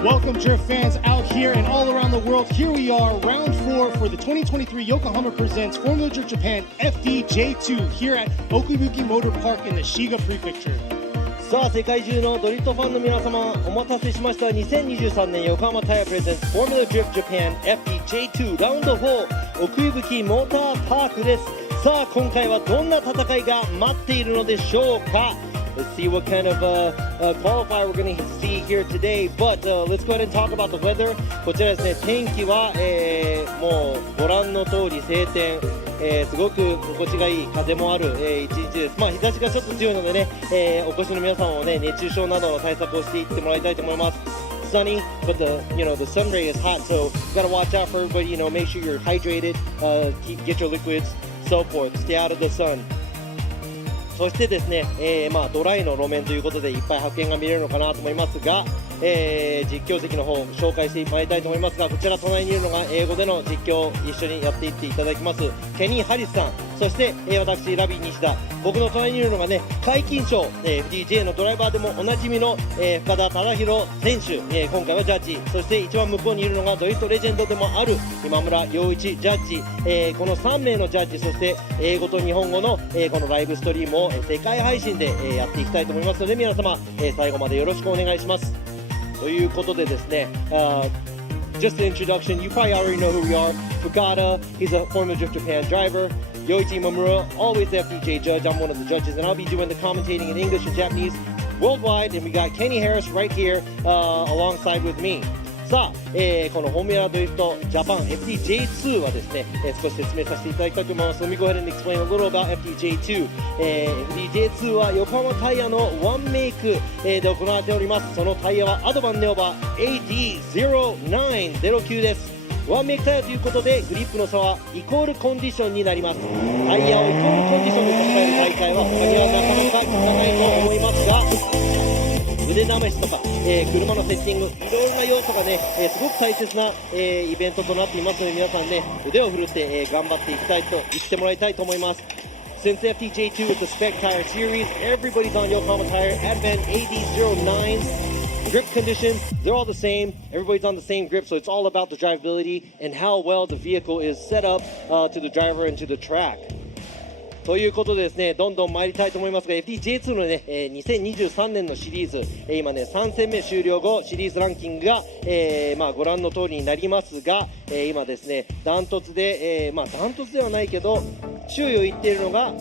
Welcome, drift fans out here and all around the world. Here we are, round 4 for the 2023 Yokohama Presents Formula Drift Japan FDJ2 here at Okuibuki Motorpark in the Shiga Prefecture. さあ世界中のドリフトファンの皆様お待たせしました。2023年横浜タイヤプレゼンツ Formula Drift Japan FDJ2 ラウンド4奥伊吹モーターパークです。さあ今回はどんな戦いが待っているのでしょうか。Let's see what kind of qualifier we're going to see here today. But let's go ahead and talk about the weather. こちらですね、天気は、もうご覧の通り晴天、すごく心地がいい風もある、一日です。まあ日差しがちょっと強いのでね、お越しの皆さんもね、熱中症などの対策をしていってもらいたいと思います。Sunny, but the sun ray is hot, so you gotta watch out for everybody. Make sure you're hydrated, get your liquids, so forth. Stay out of the sun. そしてですね、ドライの路面ということでいっぱい発見が見れるのかなと思いますが、実況席の方紹介してまいりたいと思いますが、こちら隣にいるのが英語での実況を一緒にやっていっていただきますケニー・ハリスさん、そして、私ラビー西田、僕の隣にいるのがね皆勤賞、FDJ のドライバーでもおなじみの、深田忠宏選手、今回はジャッジ、そして一番向こうにいるのがドリフトレジェンドでもある今村陽一ジャッジ、この3名のジャッジ、そして英語と日本語の、このライブストリームを、世界配信で、やっていきたいと思いますので皆様、最後までよろしくお願いします。ということでですね、just an introduction, you probably already know who we are. Fukada, he's a Formula Drift Japan driver. Yoichi Mamura, always the FDJ judge. I'm one of the judges, and I'll be doing the commentating in English and Japanese worldwide. And we got Kenny Harris right here alongside with me. さあ、このフォーミュラドリフトジャパン FDJ2 はですね、少し説明させていただきたいと思います。Let me go ahead and explain a little about FDJ2。FDJ2 は横浜タイヤのワンメイク、で行われております。そのタイヤはアドバンネオバ AD0909 です。ワンメイクタイヤということでグリップの差はイコールコンディションになります。タイヤをイコールコンディションで戦える大会は他にはなかなか聞かないと思いますが、腕試しとか、車のセッティング、いろいろな要素がね、すごく大切な、イベントとなっていますので皆さんね、腕を振るって、頑張っていきたいと言ってもらいたいと思います。Since FDJ2 is the Spec Tire Series, everybody's on Yokohama Tire, Advent AD09. Grip conditions, they're all the same. Everybody's on the same grip, so it's all about the drivability and how well the vehicle is set up to the driver and to the track. ということでですね、どんどん参りたいと思いますが FDJ2 のね、2023年のシリーズ、今ね3戦目終了後シリーズランキングが、ご覧の通りになりますが、今ですねダントツで、ダントツではないけど首位をいっているのが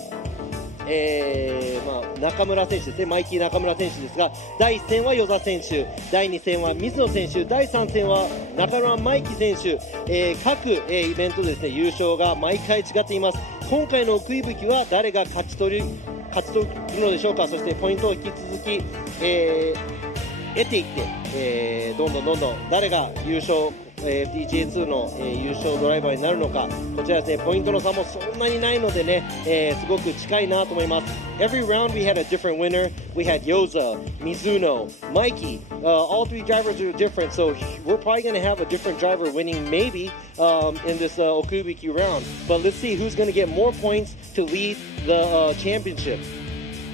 中村選手ですね、マイキー中村選手ですが、第1戦は與座選手、第2戦は水野選手、第3戦は中村マイキ選手、各、イベントでですね優勝が毎回違っています。今回の奥伊吹は誰が勝ち取るのでしょうか。そしてポイントを引き続き、得ていって、どんどん誰が優勝 FDJ2 の、優勝ドライバーになるのか。こちらですね、ポイントの差もそんなにないのでね、すごく近いなと思います。Every round we had a different winner. We had Yoza, Mizuno, Mikey. All three drivers are different, so we're probably going to have a different driver winning maybe in this Okuibuki round. But let's see who's going to get more points to lead the championship.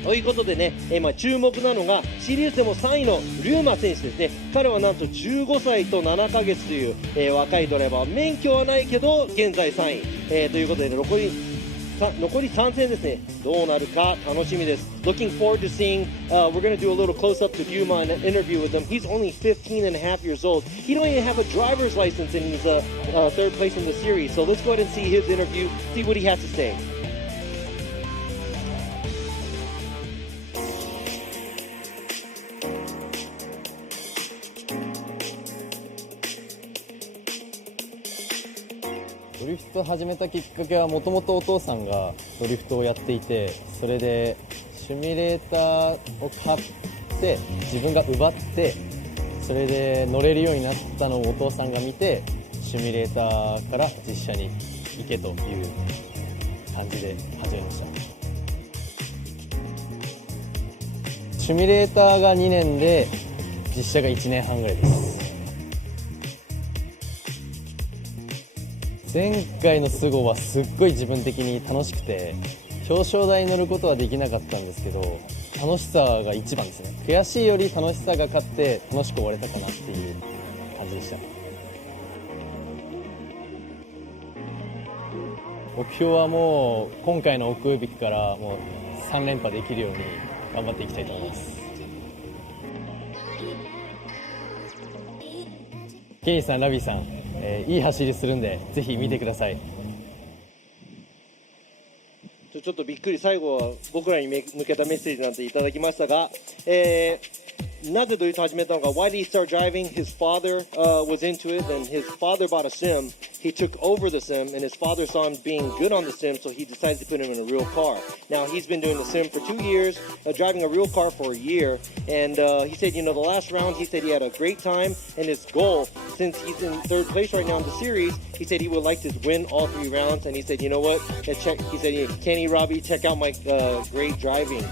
ということでね、今注目なのがシリーズでも3位のリューマ選手ですね。彼はなんと15歳と7ヶ月という、若いドライバー、免許はないけど現在3位、ということで、ね、残り3戦ですね。どうなるか楽しみです。Looking forward to seeing. We're going to do a little close up to Ryuma and an interview with him. He's only 15 and a half years old. He don't even have a driver's license, and he's third place in the series. So let's go ahead and see his interview, see what he has to say. ドリフトを始めたきっかけはもともとお父さんがドリフトをやっていて、それでシミュレーターを買って自分が奪ってそれで乗れるようになったのをお父さんが見て、シミュレーターから実車に行けという感じで始めました。シミュレーターが2年で実車が1年半ぐらいです。前回のスゴはすっごい自分的に楽しくて、表彰台に乗ることはできなかったんですけど、楽しさが一番ですね。悔しいより楽しさが勝って楽しく終われたかなっていう感じでした。目標はもう今回の奥引きからもう3連覇できるように頑張っていきたいと思います。ケニーさん、ラビーさん、いい走りするんでぜひ見てください。ちょっとびっくり、最後は僕らに向けたメッセージなんていただきましたが、なぜドリフト始めたのか。 Why did he start driving? His father was into it, and his father bought a sim. He took over the sim, and his father saw him being good on the sim, so he decided to put him in a real car. Now he's been doing the sim for 2 years, driving a real car for a year, and he said, the last round, he said he had a great time, and his goal, since he's in third place right now in the series, he said he would like to win all 3 rounds, and he said, you know what, he said, Kenny, Robbie, check out my great driving.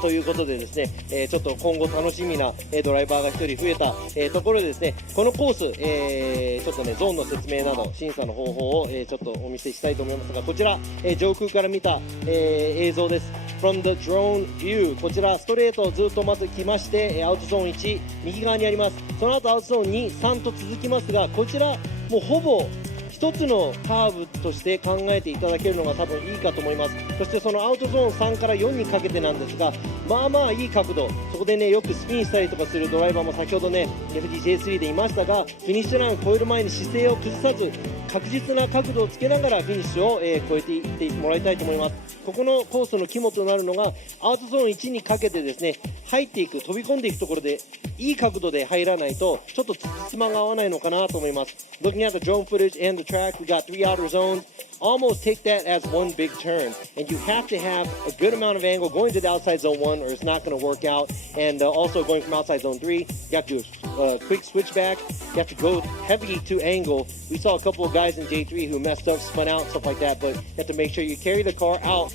ということでですね、ちょっと今後楽しみな、ドライバーが1人増えた、ところでですね、このコース、ちょっとねゾーンの説明など審査の方法を、ちょっとお見せしたいと思いますが、こちら、上空から見た、映像です。 From the drone view、 こちらストレートをずっとまず来まして、アウトゾーン1右側にあります。その後アウトゾーン2、3と続きますが、こちらもうほぼ一つのカーブとして考えていただけるのが多分いいかと思います。そしてそのアウトゾーン3から4にかけてなんですが、まあまあいい角度、そこでねよくスピンしたりとかするドライバーも先ほどね FDJ3 でいましたが、フィニッシュラインを越える前に姿勢を崩さず確実な角度をつけながらフィニッシュを、越えていってもらいたいと思います。ここのコースの肝となるのがアウトゾーン1にかけてですね、入っていく、飛び込んでいくところでいい角度で入らないとちょっと隙間が合わないのかなと思います。 Looking at the drone footage and the track, we got 3 outer zones. Almost take that as one big turn, and you have to have a good amount of angle going to the outside zone 1 or it's not going to work out. And also going from outside zone 3, you have to do a quick switch back. You have to go heavy to angle. We saw a couple of guys in J3 who messed up, spun out, stuff like that, but you have to make sure you carry the car out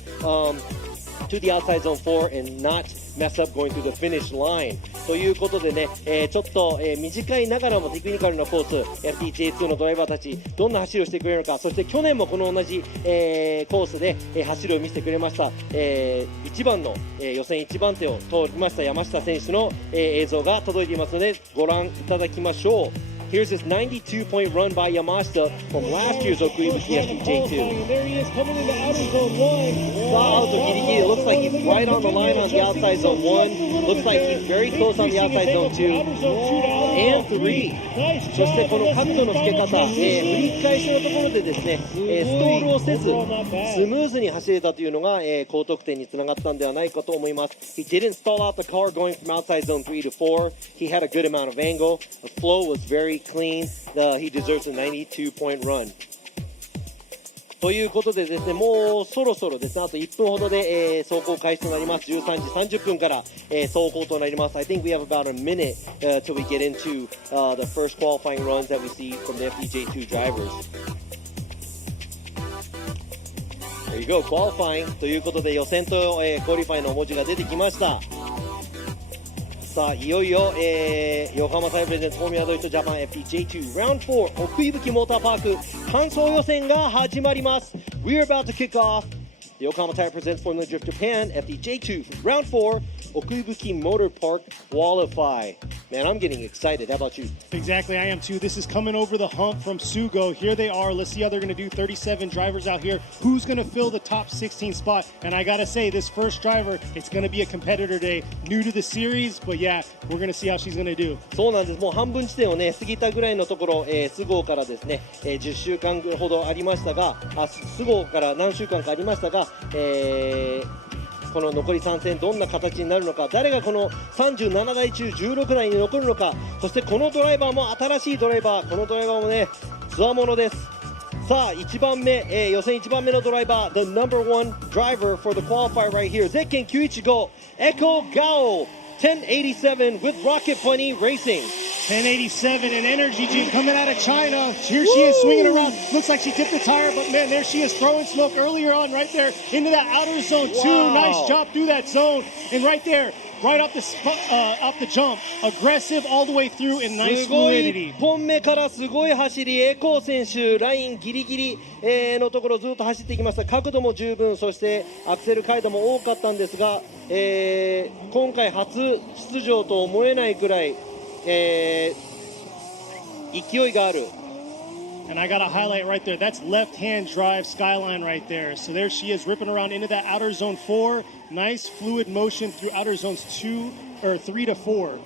to the outside zone 4 and not mess up going through the finish line ということでね、ちょっと、短いながらもテクニカルなコース、 FDJ2 のドライバーたちどんな走りをしてくれるのか。そして去年もこの同じ、コースで、走りを見せてくれました、1番の、予選1番手を通りました山下選手の、映像が届いていますのでご覧いただきましょう。Here's this 92-point run by Yamashita from last year's Okuibuki FDJ2. There he is coming into outer zone 1. Wow, it looks like he's right on the line on the outside zone 1. Looks like he's very close on the outside zone 2 and 3. そしてこの角度のつけ方、振り返しのところでですね、ストールをせずスムーズに走れたというのが、高得点につながったんではないかと思います。He didn't stall out the car going from outside zone 3 to 4. He had a good amount of angle. The flow was very clean. He deserves a 92-point run. ということでですね、もうそろそろですね、あと1分ほどで、走行開始となります。13時30分から、走行となります。I think we have about a minute till we get into the first qualifying runs that we see from the FDJ2 drivers. There you go, qualifying ということで予選と、qualify の文字が出てきました。さあいよいよ、横浜タイヤプレゼンツフォーミュラドリフトジャパン FDJ2 Round 4奥井吹モーターパーク完走予選が始まります。 We are about to kick off the Yokohama Tire presents Formula Drift Japan FDJ2 Round 4 Okuibuki Motorpark Qualify. Man, I'm getting excited. How about you? Exactly, I am too. This is coming over the hump from Sugo. Here they are. Let's see how they're going to do. 37 drivers out here. Who's going to fill the top 16 spot? And I got to say, this first driver, it's going to be a competitor today. New to the series, but yeah, we're going to see how she's going to do. そうなんです。もう半分地点をね過ぎたぐらいのところ、スゴーからですね、10週間ほどありましたが、スゴーから何週間かありましたが、この残り3戦どんな形になるのか、誰がこの37台中16台に残るのか、そしてこのドライバーも新しいドライバー、このドライバーもねつわものです。さあ1番目、予選1番目のドライバー The number one driver for the qualifier right here ゼッケン915 Echo Gao 1087 with Rocket Bunny Racing. 1087 and Energy Gym coming out of China. Here she is swinging around. Looks like she dipped the tire, but man, there she is throwing smoke earlier on right there into that outer zone. Wow. Nice job through that zone. And right there, right off the jump, aggressive all the way through and nice すごい fluidity. 1本目からすごい走り、エコー選手ラインギリギリ、のところずっと走ってきました。角度も十分、そしてアクセル回転も多かったんですが、今回初出場と思えないくらい、勢いがある。 And I got to highlight right there. That's left-hand drive skyline right there. So there she is ripping around into that outer zone 4. Nice fluid motion through outer zones 3 to 4.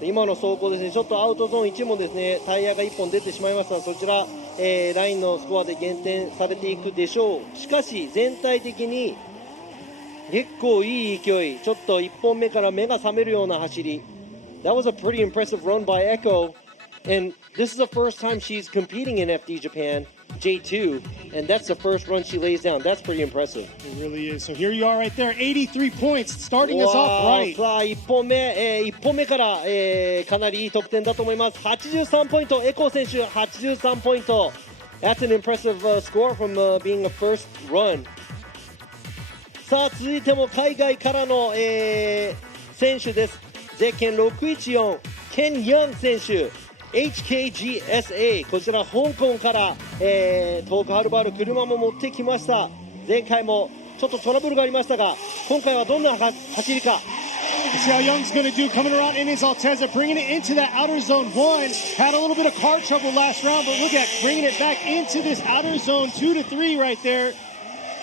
今の走行ですね、ちょっとアウトゾーン1もですね、タイヤが1本出てしまいました。そちら、ラインのスコアで減点されていくでしょう。しかし全体的に結構いい勢い、ちょっと1本目から目が覚めるような走り。That was a pretty impressive run by Echo, and this is the first time she's competing in FD Japan J2, and that's the first run she lays down. That's pretty impressive. It really is. So here you are right there, 83 points, starting us off right. さあ1本目から、かなりいい得点だと思います。83ポイント、エコー選手83ポイント。That's an impressive score from being a first run. さあ続いても海外からの、選手です。ゼッケン614ケン・ヤン選手 HKGSA こちら香港から、遠くはるばる車も持ってきました。前回もちょっとトラブルがありましたが今回はどんな走りか。 See how Young's going to do coming around in his Altezza, bringing it into that outer zone 1. Had a little bit of car trouble last round, but look at bringing it back into this outer zone 2 to 3 right there.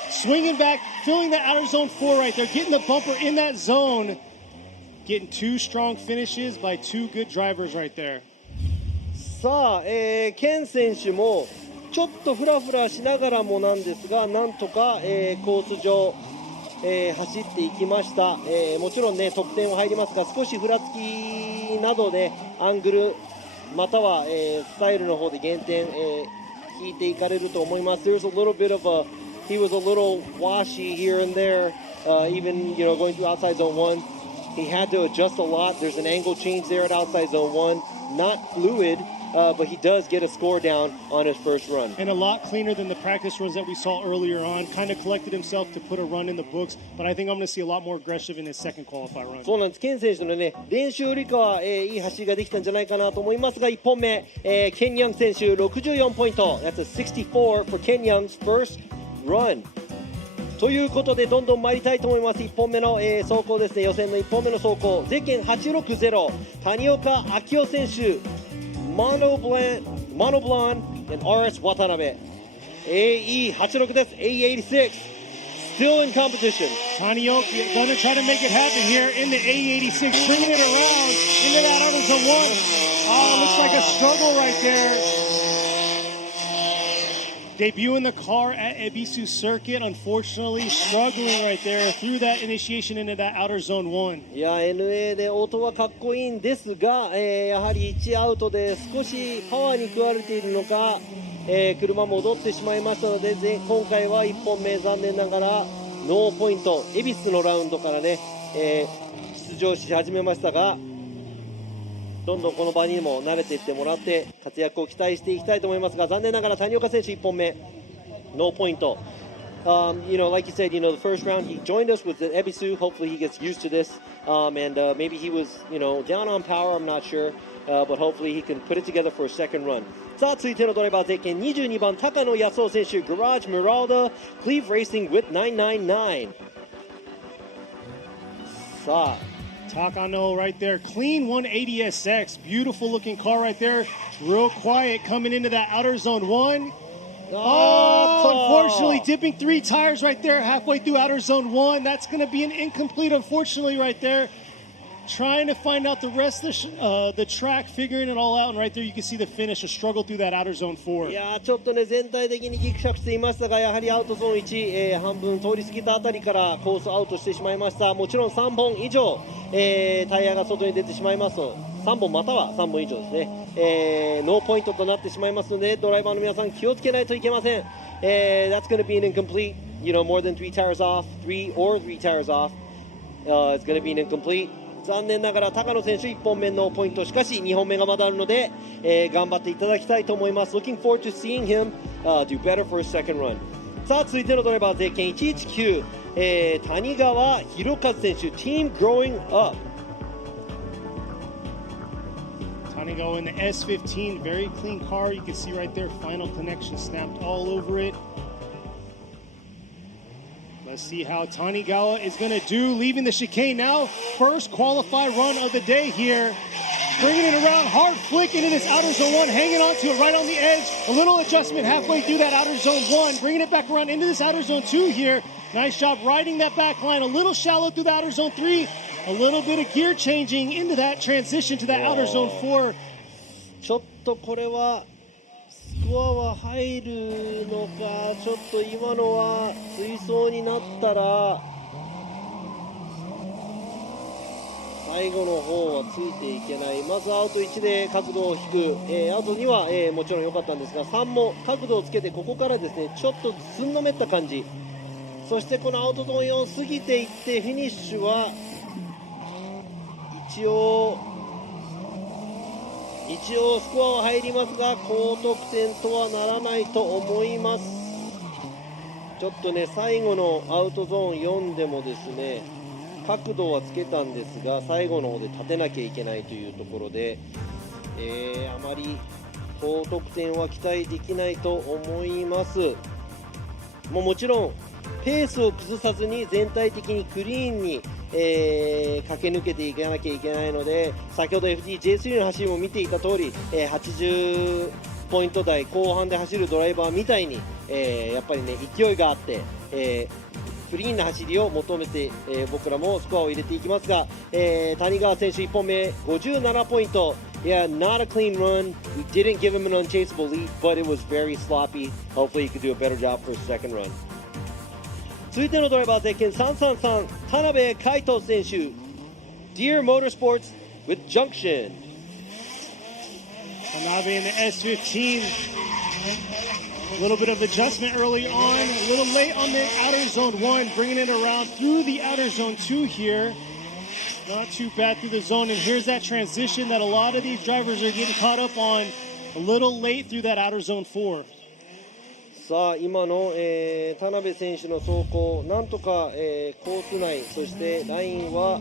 Swinging back, filling that outer zone 4 right there, getting the bumper in that zone. Getting 2 strong finishes by 2 good drivers right there. さあ、ケン選手もちょっとフラフラしながらもなんですがなんとか、コース上、走っていきました。もちろんね得点は入りますが少しふらつきなどでアングルまたは、スタイルの方で減点、引いていかれると思います。There's a little bit of a he was a little washy here and there, even going through outside zone 1. He had to adjust a lot. There's an angle change there at outside zone 1. Not fluid, but he does get a score down on his first run. And a lot cleaner than the practice runs that we saw earlier on. Kind of collected himself to put a run in the books, but I think I'm going to see a lot more aggressive in his second qualifier run. そうなんです。ケン選手のね練習よりかは、いい走りができたんじゃないかなと思いますが1本目、ケン・ヤング選手64ポイント。That's a 64 for Ken Young's first run. ということでどんどん参りたいと思います。1本目の、走行ですね。予選の1本目の走行ゼッケン860谷岡明夫選手モノブラン and RS 渡辺 AE86 です。 AE86 still in competition. Tanioka gonna try to make it happen here in the A86, bringing it around into that outer zone 1. Looks like a struggle right there. Debuting the car at Ebisu Circuit, unfortunately struggling right there through that initiation into that outer zone 1. いや NA で音はかっこいいんですが、やはり1アウトで少しパワーに食われているのか車戻ってしまいましたので、今回は1本目残念ながらノーポイント、恵比寿のラウンドからね、出場し始めましたが、どんどんこの場にも慣れていってもらって活躍を期待していきたいと思いますが、残念ながら谷岡選手1本目ノーポイント。You know, like you said, the first round he joined us with the Ebisu. Hopefully he gets used to this, and maybe he was, down on power. I'm not sure, but hopefully he can put it together for a second run. さあ続いてのドライバーゼッケン22番高野康夫選手、Garage Miralda, Cleve Racing with 999. さあ Takano right there, clean 180SX, beautiful looking car right there, real quiet coming into that outer zone 1. Oh, unfortunately, dipping 3 tires right there halfway through outer zone 1. That's going to be an incomplete, unfortunately, right there. Trying to find out the rest of the track, figuring it all out, and right there you can see the finish, a struggle through that outer zone 4. いやちょっとね全体的にギクシャクしていましたが、やはりアウトゾーン1、半分通り過ぎたあたりからコースアウトしてしまいました。もちろん3本以上、タイヤが外に出てしまいますと、3本または3本以上ですね、ノーポイントとなってしまいますので、ドライバーの皆さん気をつけないといけません。That's going to be an incomplete, more than 3 tires off, 3 tires off. It's going to be an incomplete. 残念ながら高野選手1本目のポイント、しかし2本目がまだあるので、頑張っていただきたいと思います。Looking forward to seeing him do better for his second run. さあ続いてのドライバーゼッケン119、谷川博和選手 Team Growing Up. Tanigawa in the S15, very clean car. You can see right there, final connection snapped all over it. Let's see how Tanigawa is going to do, leaving the chicane now. First qualified run of the day here. Bringing it around, hard flick into this outer zone 1, hanging on to it right on the edge. A little adjustment halfway through that outer zone 1, bringing it back around into this outer zone 2 here. Nice job riding that back line, a little shallow through the outer zone 3. A little bit of gear changing into that transition to that outer zone 4. ちょっとこれはスコアは入るのか、ちょっと今のは追走になったら最後の方はついていけない。まずアウト1で角度を引く、アウト2は、もちろん良かったんですが、3も角度をつけてここからですねちょっとすんのめった感じ、そしてこのアウトゾーン4過ぎていってフィニッシュは一応スコアは入りますが高得点とはならないと思います。ちょっとね最後のアウトゾーン4でもですね角度はつけたんですが最後の方で立てなきゃいけないというところで、あまり高得点は期待できないと思います。もちろんペースを崩さずに全体的にクリーンに駆け抜けていかなきゃいけないので、先ほど FDJ2 の走りも見ていた通り、80ポイント台後半で走るドライバーみたいに、やっぱりね勢いがあって、クリーンな走りを求めて、僕らもスコアを入れていきますが、谷川選手1本目57ポイント。Yeah, not a clean run. We didn't give him an unchaseable lead, but it was very sloppy. Hopefully he could do a better job for his second run. 続いてのドライバーゼッケン333田辺海斗選手 Dear Motorsports with Junction. Tanabe in the S15, a little bit of adjustment early on, a little late on the outer zone 1, bringing it around through the outer zone 2 here. Not too bad through the zone, and here's that transition that a lot of these drivers are getting caught up on, a little late through that outer zone 4. さあ今の、田辺選手の走行なんとか、コース内そしてラインは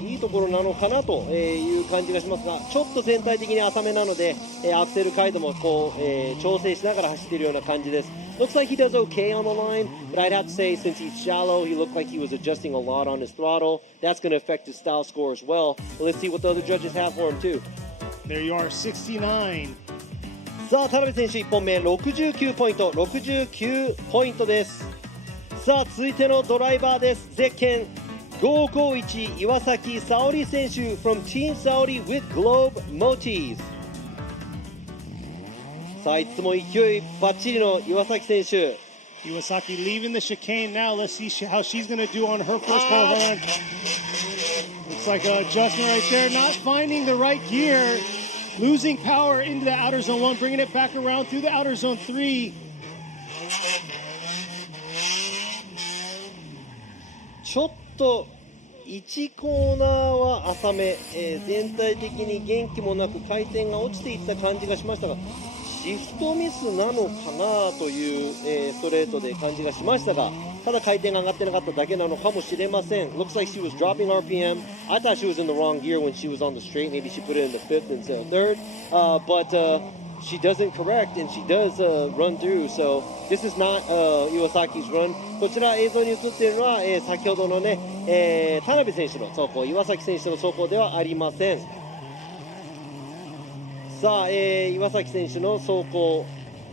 いいところなのかなという感じがしますが、ちょっと全体的に浅めなので、アクセル回路もこう、調整しながら走っているような感じです。Looks like he does okay on the line, but I'd have to say since he's shallow, he looked like he was adjusting a lot on his throttle. That's going to affect his style score as well. But let's see what the other judges have for him too. There you are, 69. さあ田辺選手1本目69ポイント69ポイントです。さあ続いてのドライバーです。ゼッケン551岩崎沙織選手 from Team Saori with Globe Motis。 さあいつも勢いバッチリの岩崎選手。 Iwasaki leaving the chicane now. Let's see how she's going to do on her first qualifying run. Looks like an adjustment right there, not finding the right gear. losing power into the outer zone 1, bringing it back around through the outer zone 3. ちょっと1コーナーは浅め、全体的に元気もなく回転が落ちていった感じがしましたが、シフトミスなのかなという、ストレートで感じがしましたが、ただ回転が上がってなかっただけなのかもしれません。 Looks like she was dropping RPM. I thought she was in the wrong gear when she was on the straight. Maybe she put it in the 5th instead of 3rd, but she doesn't correct and she does run through. So this is not Iwasaki's run. こちら映像に映っているのは、先ほどのね、田辺選手の走行、岩崎選手の走行ではありません。さあ、岩崎選手の走行、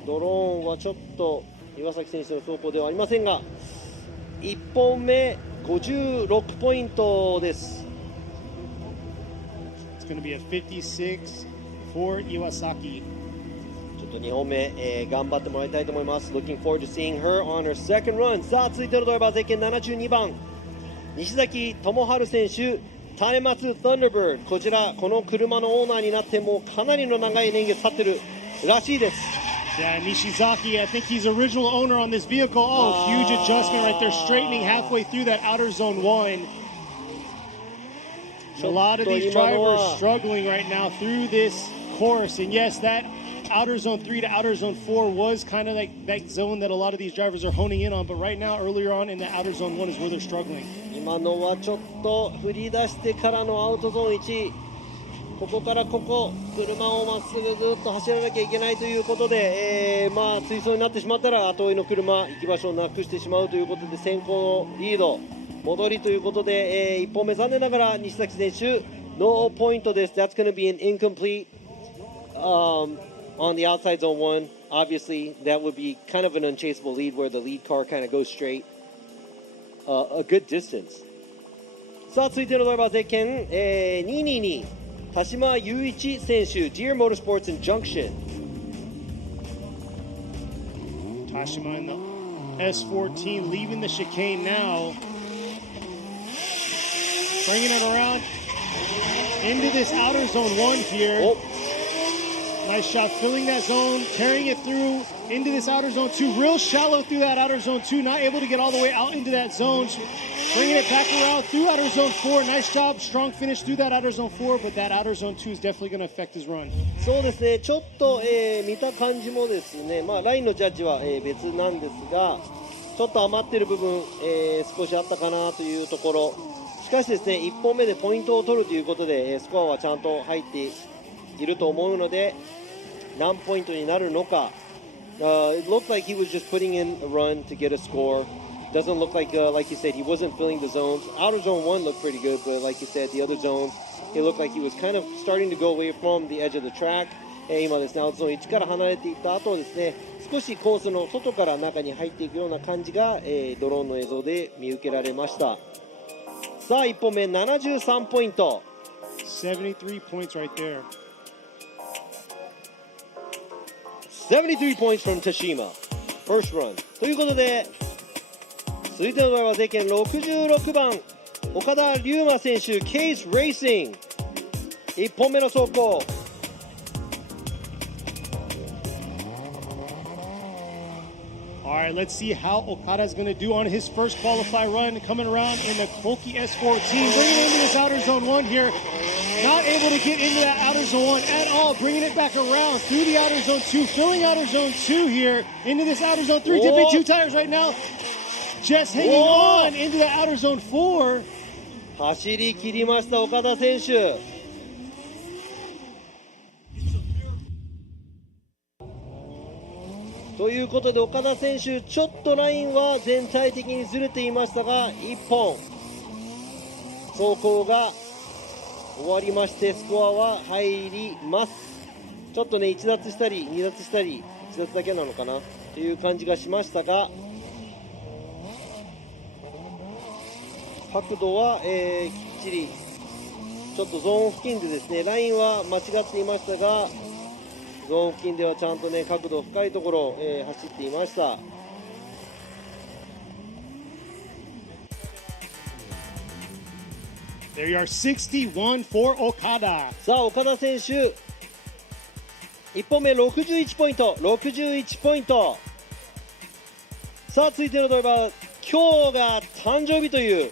ドローンはちょっと岩崎選手の走行ではありませんが、1本目56ポイントです。 It's going to be a 56 for Iwasaki. ちょっと2本目、頑張ってもらいたいと思います。 Looking forward to seeing her on her second run. さあ続いてのドライバーゼッケン72番西崎智春選手、種松 Thunderbird。 こちらこの車のオーナーになってもかなりの長い年月経ってるらしいです。 Yeah, Nishizaki, I think he's original owner on this vehicle. Oh, huge adjustment right there, straightening halfway through that outer zone 1. A lot of these drivers struggling right now through this course. And yes, that outer zone 3 to outer zone 4 was kind of like that zone that a lot of these drivers are honing in on. But right now, earlier on in the outer zone 1 is where they're struggling. 今のはちょっと振り出してからのアウトゾーン1、ここからここ車をまっすぐずっと走らなきゃいけないということで、追走になってしまったら後追いの車行き場所をなくしてしまうということで、先行のリード戻りということで、1本目残念ながら西崎選手ノーポイントです。 That's going to be an incomplete on the outside zone 1. Obviously that would be kind of an unchaseable lead where the lead car kind of goes straight a good distance. さあ続いてのドライバーゼッケン、222田島雄一選手 Deer Motorsports in Junction. Tashima in the S14 leaving the chicane now. Bringing it around into this outer zone 1 here. Oh. Nice shot filling that zone, carrying it through into this outer zone 2. Real shallow through that outer zone 2. Not able to get all the way out into that zone. Bringing it back around through outer zone 4. Nice job, strong finish through that outer zone 4. But that outer zone 2 is definitely going to affect his run. そうですね、ちょっと、見た感じもですね、ラインのジャッジは、別なんですが、ちょっと余ってる部分、少しあったかなというところ。しかしですね、1本目でポイントを取るということで、スコアはちゃんと入っていると思うので、何ポイントになるのか。It looked like he was just putting in a run to get a score. Doesn't look like you said, he wasn't filling the zones. Outer zone 1 looked pretty good, but like you said, the other zones, it looked like he was kind of starting to go away from the edge of the track. 今ですね、アウトゾーン1から離れていった後ですね、少しコースの外から中に入っていくような感じが、ドローンの映像で見受けられました。さあ1本目73ポイント。73 points right there. 73 points from Tashima. First run. ということで、続いてのドライバーゼッケン66番岡田龍馬選手 Case Racing。 1本目の走行。All right, let's see how Okada's going to do on his first qualify run, coming around in the Koki S14, bringing it into this outer zone 1 here. Not able to get into that outer zone 1 at all, bringing it back around through the outer zone 2, filling outer zone 2 here into this outer zone 3, dipping 2 tires right now. Just hanging on into the outer zone 4. 走り切りました岡田選手。ということで岡田選手、ちょっとラインは全体的にずれていましたが、1本走行が終わりましてスコアは入ります。ちょっとね、1脱したり2脱したり1脱だけなのかなという感じがしましたが、角度は、きっちりちょっとゾーン付近でですね、ラインは間違っていましたが、ゾーン付近ではちゃんとね、角度深いところを、走っていました。There you are, 61 for Okada. さあ岡田選手、1本目61ポイント、61ポイント。さあ続いてのドライバー、今日が誕生日という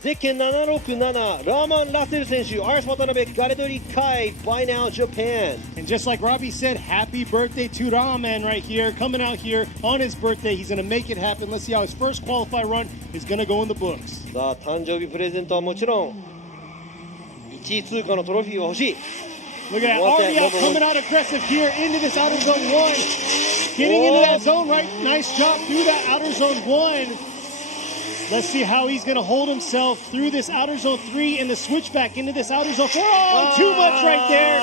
ゼッケン767ラーマン・ラッセル選手、RS 渡辺ガレドリカイ By Now Japan. And just like Robbie said, happy birthday to Ramen right here, coming out here on his birthday. He's going to make it happen. Let's see how his first qualify run is going to go in the books. さあ誕生日プレゼントはもちろん1位通過のトロフィーが欲しい。 Look at that, Want that already out, number coming one. out aggressive here into this outer zone 1. Getting into that zone, right? Nice job through that outer zone 1. Let's see how he's going to hold himself through this outer zone 3 and the switchback into this outer zone 4. Oh, too much right there.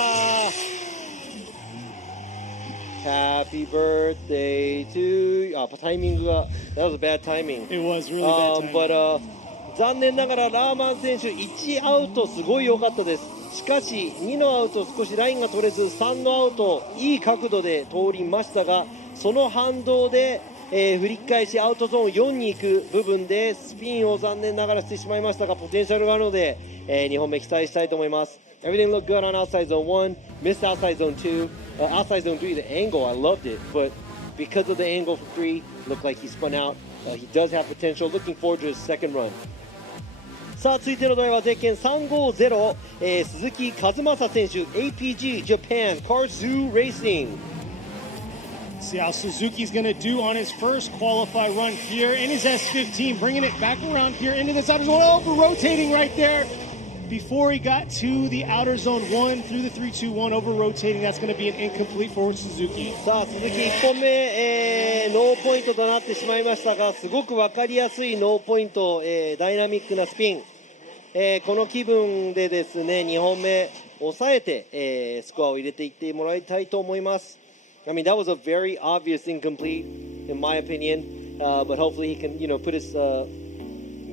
Happy birthday to you. タイミングが That was a bad timing. It was really bad timing. But 残念ながらラーマン選手1アウトすごい良かったです。しかし2のアウト少しラインが取れず3のアウトいい角度で通りましたがその反動で、振り返しアウトゾーン4に行く部分でスピンを残念ながらしてしまいましたがポテンシャルがあるので、2本目期待したいと思います。 Everything looked good on outside zone 1, missed outside zone 2, outside zone 3 the angle I loved it but because of the angle for 3 looked like he spun out. He does have potential. Looking forward to his second run. さあ続いてのドライバーゼッケン350、鈴木和正選手 APG Japan Car Zoo Racing. See how Suzuki's going to do on his first qualify run here in his S15, bringing it back around here into this outer zone, over rotating right there before he got to the outer zone 1 through the 3-2-1 over rotating. That's going to be an incomplete for Suzuki. さあ鈴木1本目、ノーポイントとなってしまいましたがすごく分かりやすいノーポイント、ダイナミックなスピン、この気分でですね2本目抑えて、スコアを入れていってもらいたいと思います。I mean, that was a very obvious incomplete, in my opinion. But hopefully he can, put his,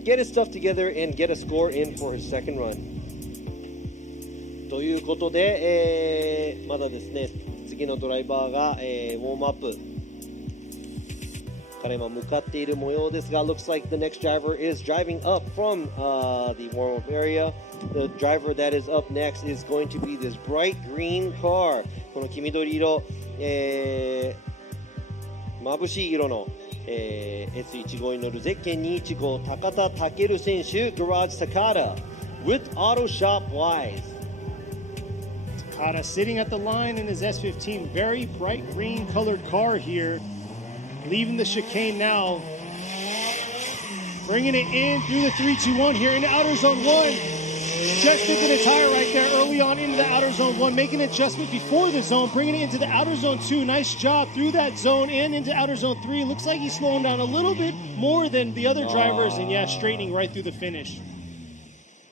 get his stuff together and get a score in for his second run. ということで、まだですね、次のドライバーが、ウォームアップ。彼は向かっている模様ですが、looks like the next driver is driving up from the warm-up area. The driver that is up next is going to be this bright green car. この黄緑色。眩しい色の、S15 に乗るゼッケン215高田健選手 Garage Takata with Auto Shop Wise. Takata sitting at the line in his S15, very bright green colored car here, leaving the chicane now, bringing it in through the 3-2-1 here into outer zone 1. Just into the tire right there early on into the outer zone 1, making an adjustment before the zone, bringing it into the outer zone 2. Nice job through that zone and into outer zone 3. Looks like he's slowing down a little bit more than the other drivers, and yeah, straightening right through the finish.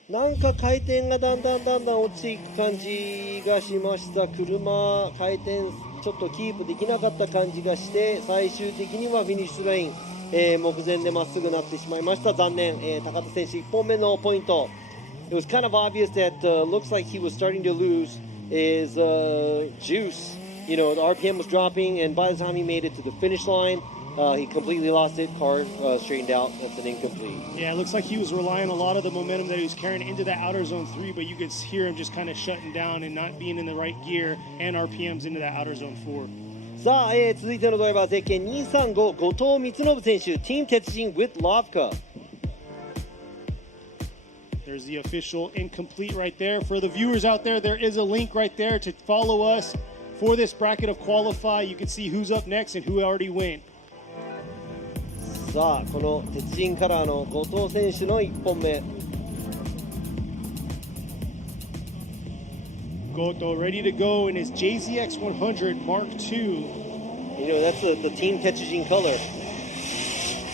なんか回転がだんだん落ちていく感じがしました。車回転ちょっとキープできなかった感じがして最終的にはフィニッシュライン、目前でまっすぐなってしまいました。残念、高田選手1本目のポイント。It was kind of obvious that looks like he was starting to lose his juice. The RPM was dropping, and by the time he made it to the finish line, he completely lost it. Car straightened out. That's an incomplete. Yeah, it looks like he was relying on a lot of the momentum that he was carrying into that outer zone 3, but you could hear him just kind of shutting down and not being in the right gear and RPMs into that outer zone 4. さあ、続いてのドライバーゼッケン235後藤光信選手 Team 鉄人 with Lavka. There's the official incomplete right there. For the viewers out there, there is a link right there to follow us for this bracket of qualify. You can see who's up next and who already went. さあこの鉄人カラーの後藤選手の1本目。Goto ready to go in his JZX 100 Mark II. That's the Team 鉄人 color.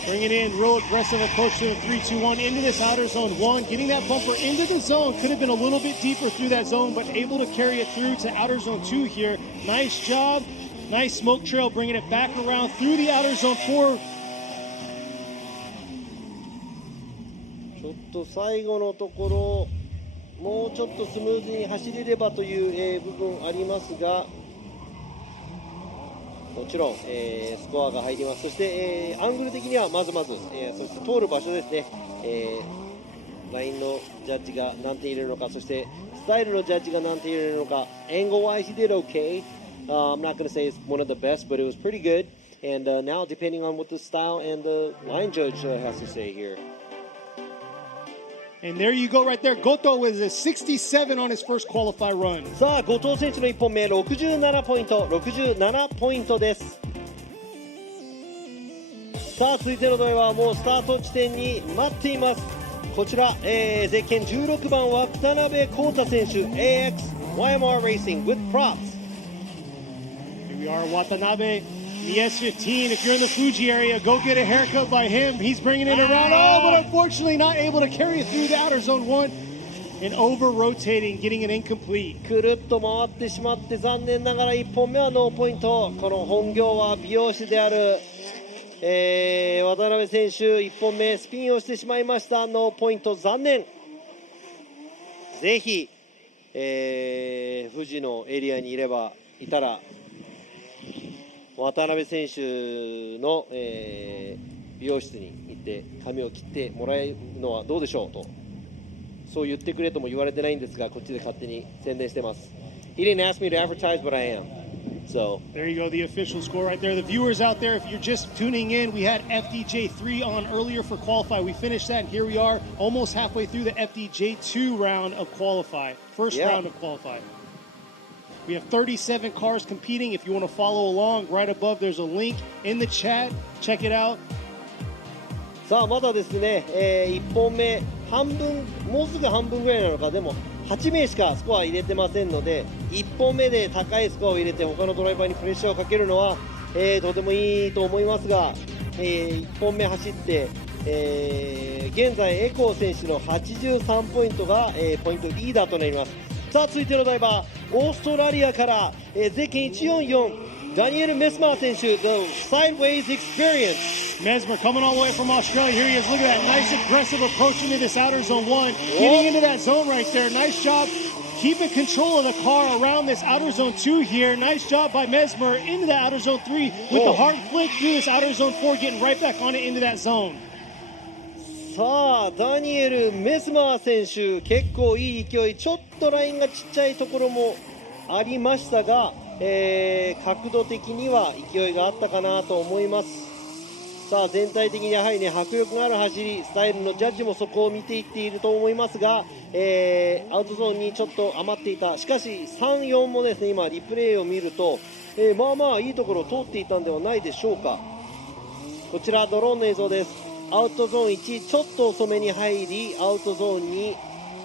Bring it in, real aggressive approach to the 3-2-1 into this outer zone 1. Getting that bumper into the zone. Could have been a little bit deeper through that zone, but able to carry it through to outer zone 2 here. Nice job. Nice smoke trail, bringing it back around through the outer zone 4. ちょっと最後のところ、もうちょっとスムーズに走れればという、部分ありますが、もちろん、スコアが入ります。そして、アングル的にはまずまず、そして通る場所ですね、ラインのジャッジが何点入れるのか、そしてスタイルのジャッジが何点入れるのか、Angle wise he did okay, I'm not going to say it's one of the best, but it was pretty good. And now, depending on what the style and the line judge has to say here. And there you go right there. Goto with a 67 on his first qualify run. さあ、後藤選手の1本目、67ポイント、67ポイントです。さあ、続いてのドライバーはもうスタート地点に待っています。こちら、ゼッケン16番は渡辺康太選手、AX YMR Racing with props. Here we are, Watanabe, the S15. If you're in the Fuji area, go get a haircut by him. He's bringing it around. Oh, but unfortunately not able to carry it through the outer zone 1 and over-rotating, getting it incomplete. くるっと回ってしまって残念ながら1本目はノーポイント。この本業は美容師である、渡辺選手1本目スピンをしてしまいました。ノーポイント、残念。ぜひ、富士のエリアにいたら渡辺選手の、美容室に行って髪を切ってもらえるのはどうでしょうと、そう言ってくれとも言われてないんですが、こっちで勝手に宣伝してます。He didn't ask me to advertise, but I am. So there you go, the official score right there. The viewers out there, if you're just tuning in, we had FDJ3 on earlier for qualify. We finished that, and here we are, almost halfway through the FDJ2 round of qualify, first round of qualify. We have 37 cars competing. If you want to follow along, right above there's a link in the chat. Check it out. さあ、まだですね、1本目半分、もうすぐ半分ぐらいなのか、でも8名しかスコア入れてませんので、1本目で高いスコアを入れて他のドライバーにプレッシャーをかけるのは、とてもいいと思いますが、1本目走って、現在エコー選手の83ポイントが、ポイントリーダーとなります。さあ、続いてのドライバー、オーストラリアから、ゼッケン144、ダニエル・メスマー選手、The Sideways Experience. Mesmer coming all the way from Australia. Here he is. Look at that nice aggressive approach into this outer zone 1. Getting into that zone right there. Nice job keeping control of the car around this outer zone 2 here. Nice job by Mesmer into the outer zone 3 with the hard flick through this outer zone 4, getting right back on it into that zone. さあ、ダニエル・メスマー選手、結構いい勢い、ちょっとラインがちっちゃいところもありましたが、角度的には勢いがあったかなと思います。さあ、全体的にやはりね、迫力のある走り、スタイルのジャッジもそこを見ていっていると思いますが、アウトゾーンにちょっと余っていた。しかし3、4もですね、今リプレイを見ると、まあまあいいところを通っていたんではないでしょうか。こちらドローンの映像です。アウトゾーン1、ちょっと遅めに入り、アウトゾーン2、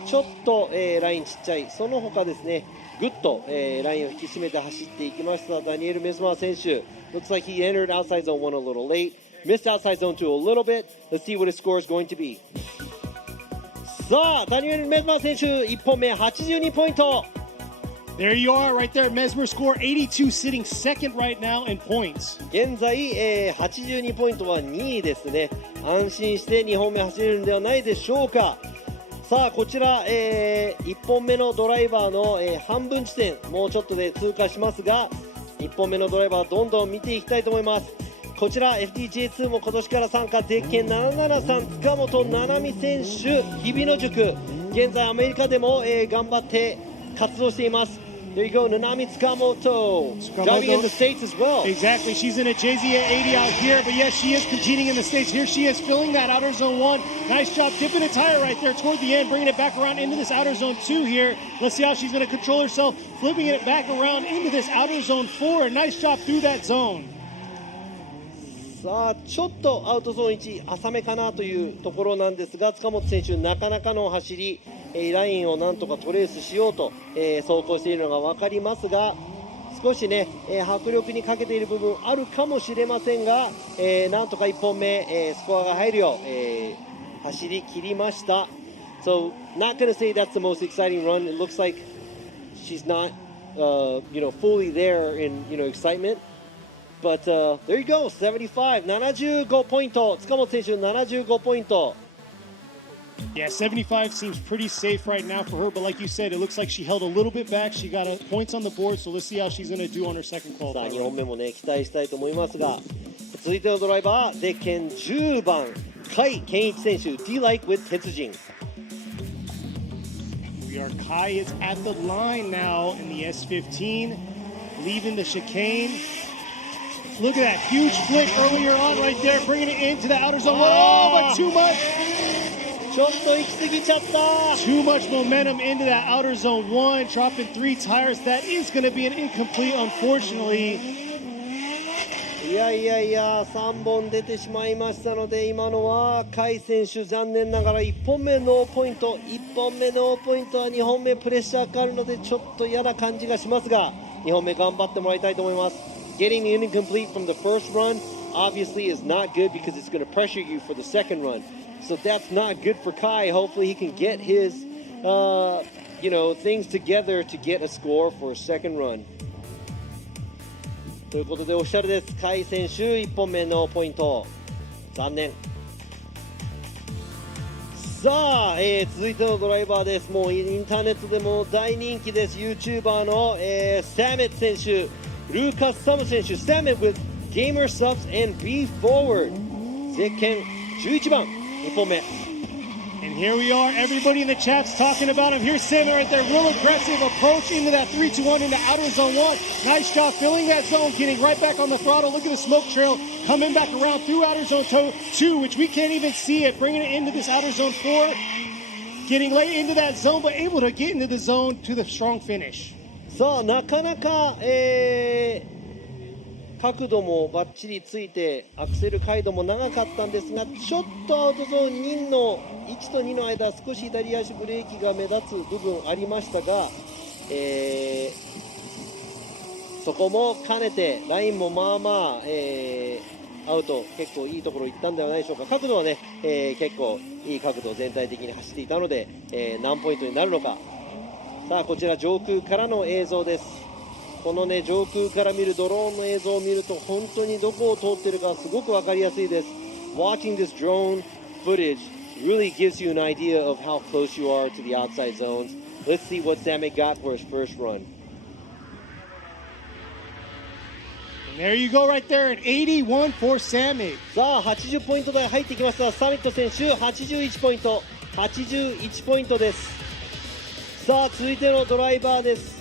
ちょっと、ラインちっちゃい、その他ですね、ぐっと、ラインを引き締めて走っていきましたダニエル・メスマー選手。Looks like he entered outside zone 1 a little late, missed outside zone 2 a little bit. Let's see what his score is going to be. さあ、ダニエル・メスマー選手、1本目82ポイント。There you are, right there. Mesmer score 82, sitting second right now in points. 現在、82ポイントは2位ですね。安心して2本目走れるんではないでしょうか。さあ、こちら、1本目のドライバーの、半分地点、もうちょっとで通過しますが、1本目のドライバーどんどん見ていきたいと思います。こちら FDJ2 も今年から参加、ゼッケン773塚本七海選手、日々の塾、現在アメリカでも、頑張って活動しています。There you go, Nanami Tsukamoto, driving in the States as well. Exactly, she's in a JZ80 out here, but yes, she is competing in the States. Here she is filling that outer zone 1. Nice job dipping a tire right there toward the end, bringing it back around into this outer zone 2 here. Let's see how she's going to control herself, flipping it back around into this outer zone 4. Nice job through that zone. さあ、ちょっとアウトゾーン1浅めかなというところなんですが、塚本選手なかなかの走り、ラインをなんとかトレースしようと、走行しているのが分かりますが、少しね、迫力に欠けている部分あるかもしれませんが、なんとか1本目、スコアが入るよう、走り切りました。So, not going to say that's the most exciting run. It looks like she's not, fully there in, excitement. But there you go, 75, 75ポイント。塚本選手75ポイント。Yeah, 75 seems pretty safe right now for her, but like you said, it looks like she held a little bit back. She got points on the board, so let's see how she's going to do on her second さあ、 qualifier. 2本目もね、期待したいと思いますが、続いてのドライバー、ゼッケン10番、甲斐健一選手、D-Like with 鉄人。We are Kai is at the line now in the S15. leaving the chicane. Look at that huge flip earlier on right there, bringing it into the outer zone. Oh, but too much. ちょっと行き過ぎちゃった。 Too much momentum into that outer zone one, dropping 3 tires. That is going to be an incomplete, unfortunately. いやいやいや、3本出てしまいましたので、今のは甲斐選手残念ながら1本目ノーポイント、1本目ノーポイントは2本目プレッシャーかかるのでちょっと嫌な感じがしますが、2本目頑張ってもらいたいと思います。 Getting incomplete from the first run obviously is not good because it's going to pressure you for the second run. So that's not good for Kai. Hopefully he can get his things together to get a score for a second run. ということでオフィシャルです。甲斐選手1本目のポイント残念。さあ、続いてのドライバーです。もうインターネットでも大人気です。 YouTuber の、サメット選手、ルーカス・サム選手、サメット with Gamer Subs and Be Forward ゼッケン11番1本目。 And here we are, everybody in the chat's talking about him. Here's Sam right there, real aggressive approach into that 3-2-1 into outer zone 1. Nice job filling that zone, getting right back on the throttle. Look at the smoke trail coming back around through outer zone 2, which we can't even see it, bringing it into this outer zone 4. Getting late into that zone, but able to get into the zone to the strong finish. さあなかなか、角度もバッチリついてアクセル回路も長かったんですが、ちょっとアウトゾーン2の1と2の間少し左足ブレーキが目立つ部分ありましたが、そこも兼ねてラインもまあまあ、アウト結構いいところ行ったんではないでしょうか。角度はね、結構いい角度全体的に走っていたので、何ポイントになるのか。さあこちら上空からの映像です。このね上空から見るドローンの映像を見ると本当にどこを通っているかすごく分かりやすいです。 Watching this drone footage really gives you an idea of how close you are to the outside zones. Let's see what Samet got for his first run. And there you go right there, an 81 for Samet. さあ80ポイント台入ってきました。サミット選手81ポイント81ポイントです。さあ続いてのドライバーです。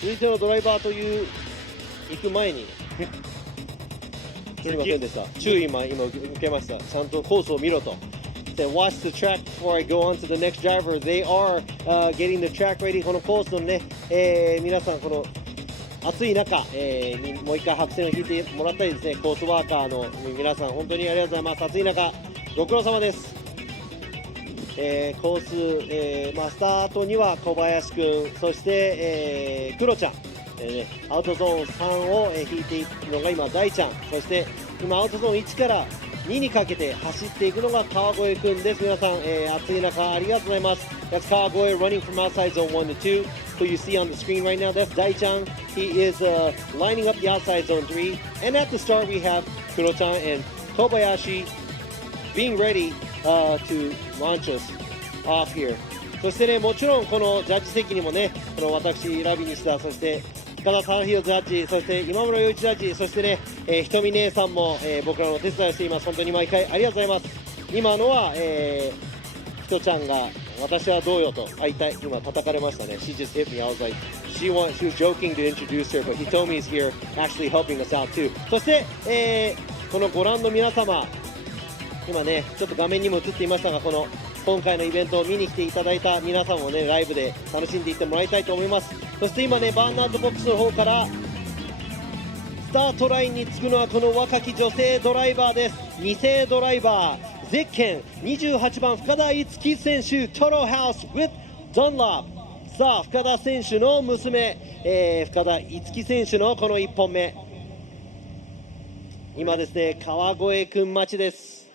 続いてのドライバーという行く前にすみませんでした。注意今受けました。ちゃんとコースを見ろと。Then watch the track before I go on to the next driver. They are getting the track ready. このコースのね、皆さんこの暑い中、にもう一回白線を引いてもらったりですね、コースワーカーの皆さん本当にありがとうございます。暑い中ご苦労様です。コース、スタートには小林くん、そして、クロちゃん、アウトゾーン3を、引いていくのが今大ちゃん、そして今アウトゾーン1から2にかけて走っていくのが川越くんです。皆さん、暑い中ありがとうございます。 That's 川越 running from outside zone 1 to 2 who you see on the screen right now. That's 大ちゃん. He is lining up the outside zone 3, and at the start we have クロちゃん and 小林 being ready to launch us off here. そしてね、もちろんこのジャッジ席にもね、この私ラビニシタ、そして深田忠宏ジャッジ、そして今村洋一ジャッジ、そしてね、ひとみ姉さんも、僕らのお手伝いをしています。本当に毎回ありがとうございます。今のは、ひとちゃんが私はどうよと今叩かれましたね。 She just hit me. I was like she was joking to introduce her, but he told me he's here actually helping us out too. そして、このご覧の皆様、今ねちょっと画面にも映っていましたが、この今回のイベントを見に来ていただいた皆さんもねライブで楽しんでいってもらいたいと思います。そして今ねバーンアウトボックスの方からスタートラインにつくのはこの若き女性ドライバーです。2世ドライバーゼッケン28番深田逸樹選手、トロハウス with Dunlop。 さあ深田選手の娘、深田逸樹選手のこの1本目、今ですね川越くん待ちです。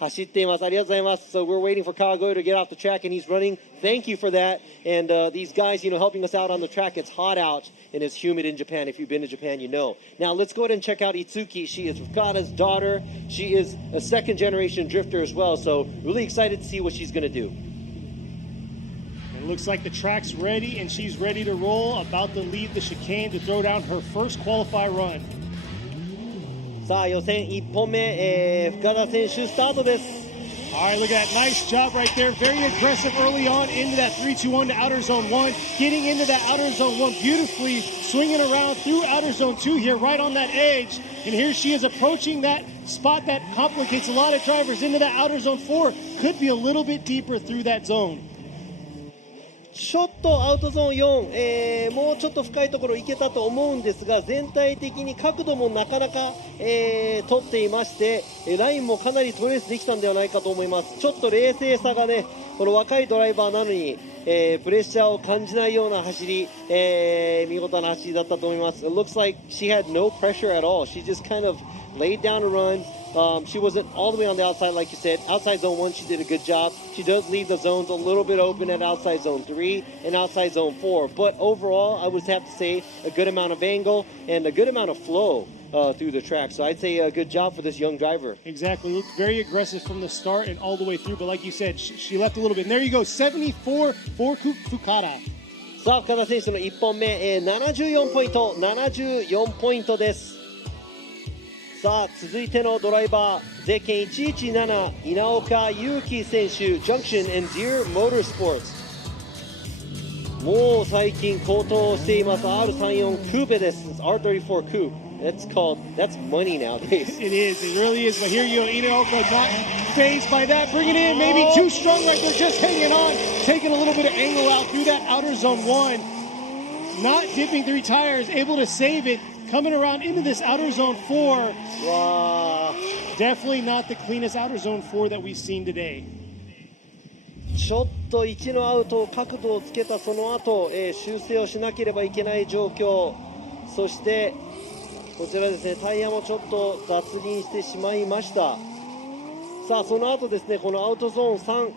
走っています。ありがとうございます。So we're waiting for Kawagoe to get off the track and he's running. Thank you for that. And these guys, helping us out on the track. It's hot out and it's humid in Japan. If you've been to Japan, you know. Now let's go ahead and check out Itsuki. She is Fukada's daughter. She is a second generation drifter as well. So really excited to see what she's going to do. It looks like the track's ready and she's ready to roll. About to leave the chicane to throw down her first qualify run. さあ予選1本目、深田選手スタートです。All right, look at that. Nice job right there. Very aggressive early on into that 3-2-1 to outer zone 1. Getting into that outer zone 1 beautifully, swinging around through outer zone 2 here, right on that edge. And here she is approaching that spot that complicates a lot of drivers into that outer zone 4. Could be a little bit deeper through that zone. ちょっとアウトゾーン4、もうちょっと深いところ行けたと思うんですが、全体的に角度もなかなか、取っていまして、ラインもかなりトレースできたんではないかと思います。ちょっと冷静さがね、この若いドライバーなのに、プレッシャーを感じないような走り、見事な走りだったと思います。It looks like she had no pressure at all. She just kind of laid down a run. She wasn't all the way on the outside, like you said. Outside zone 1, she did a good job. She does leave the zones a little bit open at outside zone 3 and outside zone 4. But overall, I would have to say a good amount of angle and a good amount of flow through the track. So I'd say a good job for this young driver. Exactly. Looked very aggressive from the start and all the way through. But like you said, she left a little bit. And there you go, 74 for Fukada. さあ、深田選手の1本目、74ポイント、74ポイントです。さあ、続いてのドライバー、ゼッケン117、稲岡祐希選手、Junction and Deer Motorsports。もう最近高騰しています R34 クーペです。R34 Coupe. That's money nowadays. It is, it really is. But here you go, Inaoka not phased by that. Bring it in, maybe too strong right there, just hanging on. Taking a little bit of angle out through that outer zone 1. Not dipping 3 tires, able to save it. Coming around into this outer zone 4. Wow. Definitely not the cleanest outer zone 4 that we've seen today. ちょっと1のアウト、角度をつけたその後、修正をしなければいけない状況。そしてこちらですね、タイヤもちょっと脱輪してしまいました。さあ、その後ですね、このアウトゾーン3、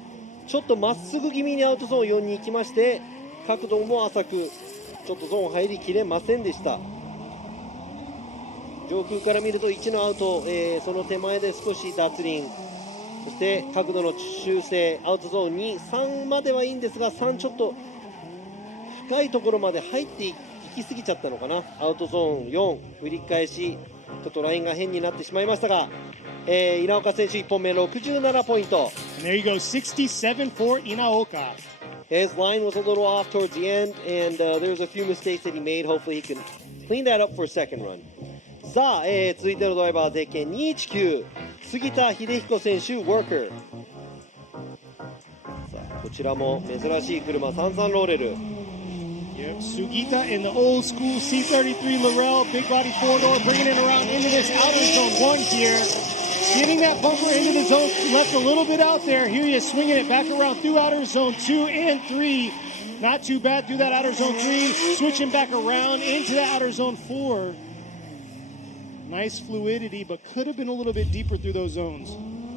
ちょっとまっすぐ気味にアウトゾーン4に行きまして、角度も浅く、ちょっとゾーン入りきれませんでした。上空から見ると1のアウト、その手前で少し脱輪、そして角度の修正、アウトゾーン2、3まではいいんですが、3ちょっと深いところまで入っていきすぎちゃったのかな。アウトゾーン4、振り返し、ちょっとラインが変になってしまいましたが、稲岡選手1本目67ポイント。And there you go, 67 for Inaoka. His line was a little off towards the end, and there was a few mistakes that he made. Hopefully he can clean that up for a second run. さあ、続いてのドライバー、ゼッケン219、杉田秀彦選手、Worker。さあ、こちらも珍しい車、33ローレル。Yep, Sugita in the old school C33 Laurel, big body 4-door, bringing it around into this outer zone 1 here. Getting that bumper into the zone, left a little bit out there. Here he is swinging it back around through outer zone 2 and 3. Not too bad through that outer zone 3, switching back around into the outer zone 4. Nice fluidity, but could have been a little bit deeper through those zones.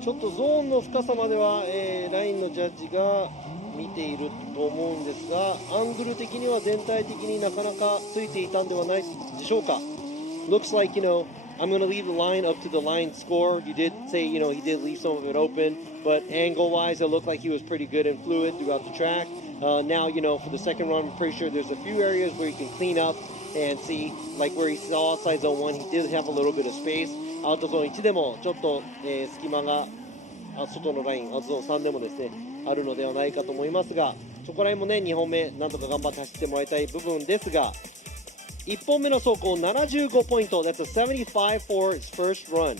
ちょっとゾーンの深さまでは、ラインのジャッジが見ていると思うんですが、アングル的には全体的になかなかついていたんではないでしょうか。Looks like, I'm going to leave the line up to the line score. You did say, he did leave some of it open, but angle-wise, it looked like he was pretty good and fluid throughout the track. Now, for the second run, I'm pretty sure there's a few areas where he can clean up and see, like where he saw outside zone 1, he did have a little bit of space. アウトゾーン1でもちょっと、隙間が外のライン、アウトゾーン3でもですね、あるのではないかと思いますが、そこら辺もね、2本目なんとか頑張って走ってもらいたい部分ですが、1本目の走行75ポイント、That's a 75 for his first run。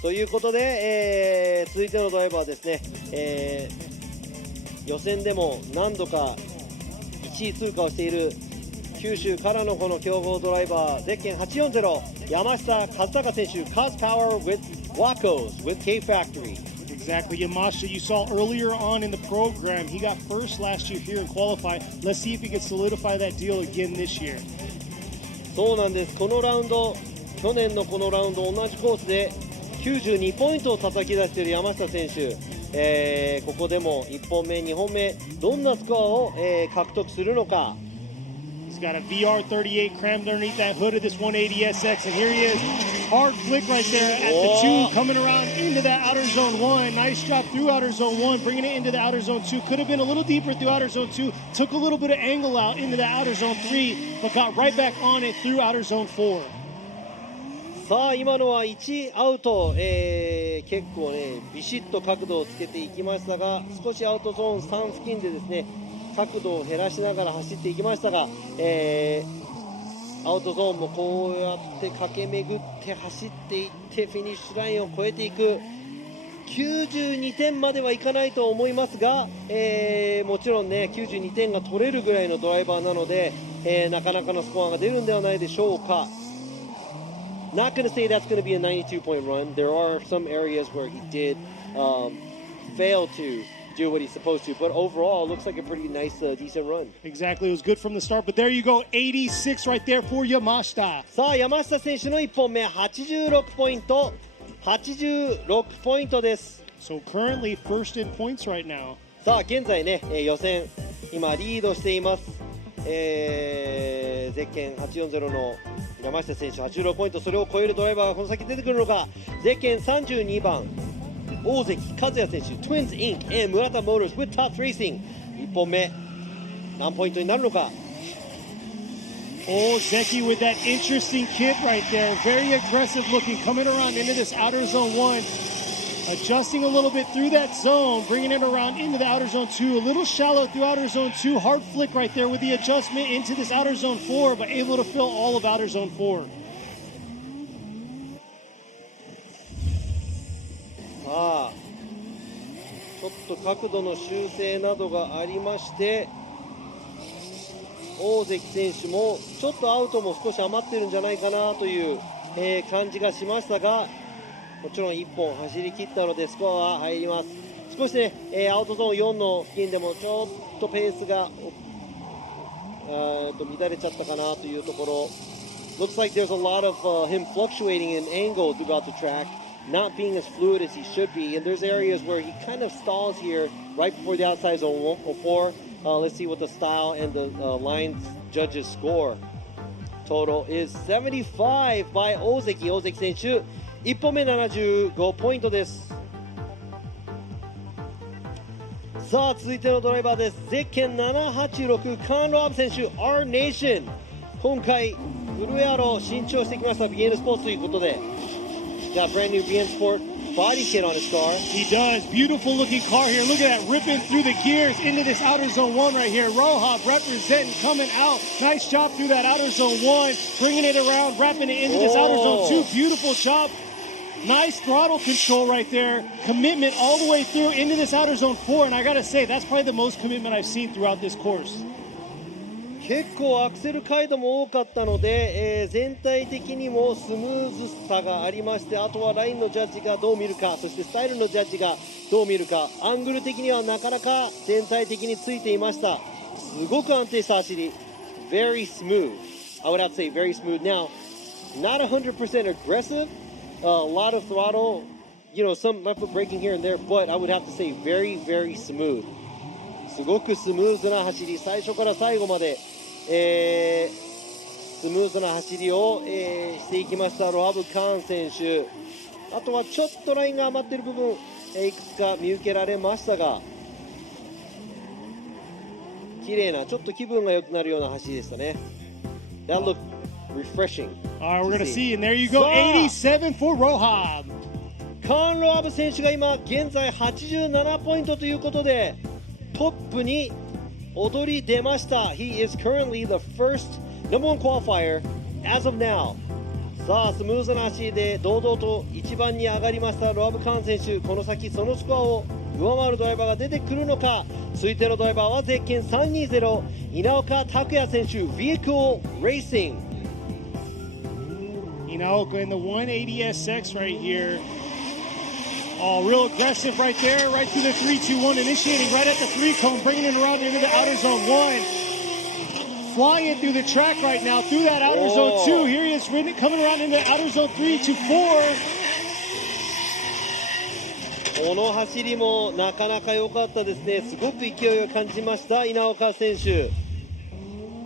ということで、続いてのドライバーですね、予選でも何度か1位通過をしている九州からのこの強豪ドライバー、ゼッケン840、山下和孝選手、Cause Power with Wacos with K Factory。Exactly, Yamashita, you saw earlier on in the program, he got first last year here in qualify. Let's see if he can solidify that deal again this year. そうなんです。このラウンド、去年のこのラウンド同じコースで92ポイントを叩き出している山下選手、ここでも1本目、2本目どんなスコアを、獲得するのか。He's got a VR38 crammed underneath that hood of this 180SX, and here he is, hard flick right there at the 2, coming around into that outer zone 1. Nice drop through outer zone 1, bringing it into the outer zone 2. Could have been a little deeper through outer zone 2. Took a little bit of angle out into that outer zone 3, but got right back on it through outer zone 4. さあ今のは1アウト、結構ねビシッと角度をつけていきましたが、少しアウトゾーン3付近でですね角度を減らしながら走っていきましたが、アウトゾーンもこうやって駆け巡って走っていってフィニッシュラインを越えていく。92点まではいかないと思いますが、もちろんね92点が取れるぐらいのドライバーなので、なかなかのスコアが出るんではないでしょうか。Not going to say that's going to be a 92-point run. There are some areas where he did fail to do what he's supposed to, but overall, it looks like a pretty nice, decent run. Exactly, it was good from the start, but there you go, 86 right there for Yamashita. さあ山下選手の1本目86ポイント、86ポイントです。 So currently first in points right now. さあ現在ね、予選今リードしています、ゼッケン840の山下選手86ポイント、それを超えるドライバーがこの先出てくるのか。ゼッケン32番大関和也選手 Twins Inc. and 村田 Motors with Top Racing 1本目何ポイントになるのか。Oh, Zeki with that interesting kit right there. Very aggressive looking, coming around into this outer zone 1. Adjusting a little bit through that zone, bringing it around into the outer zone 2. A little shallow through outer zone 2. Hard flick right there with the adjustment into this outer zone 4, but able to fill all of outer zone 4. さあちょっと角度の修正などがありまして、大関選手もちょっとアウトも少し余ってるんじゃないかなという、感じがしましたが、もちろん1本走り切ったのでスコアは入ります。少しね、アウトゾーン4の付近でもちょっとペースが乱れちゃったかなというところ。Looks like there's a lot of him fluctuating in angle throughout the track, not being as fluid as he should be, and there's areas where he kind of stalls here right before the outside zone 4. Let's see what the style and the lines judges score. Total is 75 by 大関。大関選手1本目75ポイントです。さあ続いてのドライバーです。ゼッケン786カーン・ローブ選手 R Nation。 今回フルエアロ新調してきました BN スポーツということで、 Got brand new BN Sport body kit on his car. He does. Beautiful looking car here. Look at that, ripping through the gears into this outer zone 1 right here. Rohab representing, coming out. Nice job through that outer zone 1, bringing it around, wrapping it into this outer zone 2. Beautiful job. Nice throttle control right there. Commitment all the way through into this outer zone 4. And I got to say, that's probably the most commitment I've seen throughout this course. 結構アクセル回路も多かったので、全体的にもスムーズさがありまして、あとはラインのジャッジがどう見るか、そしてスタイルのジャッジがどう見るか、アングル的にはなかなか全体的についていました。すごく安定した走り。Very smooth. I would have to say very smooth. Now, not 100% aggressive. A lot of throttle, you know, some left foot braking here and there, but I would have to say very, very smooth. すごくスムーズな走り、最初から最後まで、スムーズな走りを、していきましたロハブ・カーン選手。あとはちょっとラインが余っている部分、いくつか見受けられましたが、綺麗なちょっと気分が良くなるような走りでしたね。That looked refreshing. All right, we're going to see. And there you go, 87 for Rohab. カーン・ロハブ選手が今現在87ポイントということでトップに踊り出ました。 He is currently the first number one qualifier as of now. さあスムーズな走りで堂々と1番に上がりましたロハブ・カーン選手。この先そのスコアを上回るドライバーが出てくるのか。続いてのドライバーはゼッケン320稲岡拓也選手 Vehicle Racing。 Inaoka in the 180SX right here. Oh, real aggressive right there, right through the 3-2-1, initiating right at the 3 cone, bringing it around into the outer zone 1. Flying through the track right now, through that outer zone 2. Here he is coming around into the outer zone 3 to 4. この走りもなかなか良かったですね。すごく勢いを感じました稲岡選手。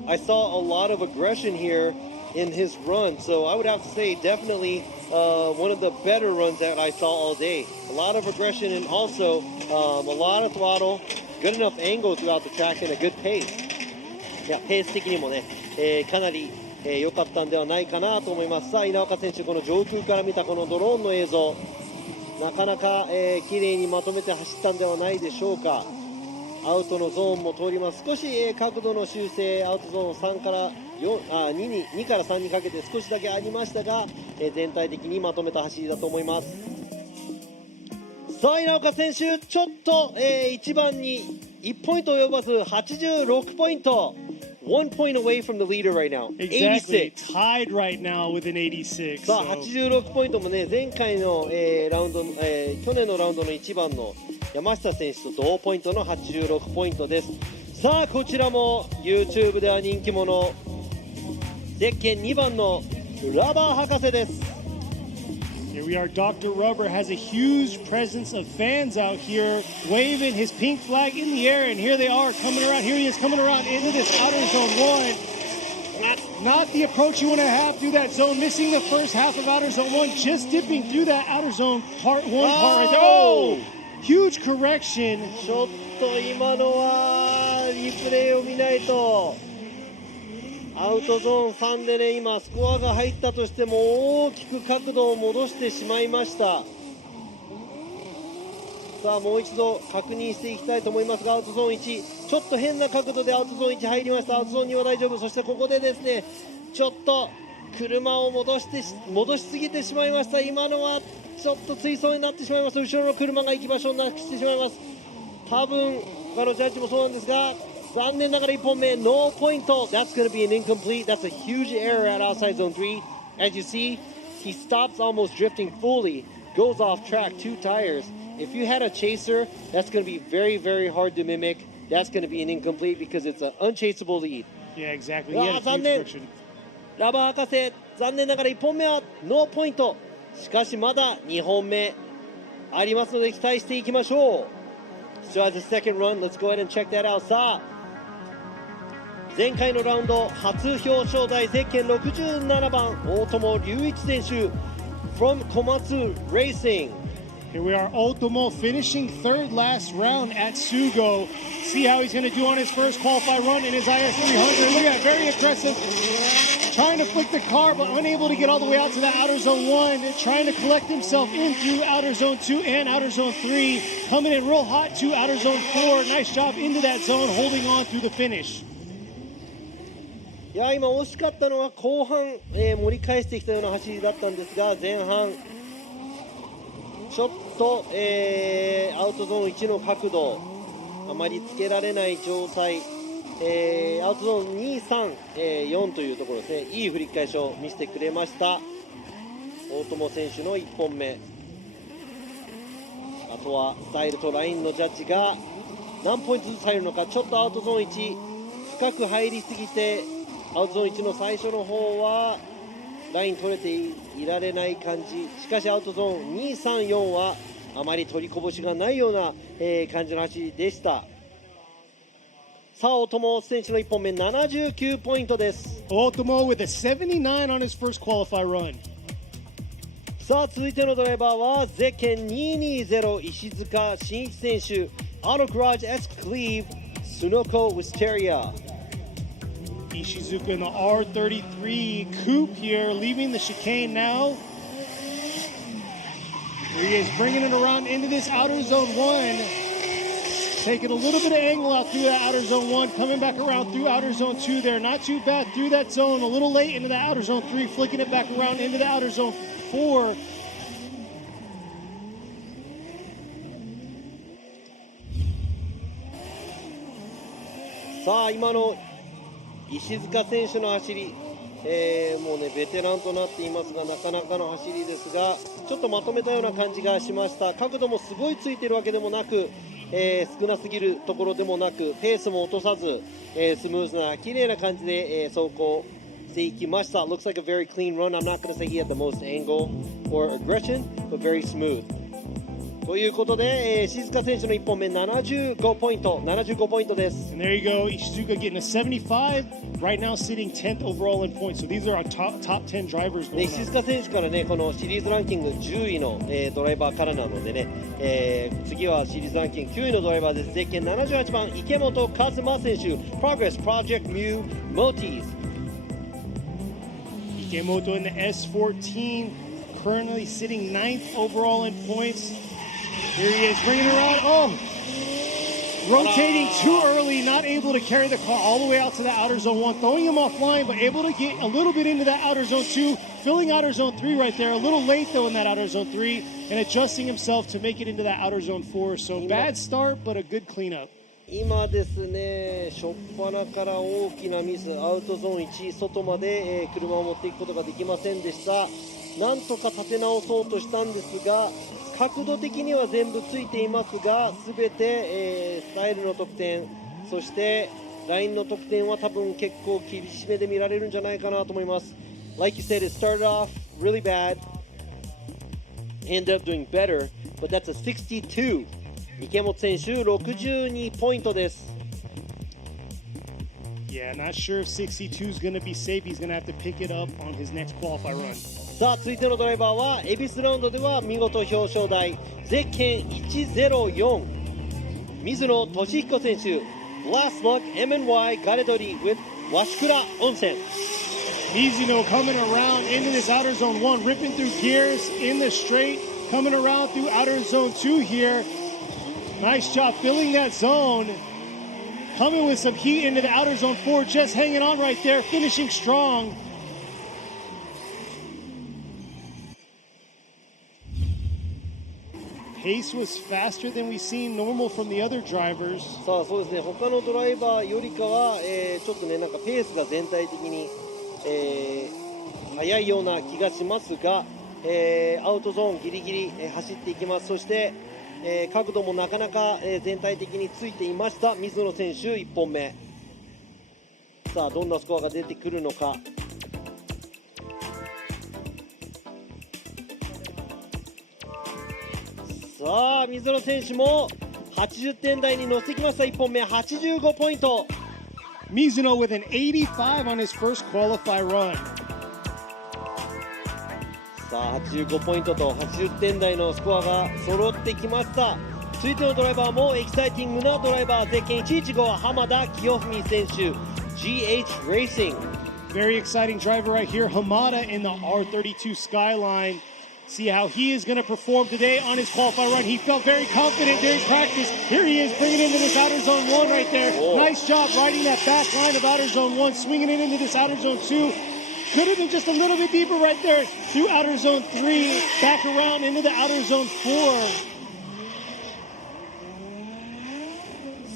I saw a lot of aggression here in his run, so I would have to say definitely one of the better runs that I saw all day. A lot of aggression and also a lot of throttle, good enough angle throughout the track and a good pace. いやペース的にもね、かなり良かったんではないかなと思います。さあ稲岡選手、この上空から見たこのドローンの映像、なかなか、綺麗にまとめて走ったんではないでしょうか。アウトのゾーンも通ります。少し、角度の修正、アウトゾーン3から2から3にかけて少しだけありましたが、全体的にまとめた走りだと思います。さあ稲岡選手、ちょっと、1番に1ポイント及ばず86ポイント。1 point away from the leader right now. Exactly. 86. Tied right now with an 86. さあ86ポイントもね、前回の、ラウンド、去年のラウンドの1番の山下選手と同ポイントの86ポイントです。さあこちらも YouTube では人気者、ゼッケン2番のラバー博士です。Here we are. Dr. Rubber has a huge presence of fans out here waving his pink flag in the air, and here they are coming around. Here he is coming around into this outer zone 1. Not the approach you want to have through that zone. Missing the first half of outer zone 1. Just dipping through that outer zone part 1 part right there. Oh! Huge correction. ちょっと今のはリプレイを見ないと。アウトゾーン3でね、今スコアが入ったとしても大きく角度を戻してしまいました。さあもう一度確認していきたいと思いますが、アウトゾーン1、ちょっと変な角度でアウトゾーン1入りました。アウトゾーン2は大丈夫。そしてここでですね、ちょっと車を戻しすぎてしまいました。今のはちょっと追走になってしまいます。後ろの車が行き場所をなくしてしまいます。多分他のジャッジもそうなんですが、残念ながら1本目ノーポイント。 That's going to be an incomplete. That's a huge error at outside zone 3. As you see, he stops almost drifting fully, goes off track 2 tires. If you had a chaser, that's going to be very, very hard to mimic. That's going to be an incomplete because it's an unchaseable lead. Yeah, exactly. He had a huge 残念。 correction. ラバー博士、残念ながら1本目はノーポイント。しかしまだ2本目ありますので期待していきましょう。So as a second run, let's go ahead and check that out. さあ前回のラウンド初表彰台、ゼッケン67番大友隆一選手 from Komatsu Racing. Here we are, Otomo finishing third last round at Sugo. See how he's going to do on his first qualified run in his IS 300. Look at that, very aggressive. Trying to flick the car, but unable to get all the way out to the outer zone 1. Trying to collect himself in through outer zone 2 and outer zone 3. Coming in real hot to outer zone 4. Nice job into that zone, holding on through the finish. いや今惜しかったのは後半、盛り返してきたような走りだったんですが、前半ちょっと、アウトゾーン1の角度あまりつけられない状態、アウトゾーン2、3、4というところですね。いい振り返しを見せてくれました大友選手の1本目。あとはスタイルとラインのジャッジが何ポイントずつ入るのか。ちょっとアウトゾーン1深く入りすぎて、アウトゾーン1の最初の方はライン取れていられない感じ。しかしアウトゾーン2、3、4はあまり取りこぼしがないような、感じの走りでした。さあ大友選手の1本目79ポイントです。 Otomo with a 79 on his first qualified run. さあ続いてのドライバーはゼッケン220石塚真一選手、アウトガラージ S クリーブスノコウィステリア。Ishizuka in the R33 coupe here, leaving the chicane now. Here he is bringing it around into this outer zone 1. Taking a little bit of angle out through that outer zone 1, coming back around through outer zone 2 there. Not too bad through that zone, a little late into the outer zone 3, flicking it back around into the outer zone 4. さあ今の石塚選手の走り、もうねベテランとなっていますが、なかなかの走りですが、ちょっとまとめたような感じがしました。角度もすごいついてるわけでもなく、少なすぎるところでもなく、ペースも落とさず、スムーズな綺麗な感じで、走行していきました。 Looks like a very clean run. I'm not going to say he had the most angle or aggression, but very smooth. ということで、石塚選手の1本目75ポイントです。 And there you go, Ishizuka getting a 75, right now sitting 10th overall in points. So these are our top 10 drivers で going 石 on. 塚選手からね、このシリーズランキング10位の、ドライバーからなのでね、次はシリーズランキング9位のドライバーです。ゼッケン78番池本和真選手、 Progress Project Mu Motis。Ikemoto in the S14, currently sitting 9th overall in points. Here he is, bringing it around. Oh, rotating too early, not able to carry the car all the way out to the outer zone 1, throwing him offline, but able to get a little bit into that outer zone 2, filling outer zone 3 right there. A little late though in that outer zone 3, and adjusting himself to make it into that outer zone 4. So bad start, but a good cleanup. 今ですね、初っ端から大きなミス、アウトゾーン1、外まで、車を持っていくことができませんでした。なんとか立て直そうとしたんですが、角度的には全部ついていますが、全て、スタイルの得点、そしてラインの得点は多分結構厳しめで見られるんじゃないかなと思います。Like you said, it started off really bad, ended up doing better, but that's a 62. 池本選手62ポイントです。Yeah, not sure if 62 is going to be safe. He's going to have to pick it up on his next qualify run. さあ続いてのドライバーは恵比寿ラウンドでは見事表彰台ゼッケン104水野俊彦選手 Last Luck M&Y ガレドリ with 鷲倉温泉 Mizuno coming around into this outer zone 1, ripping through gears in the straight, coming around through outer zone 2 here. Nice job filling that zone, coming with some heat into the outer zone 4, just hanging on right there, finishing strong. Pace was faster than we've seen normal from the other drivers. さあそうですね、他のドライバーよりかは、ちょっとねなんかペースが全体的に、速いような気がしますが、アウトゾーンギリギリ、走っていきます。そして、角度もなかなか、全体的についていました水野選手1本目。さあどんなスコアが出てくるのか。さあ水野選手も80点台に乗せてきました。1本目85ポイント。 Mizuno with an 85 on his first qualify run. さあ85ポイントと80点台のスコアが揃ってきました。続いてのドライバーもエキサイティングなドライバー、ゼッケン115浜田清文選手 GH Racing. Very exciting driver right here, Hamada in the R32 Skyline. See how he is going to perform today on his qualify run. He felt very confident during practice. Here he is bringing it into this outer zone 1 right there. Whoa. Nice job riding that back line of outer zone 1, swinging it into this outer zone 2. Could have been just a little bit deeper right there through outer zone 3, back around into the outer zone 4.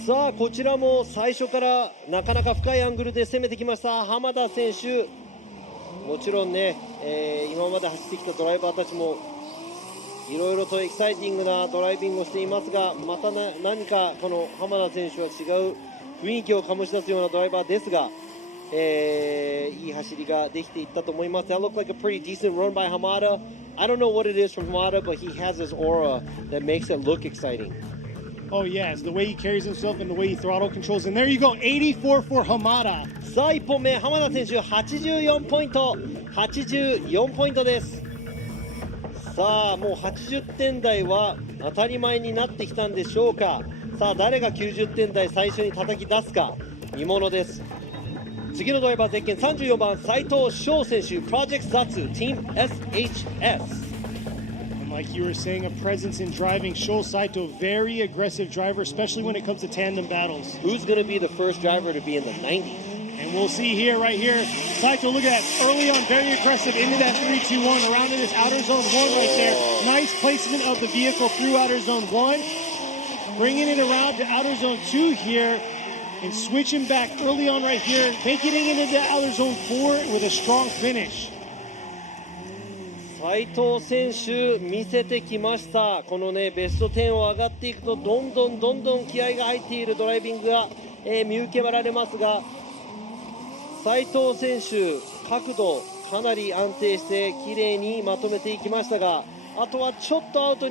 さあこちらも最初からなかなか深いアングルで攻めてきました浜田選手。もちろんね、今まで走ってきたドライバーたちもいろいろとエキサイティングなドライビングをしていますが、また、何かこの浜田選手は違う雰囲気を醸し出すようなドライバーですが、いい走りができていったと思います。That looked like a pretty decent run by Hamada. I don't know what it is from Hamada, but he has this aura that makes it look exciting. Oh yes, the way he carries himself and the way he throttle controls. And there you go, 84 for Hamada. さあ1本目浜田選手84ポイント84ポイントです。さあもう80点台は当たり前になってきたんでしょうか。さあ誰が90点台最初に叩き出すか見ものです。次のドライバーゼッケン34番斉藤翔選手 Project Zatsu Team SHS。Like you were saying, a presence in driving. Sho Saito, very aggressive driver, especially when it comes to tandem battles. Who's going to be the first driver to be in the 90s? And we'll see here, right here. Saito, look at that. Early on, very aggressive into that 3-2-1, around in this outer zone 1 right there. Nice placement of the vehicle through outer zone 1. Bringing it around to outer zone 2 here. And switching back early on right here. Making it into the outer zone 4 with a strong finish. 斉藤選手見せてきました。このねベスト10を上がっていくとどんどん気合が入っているドライビングが、見受けられますが、斉藤選手角度かなり安定して綺麗にまとめていきましたが、あとはちょっとアウト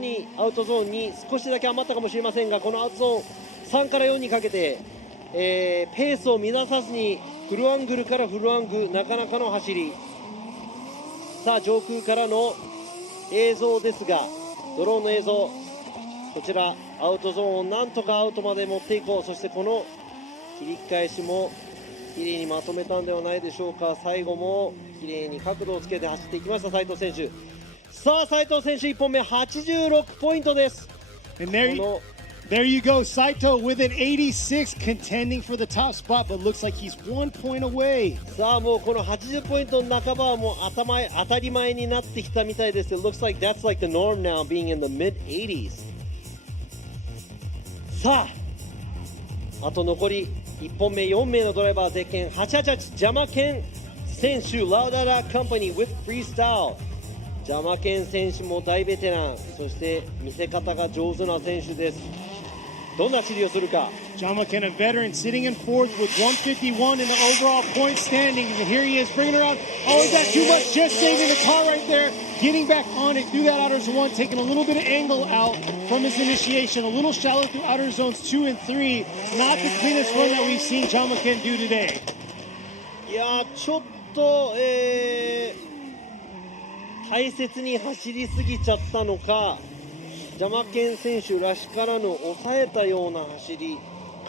ゾーンに少しだけ余ったかもしれませんが、このアウトゾーン3から4にかけて、ペースを乱さずにフルアングルからフルアングなかなかの走り。さあ上空からの映像ですが、ドローンの映像、こちらアウトゾーンをなんとかアウトまで持っていこう。そしてこの切り返しも綺麗にまとめたんではないでしょうか。最後も綺麗に角度をつけて走っていきました斉藤選手。さあ斉藤選手1本目86ポイントです。 And there you go, Saito with an 86, contending for the top spot, but looks like he's 1 point away. さあもうこの80ポイントの半ばはもう当たり前になってきたみたいです。It looks like that's like the norm now, being in the mid 80s. さああと残り1本目4名のドライバーゼッケン888ジャマケン選手ラウダラカンパニー with freestyle。ジャマケン選手も大ベテラン、そして見せ方が上手な選手です。どんな走りをするか。 Gymkhana, a veteran, sitting in fourth with 151 in the overall point standings. And here he is, bringing around. Oh, is that too much? Just saving the car right there. Getting back on it through that outer zone 1, taking a little bit of angle out from his initiation. A little shallow through outer zones 2 and 3. Not the cleanest run that we've seen Gymkhana do today. いやちょっと、大切に走りすぎちゃったのか、ジャマケン選手らしからぬ抑えたような走り、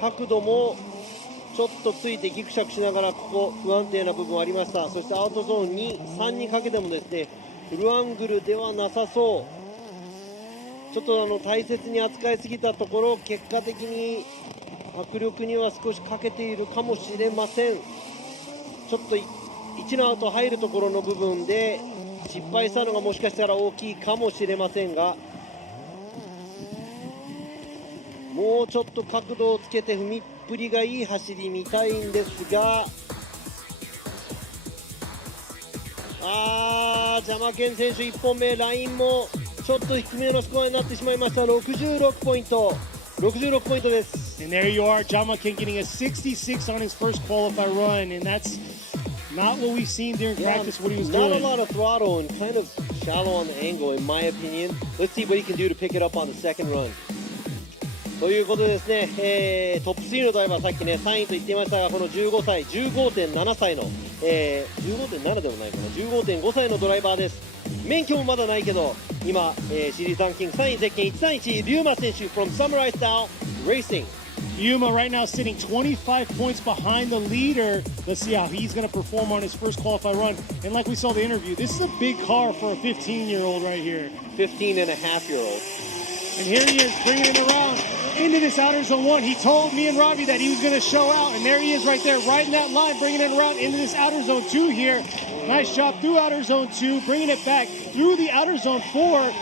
角度もちょっとついてギクシャクしながらここ不安定な部分ありました。そしてアウトゾーン2、3にかけてもですねフルアングルではなさそう。ちょっと大切に扱いすぎたところ、結果的に迫力には少し欠けているかもしれません。ちょっと1のアウト入るところの部分で失敗したのがもしかしたら大きいかもしれませんが、もうちょっと角度をつけて踏みっぷりがいい走り見たいんですが、ジャマケン選手1本目ラインもちょっと低めのスコアになってしまいました。66ポイントです。 And there you are, Gymkhana getting a 66 on his first qualify run, and that's not what we've seen during practice, what he was not doing. a lot of throttle and kind of shallow on the angle in my opinion. Let's see what he can do to pick it up on the second run. ということでですね、トップ3のドライバーさっきね3位と言っていましたが、この15歳 15.7 歳の、15.7 でもないかな 15.5 歳のドライバーです。免許もまだないけど今、シリーズランキング3位ゼッケン131リュウマ選手 from Samurai Style Racing。 Yuma right now sitting 25 points behind the leader. Let's see how he's going to perform on his first qualify run. And like we saw the interview, this is a big car for a 15-year-old right here. 15 and a half-year-old. And here he is bringing it around into this outer zone 1. He told me and Robbie that he was going to show out, and there he is right there, riding that line, bringing it around into this outer zone 2 here. Nice job through outer zone 2, bringing it back through the outer zone 4.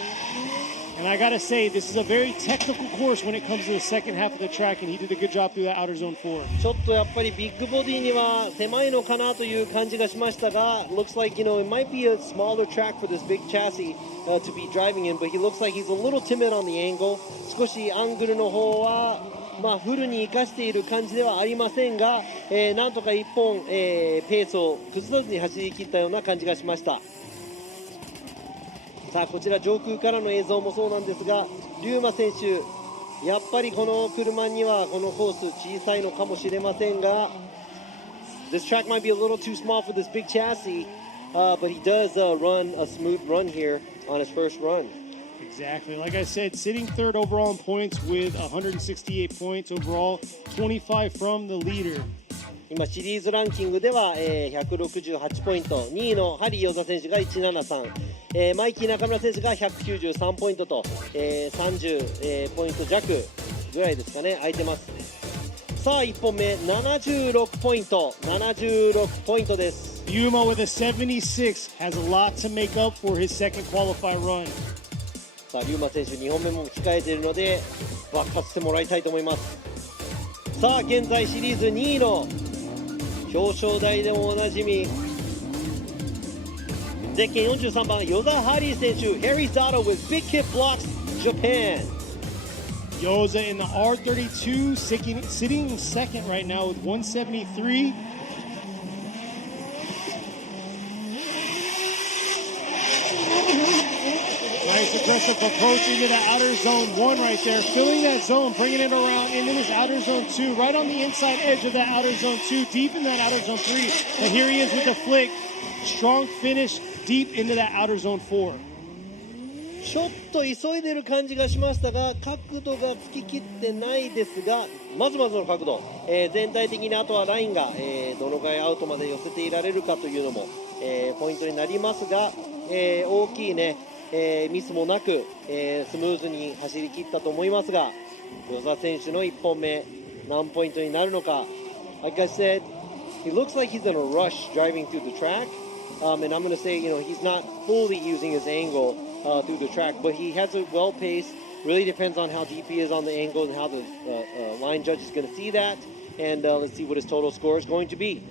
And I got to say, this is a very technical course when it comes to the second half of the track, and he did a good job through that outer zone 4. ちょっとやっぱりビッグボディには狭いのかなという感じがしましたが、looks like, it might be a smaller track for this big chassis to be driving in, but he looks like he's a little timid on the angle. 少しアングルの方は、フルに生かしている感じではありませんが、なんとか1本、ペースを崩さずに走り切ったような感じがしました。さあこちら上空からの映像もそうなんですが、リュウマ選手やっぱりこの車にはこのコース小さいのかもしれませんが、 This track might be a little too small for this big chassis, but he does run a smooth run here on his first run. Exactly. Like I said, sitting third overall in points with 168 points overall, 25 from the leader. 今シリーズランキングでは、168ポイント、2位のハリー・ヨザ選手が173、マイキー中村選手が193ポイントと、30、ポイント弱ぐらいですかね、空いてます。さあ1本目76ポイントです。 Yuma with a 76 has a lot to make up for his second qualify run. さあリュウマ選手2本目も控えているので爆発してもらいたいと思います。さあ現在シリーズ2位の表彰台でもおなじみゼッケン43番ヨザ・ハリー選手 Harry Zato with Big Kit Blocks Japan. Yoza in the R32 sitting second right now with 173. Nice aggressive approach into that outer zone 1 right there, filling that zone, bringing it around into this outer zone 2, right on the inside edge of that outer zone 2, deep in that outer zone 3. And here he is with the flick, strong finish deep into that outer zone 4. ちょっと急いでる感じがしましたが、角度がつききってないですが、まずまずの角度、全体的にあとはラインが、どのくらいアウトまで寄せていられるかというのも、ポイントになりますが、大きいね、ミスもなく、スムーズに走り切ったと思いますが、與座選手の1本目何ポイントになるのか。Like I said, he looks like he's in a rush driving through the track, and I'm going to say, he's not fully using his angle through the track, but he has it well paced. Really depends on how deep he is on the angle and how the line judge is going to see that. And let's see what his total score is going to be.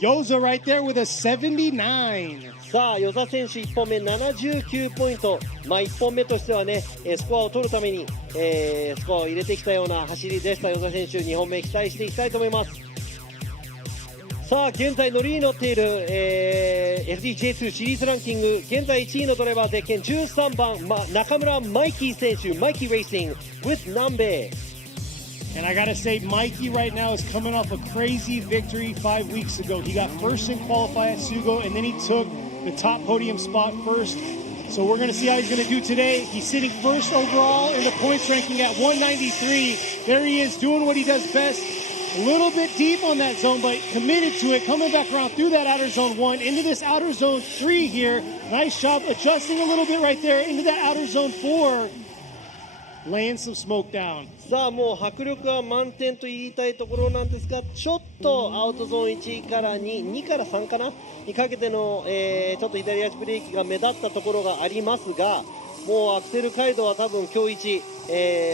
Yoza right there with a 79. さあ、與座選手1本目79ポイント、1本目としてはね、スコアを取るために、スコアを入れてきたような走りでした。與座選手2本目期待していきたいと思います。さあ、現在乗りに乗っている、FDJ2 シリーズランキング現在1位のドライバーゼッケン13番、中村マイキー選手、マイキーレーシング with 南米。And I gotta say, Mikey right now is coming off a crazy victory 5 weeks ago. He got first in qualify at Sugo, and then he took the top podium spot first. So we're gonna see how he's gonna do today. He's sitting first overall in the points ranking at 193. There he is, doing what he does best. A little bit deep on that zone, but committed to it. Coming back around through that outer zone 1 into this outer zone 3 here. Nice job adjusting a little bit right there into that outer zone 4. Laying some smoke down. さあ、もう迫力は満点と言いたいところなんですが、ちょっとアウトゾーン1から2から3かなにかけての、ちょっと左足ブレーキが目立ったところがありますが、もうアクセル街道は多分今日一、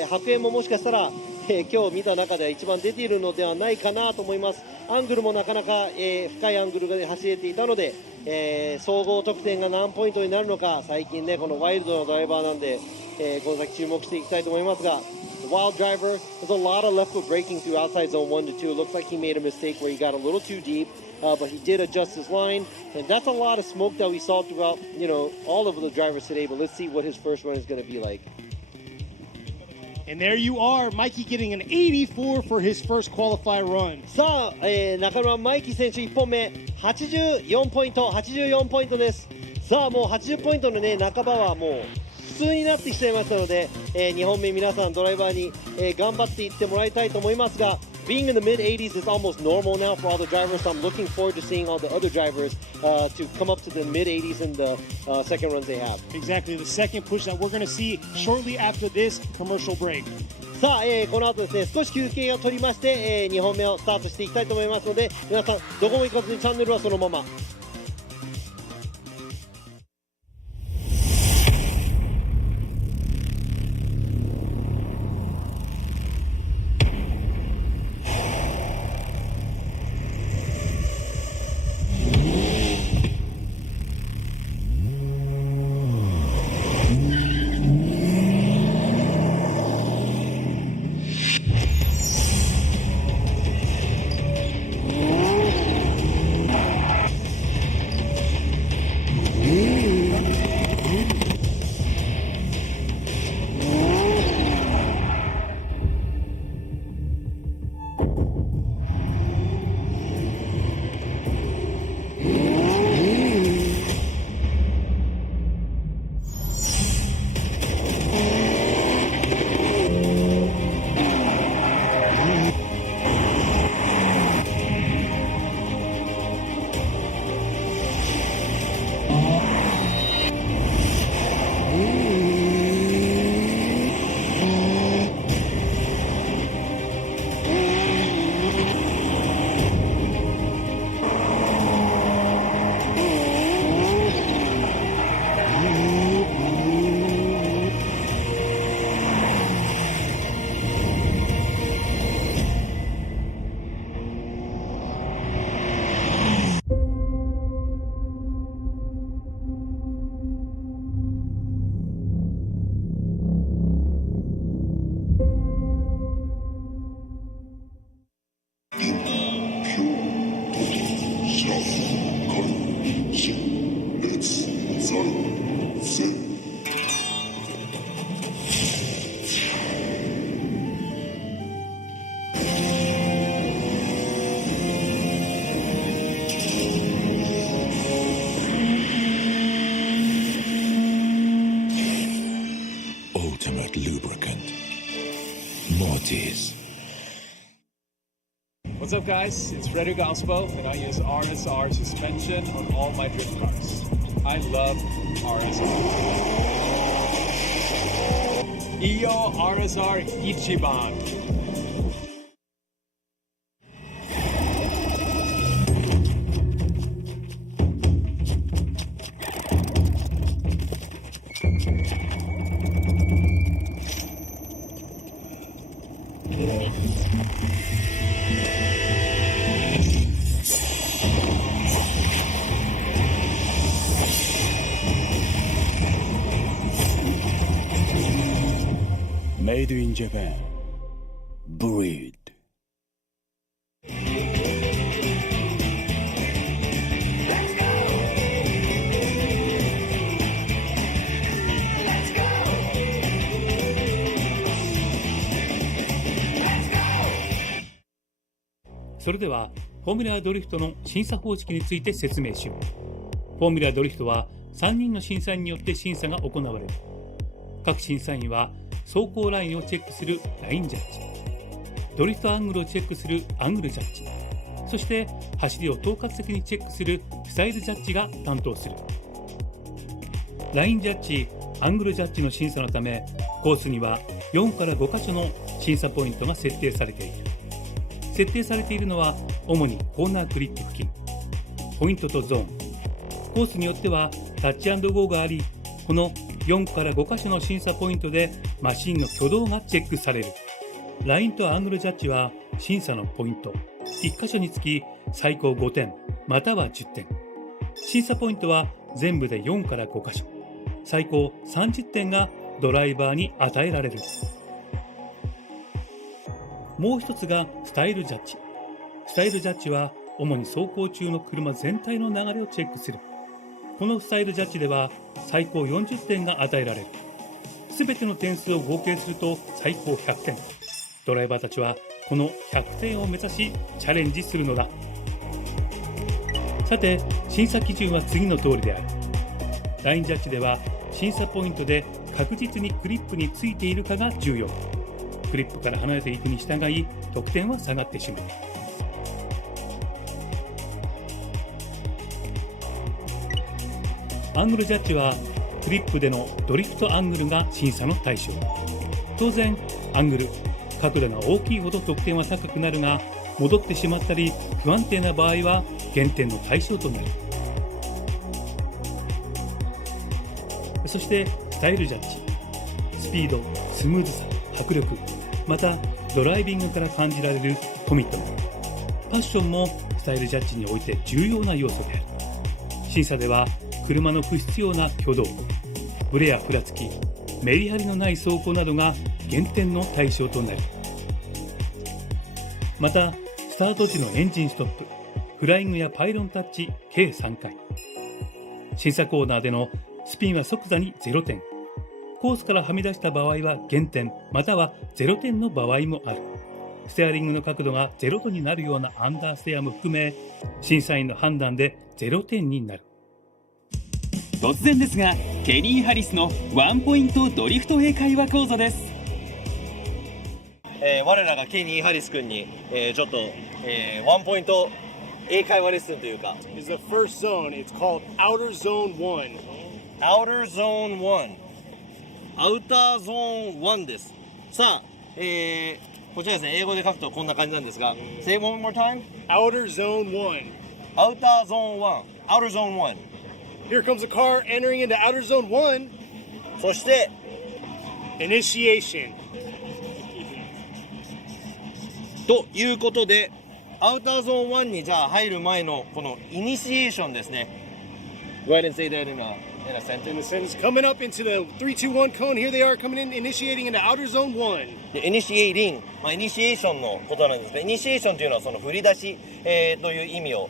白煙ももしかしたら、今日見た中では一番出ているのではないかなと思います。アングルもなかなか、深いアングルで走れていたので、総合得点が何ポイントになるのか、最近ねこのワイルドなドライバーなんで、この先注目していきたいと思いますが、Wild driver, there's a lot of left foot braking through outside zone 1 to 2. It looks like he made a mistake where he got a little too deep, but he did adjust his line, and that's a lot of smoke that we saw throughout, all of the drivers today. But let's see what his first run is going to be like. And there you are, Mikey getting an 84 for his first qualify run. さあ、中村マイキー選手1本目84ポイントです。さあ、もう80ポイントのね半ばはもう普通になってきちゃいましたので、2本目皆さんドライバーに、頑張っていってもらいたいと思いますが、being in the mid 80s is almost normal now for all the drivers, so I'm looking forward to seeing all the other drivers to come up to the mid 80s in the second runs they have. Exactly, the second push that we're going to see shortly after this commercial break. さあ、この後ですね少し休憩を取りまして、2本目をスタートしていきたいと思いますので、皆さんどこも行かずにチャンネルはそのまま。like lubricant. Mortis. What's up, guys? It's Frederick Gaspo, and I use RSR suspension on all my drift cars. I love RSR. Iyo RSR Ichiban. Made in Japan. Breed. それではフォーミュラドリフトの審査方式について説明しよう。フォーミュラドリフトは3人の審査員によって審査が行われる。各審査員は走行ラインをチェックするラインジャッジ、ドリフトアングルをチェックするアングルジャッジ、そして走りを統括的にチェックするスタイルジャッジが担当する。ラインジャッジ、アングルジャッジの審査のため、コースには4から5箇所の審査ポイントが設定されている。設定されているのは主にコーナークリップ付近、ポイントとゾーン、コースによってはタッチ&ゴーがあり、この4から5箇所の審査ポイントでマシンの挙動がチェックされる。ラインとアングルジャッジは審査のポイント1箇所につき最高5点または10点。審査ポイントは全部で4から5箇所、最高30点がドライバーに与えられる。もう一つがスタイルジャッジ。スタイルジャッジは主に走行中の車全体の流れをチェックする。このスタイルジャッジでは最高40点が与えられる。すべての点数を合計すると最高100点。ドライバーたちはこの100点を目指しチャレンジするのだ。さて、審査基準は次の通りである。ラインジャッジでは審査ポイントで確実にクリップについているかが重要。クリップから離れていくに従い得点は下がってしまう。アングルジャッジはクリップでのドリフトアングルが審査の対象。当然アングル、角度が大きいほど得点は高くなるが、戻ってしまったり不安定な場合は減点の対象となる。そしてスタイルジャッジ、スピード、スムーズさ、迫力、またドライビングから感じられるコミットメント、パッションもスタイルジャッジにおいて重要な要素である。審査では車の不必要な挙動、ブレやふらつき、メリハリのない走行などが減点の対象となる。またスタート時のエンジンストップ、フライングやパイロンタッチ計3回、審査コーナーでのスピンは即座に0点、コースからはみ出した場合は減点または0点の場合もある。ステアリングの角度が0度になるようなアンダーステアも含め、審査員の判断で0点になる。突然ですが、ケニー・ハリスのワンポイントドリフト英会話講座です。我らがケニー・ハリス君に、ちょっと、ワンポイント英会話レッスンというか。This is the first zone. It's called Outer Zone 1. Outer Zone 1。アウターゾーン1です。さあ、こちらですね、英語で書くとこんな感じなんですが、Say it one more time. Outer Zone 1. アウターゾーン1。Outer Zone 1。Here comes a car entering into Outer Zone 1. そして、Initiation. ということで、アウターゾーン1にじゃあ入る前のこのイニシエーションですね。Go ahead and say that in a sentence. In the sentence, coming up into the 3-2-1 cone. Here they are coming in, initiating into Outer Zone 1. でイニシエイリン、イニシエーションのことなんですが、イニシエーションというのはその振り出し、という意味を、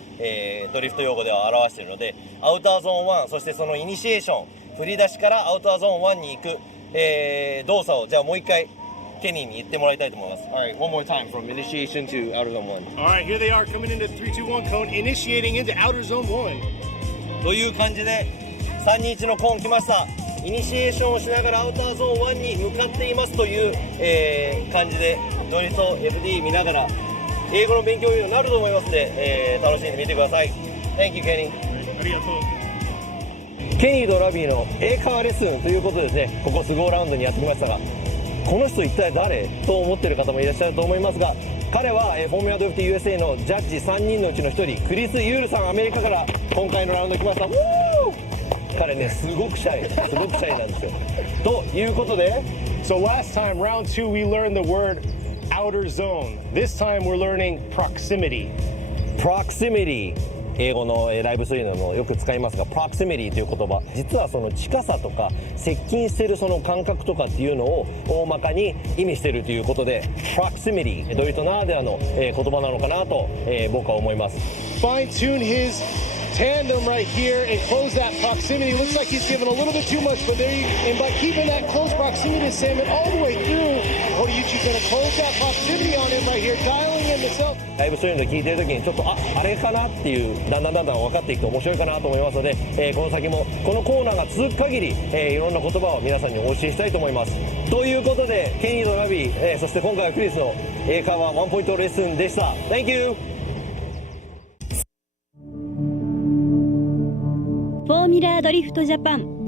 ドリフト用語では表しているので、アウターゾーン1、そしてそのイニシエーション、振り出しからアウターゾーン1に行く、動作をじゃあもう一回ケニーに言ってもらいたいと思います。Alright, one more time from initiation to outer zone 1. Alright, here they are coming into 3-2-1 cone, initiating into Outer Zone 1. という感じで321のコーン来ました。イニシエーションをしながらアウターゾーン1に向かっていますという、感じでドリフト FD 見ながら英語の勉強になると思いますので、楽しんでみてください。 Thank you, Kenny。 ありがとう。ケニーとラビーの英会話レッスンということでですね、ここスゴーラウンドにやってきましたが、この人一体誰と思っている方もいらっしゃると思いますが、彼はフォーミュラドリフト USA のジャッジ3人のうちの1人、クリス・ユールさん、アメリカから今回のラウンド来ました。彼ね、すごくシャイなんですよ。ということで、 So last time, round 2, we learned the word outer zone. This time we're learning proximity. proximity、英語のライブストリームのよく使いますが、 proximity という言葉、実はその近さとか接近しているその感覚とかっていうのを大まかに意味しているということで、 proximity、ドリフトならではの言葉なのかなと僕は思います。 Fine tune his tandem right here and close that proximity. Looks like he's given a little bit too much, but there you, and by keeping that close proximity to Salmon all the way through, Okuibuki's going to close that proximity on him right here, dialing in the self. ライブストリームで聞いてる時にちょっとあれかなっていうだんだん分かっていくと面白いかなと思いますので、この先もこのコーナーが続く限り、いろんな言葉を皆さんにお教えしたいと思います。ということで、ケニーとラビー、そして今回はクリスの英会話ワンポイントレッスンでした。 Thank you。 フォーミュラードリフトジャパン。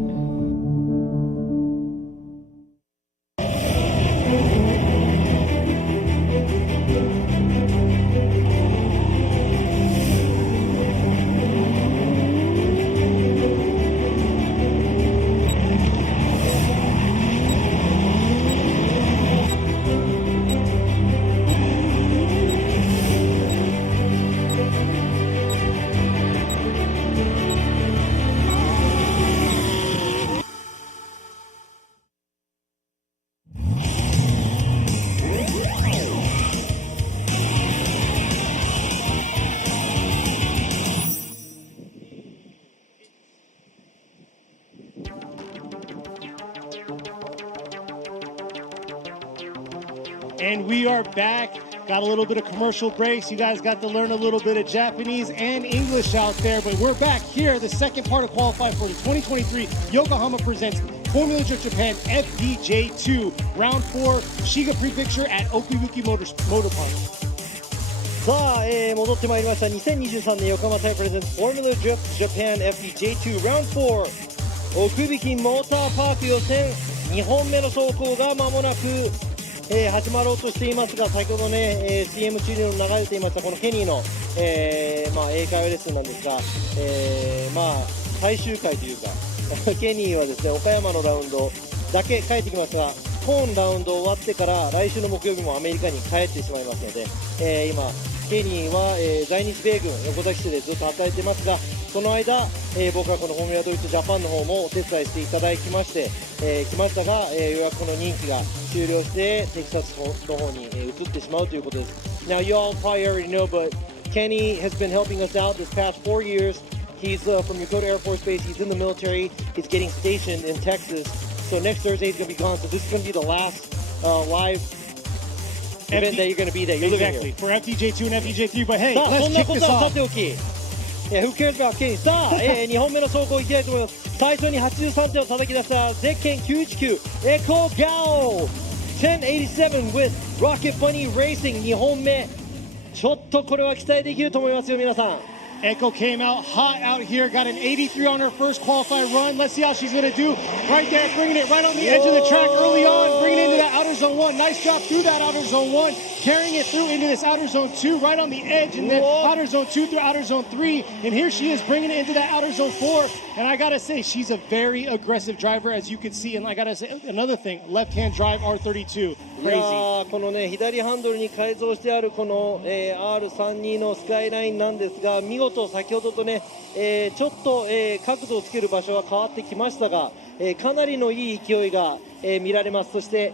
And we are back. Got a little bit of commercial breaks. You guys got to learn a little bit of Japanese and English out there. But we're back here, the second part of qualifying for the 2023 Yokohama Presents Formula Drift Japan FDJ2 Round 4 Shiga Prefecture at Okuibuki Motorpark. さあ、戻ってまいりました。2023年横浜タイプレゼンツ Formula Drift Japan FDJ2 Round 4奥引モーターパーク予選2本目の走行が間もなく始まろうとしていますが、先ほどね、CM 中に流れていましたこのケニーの、英会話レッスンなんですが、最終回というかケニーはですね、岡山のラウンドだけ帰ってきますが、今ラウンド終わってから来週の木曜日もアメリカに帰ってしまいますので、今ケニーは、在日米軍横崎市でずっと働いてますが、その間、僕はこのフォーミュラドリフトジャパンの方もお手伝いしていただきまして、来ましたが、ようやくこの任期が終了してテキサスの方に、移ってしまうということです。Now you all probably already know, but Kenny has been helping us out this past 4 years. He's from Yokota Air Force Base. He's in the military. He's getting stationed in Texas. So next Thursday he's going to be gone. So this is going to be the last live event that you're going to be there. You're Exactly. For FDJ2 and FDJ3. But hey, さあ、そ let's んな kick こ this とはさ off. ておき、Who cares about Kenny? さあ、2本目の走行いきたいと思います。最初に83点を叩き出したゼッケン919エコガオ1087 with Rocket Bunny Racing 2本目、ちょっとこれは期待できると思いますよ皆さん。Echo came out hot out here, got an 83 on her first qualified run. Let's see how she's going to do. Right there, bringing it right on the edge of the track early on, bringing it into that outer zone 1. Nice job through that outer zone 1, carrying it through into this outer zone 2, right on the edge, and then outer zone 2 through outer zone 3. And here she is bringing it into that outer zone 4. And I got to say, she's a very aggressive driver, as you can see. And I got to say, another thing, left-hand drive R32. いや Crazy. ー、このね、左ハンドルに改造してあるこの、R32 のスカイラインなんですが、見事先ほどとね、ちょっと、角度をつける場所が変わってきましたが、かなりのいい勢いが、見られます。そして、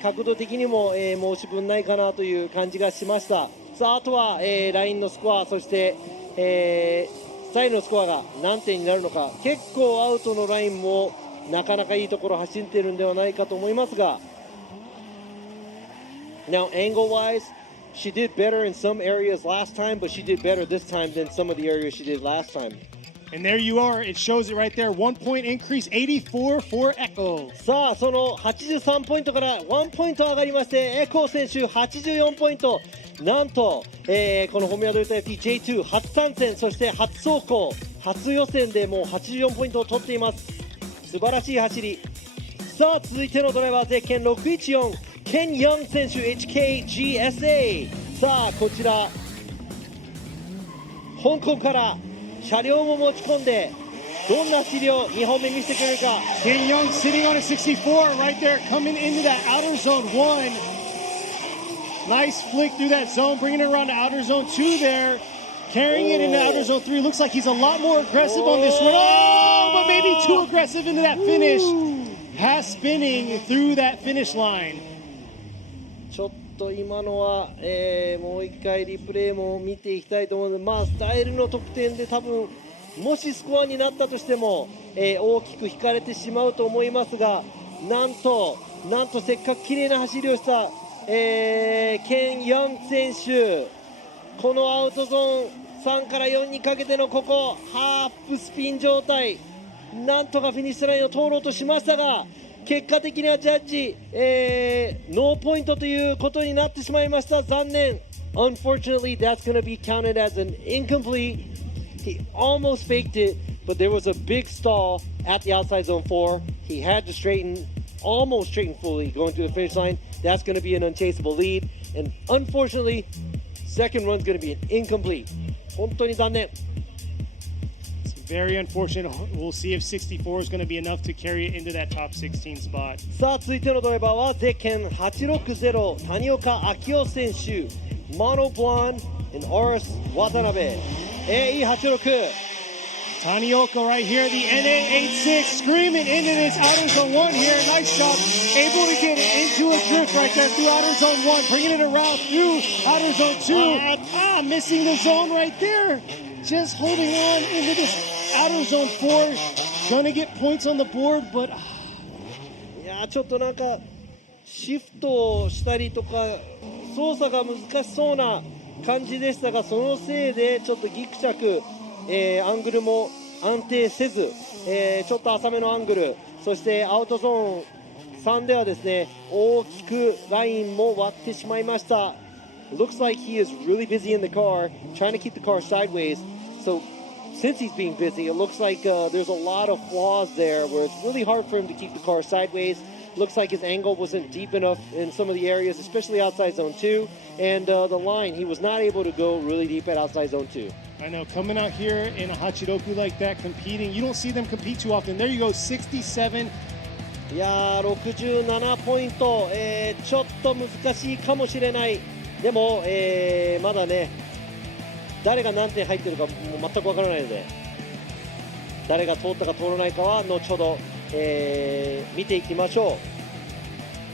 角度的にも、申し分ないかなという感じがしました。さあ、あとは、ラインのスコア、そして、スタイルのスコアが何点になるのか、結構アウトのラインもなかなかいいところ走っているんではないかと思いますが、Now, angle-wise, she did better in some areas last time, but she did better this time than some of the areas she did last time. And there you are. It shows it right there. 1 point increase, 84 for Echo. さあその83ポイントから1ポイント上がりまして、エコー選手84ポイント。なんと、このフォーミュラドリフト FDJ2 初参戦、そして初走行、初予選でもう84ポイントを取っています。素晴らしい走り。さあ続いてのドライバーゼッケン614、ケン・ヤン選手 HKGSA。さあこちら香港から車両も持ち込んで、どんな走りを2本目見せてくれるか。 Ken Young sitting on a 64 right there, coming into that outer zone 1. Nice flick through that zone, bringing it around to outer zone 2 there. Carrying it into outer zone 3. Looks like he's a lot more aggressive on this one. Oh, but maybe too aggressive into that finish. Has spinning through that finish line. ちょっと今のは、もう一回リプレイも見ていきたいと思うので、まあ、スタイルの得点で多分もしスコアになったとしても、大きく引かれてしまうと思いますが、なんとせっかく綺麗な走りをした、ケン・ヤン選手、このアウトゾーン3から4にかけてのここハーフスピン状態、なんとかフィニッシュラインを通ろうとしましたが、結果的にはジャッジ、ノーポイントということになってしまいました。残念。 Unfortunately, that's going to be counted as an incomplete. He almost faked it, but there was a big stall at the outside zone 4. He had to almost straighten fully going to the finish line. That's going to be an unchaseable lead. And unfortunately, second run's going to be an incomplete. 本当に残念。Very unfortunate. We'll see if 64 is going to be enough to carry it into that top 16 spot. さあ続いてのドライバーはゼッケン860、谷岡明夫選手、モノブラン and RS 渡辺 AE86。 Tanioka right here, the NA86 screaming into this outer zone 1 here. Nice job. Able to get it into a drift right there through outer zone 1, bringing it around through outer zone 2. Missing the zone right there. Just holding on into this outer zone 4. Gonna get points on the board, but いやちょっとなんかシフトをしたりとか操作が難しそうな感じでしたが、そのせいでちょっとギクシャク、アングルも安定せず、ちょっと浅めのアングル、そしてアウトゾーン3ではですね、大きくラインも割ってしまいました。 Looks like he is really busy in the car, trying to keep the car sideways. So since he's being busy, it looks like there's a lot of flaws there where it's really hard for him to keep the car sideways. Looks like his angle wasn't deep enough in some of the areas, especially outside zone 2. And the line, he was not able to go really deep at outside zone 2. I know, coming out here in a Hachiroku like that, competing, you don't see them compete too often. There you go, 67. いやー67ポイント、ちょっと難しいかもしれない。でも、まだね、誰が何点入ってるかもう全くわからないので、誰が通ったか通らないかは後ほど、見ていきましょ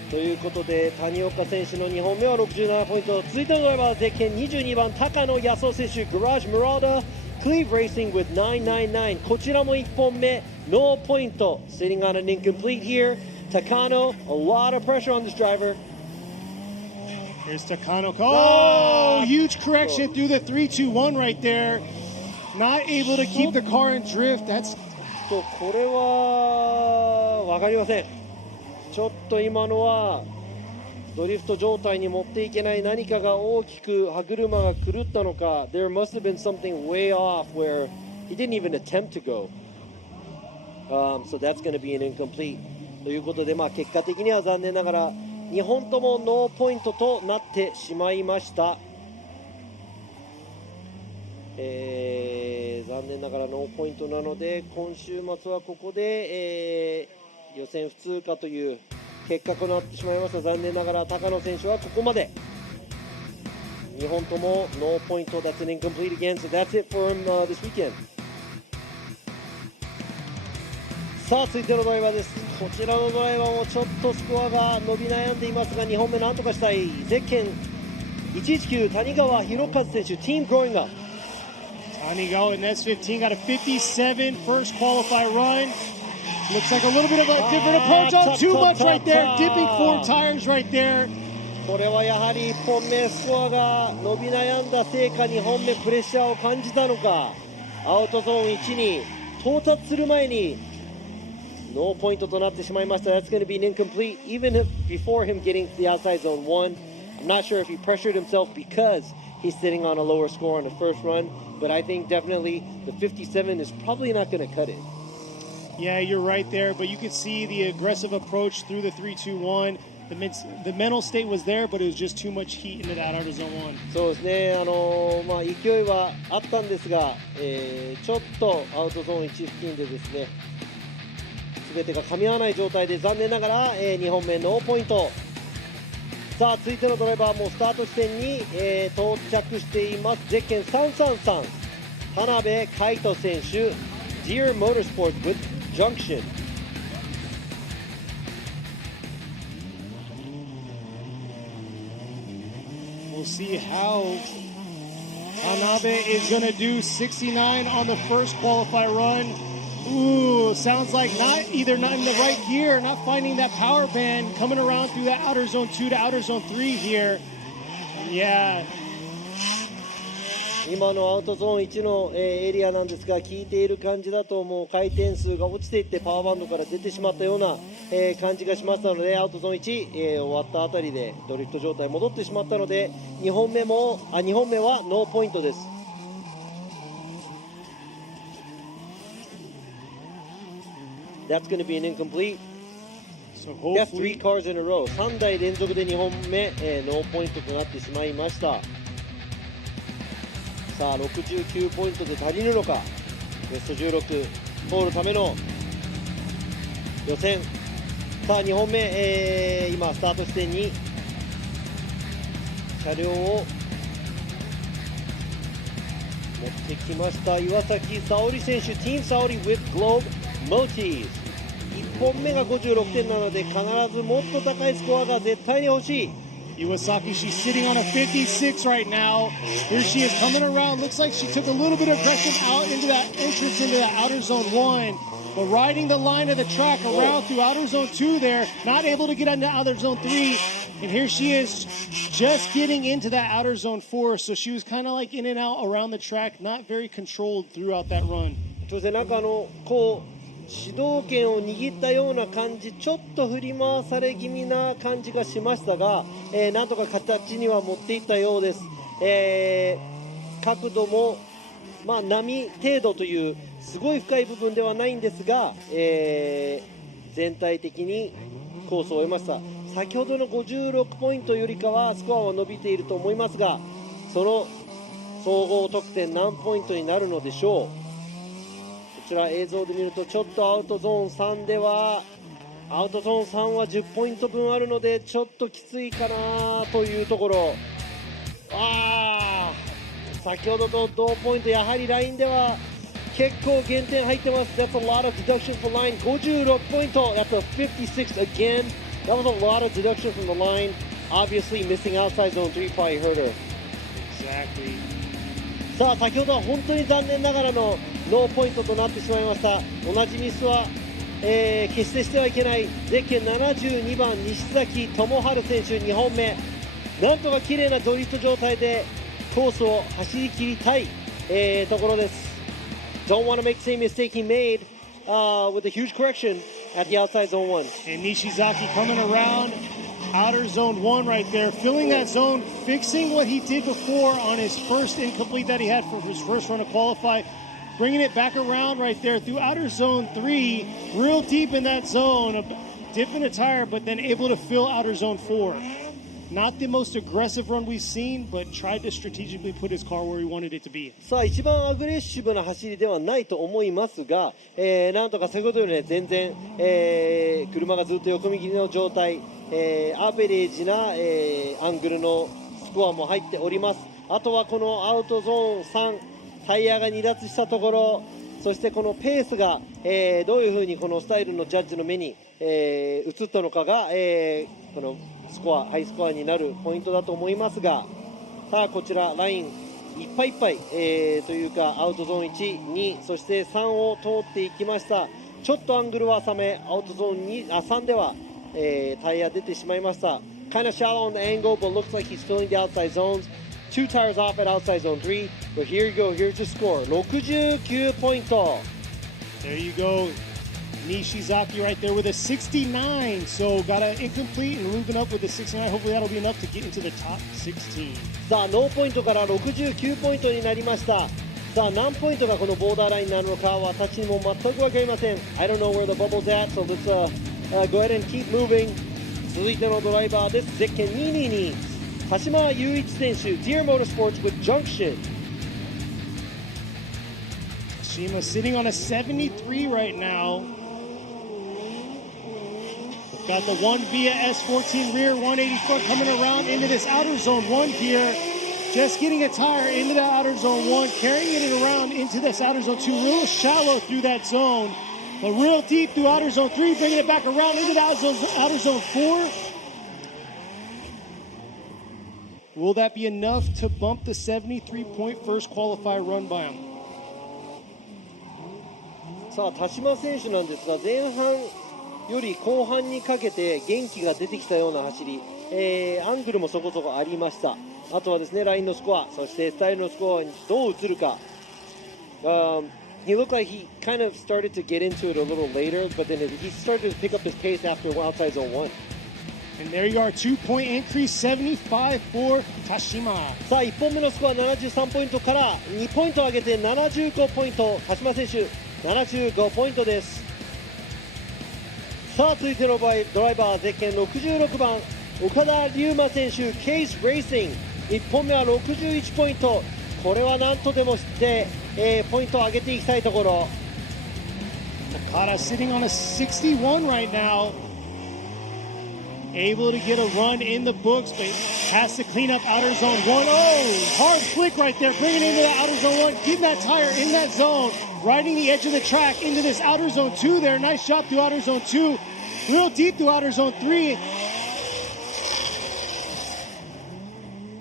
う。ということで、谷岡選手の2本目は67ポイント。続いてのドライバー、ゼッケン22番、高野康夫選手、グラッジ・ムラーダ、Cleve Racing with 999。こちらも1本目、ノーポイント。Sitting on an incomplete here. Takano, a lot of pressure on this driver. Here's Takano. Oh, huge correction through the 3-2-1 right there. Not able to keep the car in drift. That's これは分かりません。ちょっと今のはドリフト状態に持っていけない、何かが大きく歯車が狂ったのか。 There must have been something way off where he didn't even attempt to go. So that's going to be an incomplete. ということで、結果的には残念ながら2本ともノーポイントとなってしまいました。残念ながらノーポイントなので、今週末はここで、予選不通過という結果となってしまいました。残念ながら高野選手はここまで2本ともノーポイント。 That's an incomplete again, so that's it for him this weekend. さあ続いてのドライバーです。こちらのドライバーもちょっとスコアが伸び悩んでいますが、2本目なんとかしたい。ゼッケン119谷川博和選手、Team Growing Up。 Tanigawa in S15 got a 57 first qualify run. Looks like a little bit of a different approach. Oh, too much right there. Dipping 4 tires right there. これはやはり1本目スコアが伸び悩んだせいか、2本目プレッシャーを感じたのか。アウトゾーン1に到達する前にノーポイントとなってしまいました。 That's going to be an incomplete even before him getting to the outside zone 1. I'm not sure if he pressured himself because he's sitting on a lower score on the first run, but I think definitely the 57 is probably not going to cut it. Yeah, you're right there, but you could see the aggressive approach through the 3-2-1. The mental state was there, but it was just too much heat into that outer zone 1. そうですね、勢いはあったんですが、ちょっとアウトゾーン1付近でですね、全てが噛み合わない状態で残念ながら、2本目ノーポイント。さあ続いてのドライバーもスタート地点に、到着しています。ゼッケン333田辺海人選手 Dear Motorsports with Junction。We'll see how Hanabe is going to do 69 on the first qualify run. Ooh, sounds like not in the right gear, not finding that power band, coming around through that outer zone 2 to outer zone 3 here. Yeah. 今のアウトゾーン1のエリアなんですが、効いている感じだともう回転数が落ちていってパワーバンドから出てしまったような感じがしましたので、アウトゾーン1終わったあたりでドリフト状態戻ってしまったので、2本目はノーポイントです。That's going to be an incomplete. So That's hopefully, 3 cars in a row. 3台連続で2本目、ノーポイントとなってしまいました。さあ69ポイントで足りるのか。ベスト16通るための予選。さあ2本目、今スタート地点に車両を持ってきました。岩崎沙織選手、Team Saori with Globe Motis。1本目が56点なので、必ずもっと高いスコアが絶対に欲しい。Iwasaki, she's sitting on a 56 right now. Here she is coming around. Looks like she took a little bit of aggression out into that entrance into that outer zone 1. But riding the line of the track around through outer zone 2 there, not able to get into outer zone 3. And here she is just getting into that outer zone 4. So she was kind of like in and out around the track, not very controlled throughout that run. そしてなんかこう主導権を握ったような感じ、ちょっと振り回され気味な感じがしましたが、なんとか形には持っていったようです。角度も、波程度というすごい深い部分ではないんですが、全体的にコースを終えました。先ほどの56ポイントよりかはスコアは伸びていると思いますが、その総合得点何ポイントになるのでしょう。こちら映像で見るとちょっとアウトゾーン3ではアウトゾーン3は10ポイント分あるのでちょっときついかなというところ。先ほどと同ポイント、やはりラインでは結構減点入ってます。 That's a lot of deduction for line。 56ポイント。 That's a 56 again. That was a lot of deduction from the line. Obviously missing outside zone 3 probably hurt her. Exactly. さあ先ほどは本当に残念ながらのノーポイントとなってしまいました。同じミスは、決してしてはいけない。ゼッケン72番西崎智春選手2本目。なんとか綺麗なドリフト状態でコースを走り切りたい、ところです。 Don't want to make the same mistake he made、with a huge correction at the outside zone 1. And Nishizaki coming around outer zone 1 right there, filling that zone, fixing what he did before on his first incomplete that he had for his first run to qualify, bringing it back around right there through outer zone 3, real deep in that zone, dipping a tire, but then able to fill outer zone 4. Not the most aggressive run we've seen, but tried to strategically put his car where he wanted it to be. さあ一番アグレッシブな走りではないと思いますが、なんとか先ほどよりね全然、車がずっと横右の状態、アベレージな、アングルのスコアも入っております。あとはこのアウトゾーン3、タイヤが離脱したところ、そしてこのペースが、どういうふうにこのスタイルのジャッジの目に、映ったのかが、このスコア、ハイスコアになるポイントだと思いますが、さあこちらラインいっぱいいっぱい、というかアウトゾーン1、2、そして3を通っていきました。ちょっとアングルは浅め、アウトゾーン3では、タイヤ出てしまいました。Kind of shallow on the angle, but looks like he's filling the outside zones. 2 tires off at outside zone 3. But here you go, here's the score. 69ポイント. There you go. Nishizaki right there with a 69. So got an incomplete and moving up with a 69. Hopefully that'll be enough to get into the top 16. さあ、ノーポイントから69ポイントになりました。さあ、何ポイントがこのボーダーラインになるのか私にも全く分かりません。I don't know where the bubble's at, so let's go ahead and keep moving. 続いてのドライバーです。ゼッケン222。鹿島雄一選手、Dear Motorsports with Junction. Shima sitting on a 73 right now. Got the 1 via S14 rear, 180 front coming around into this outer zone 1 here. Just getting a tire into the outer zone 1, carrying it around into this outer zone 2. Real shallow through that zone, but real deep through outer zone 3, bringing it back around into the outer zone 4. Will that be enough to bump the 73-point first qualifier run by him? さあ、田島選手なんですが、前半より後半にかけて元気が出てきたような走り、アングルもそこそこありました。あとはですね、ラインのスコア、そしてスタイルのスコアにどう映るか。He looked like he kind of started to get into it a little later, but then he started to pick up his pace after outside zone 1. And there you are, 2-point increase, 75 for Tashima. さあ、1本目のスコア73ポイントから2ポイント上げて75ポイント。田島選手、75ポイントです。さあ、続いてのドライバー、ゼッケン66番、岡田龍馬選手、ケースレーシング。1本目は61ポイント。これは何とでもして、ポイントを上げていきたいところ。Okada sitting on a 61 right now. Able to get a run in the books, but has to clean up outer zone 1. Oh, hard flick right there, bringing it into the outer zone 1, getting that tire in that zone, riding the edge of the track into this outer zone 2 there. Nice job through outer zone 2, real deep through outer zone 3.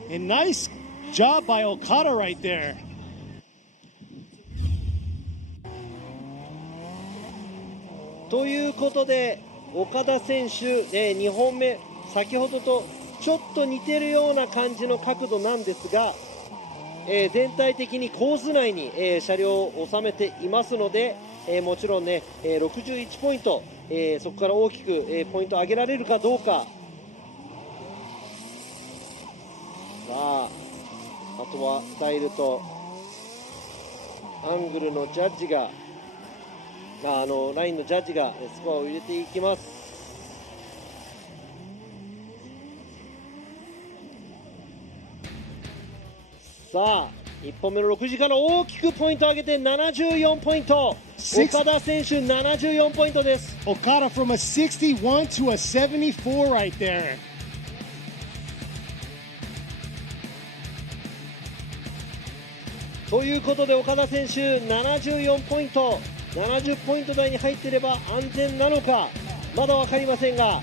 And nice job by Okada right there. ということで、岡田選手、2本目、先ほどとちょっと似てるような感じの角度なんですが、全体的にコース内に、車両を収めていますので、もちろんね、61ポイント、そこから大きく、ポイント上げられるかどうか。さあ、あとはスタイルとアングルのジャッジが、ラインのジャッジがスコアを入れていきます。さあ、1本目の6時から大きくポイント上げて74ポイント。岡田選手74ポイントです。Okada from a 61 to a 74 right there. ということで岡田選手74ポイント、70ポイント台に入っていれば安全なのかまだ分かりませんが、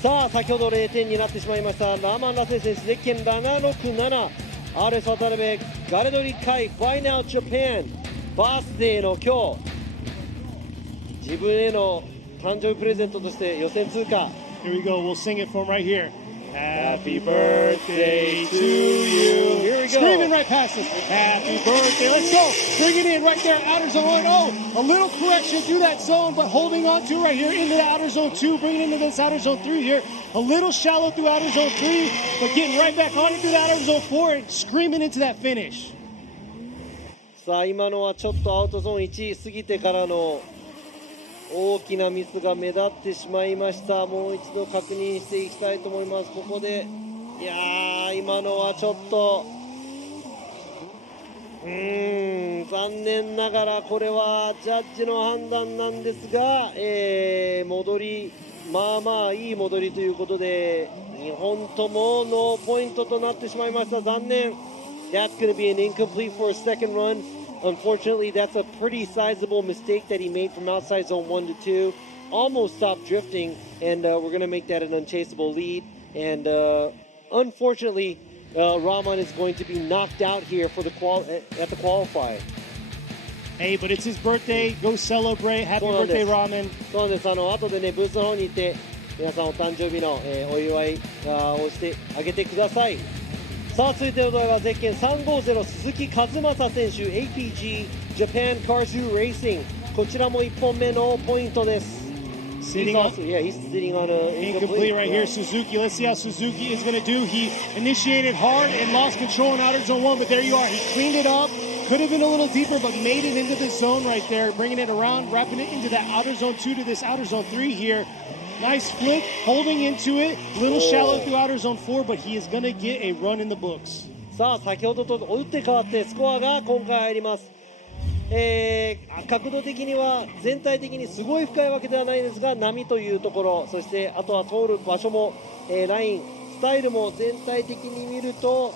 さあ先ほど0点になってしまいましたラーマン・ラセ選手、ゼッケン767、RS 渡辺ガレドリ会ファイナルジャパンバースデーの今日、自分への誕生日プレゼントとして予選通過。 Here we go, we'll sing it for him right here. Happy birthday to you. Here we go. Screaming right past us. Happy birthday. Let's go. Bring it in right there. Outer zone 1. Oh, a little correction through that zone, but holding on to right here into the outer zone 2. Bringing it into this outer zone 3 here. A little shallow through outer zone 3, but getting right back on into the outer zone 4 and screaming into that finish. さあ今のはちょっとアウトゾーン1過ぎてからの大きなミスが目立ってしまいました。もう一度確認していきたいと思います。ここでいやー今のはちょっと残念ながらこれはジャッジの判断なんですが、戻りまあまあいい戻りということで2本ともノーポイントとなってしまいました。残念。 That's going to be an incomplete for a second run. Unfortunately, that's a pretty sizable mistake that he made from outside zone 1 to 2. Almost stopped drifting, and we're going to make that an unchaseable lead. And unfortunately, Rahman is going to be knocked out here for the at the qualifying. Hey, but it's his birthday. Go celebrate. Happy birthday, Rahman. そうです。後でねブースの方に行って皆さんお誕生日の、お祝いをしてあげてください。さあ続いてのドライバーゼッケン350鈴木和正選手 APG Japan Carzoo Racing こちらも1本目のポイントです。 Sitting on, he's sitting on a incomplete right here. Suzuki, let's see how Suzuki is going to do. He initiated hard and lost control in outer zone 1, but there you are. He cleaned it up. Could have been a little deeper, but made it into the zone right there, bringing it around, wrapping it into that outer zone 2 to this outer zone 3 here. Nice flick, holding into it. Little shallow through outer zone 4, but he is going to get a run in the books. さあ先ほどと打って変わってスコアが今回入ります。角度的には全体的にすごい深いわけではないですが、波というところ、そしてあとは通る場所も、ラインスタイルも全体的に見ると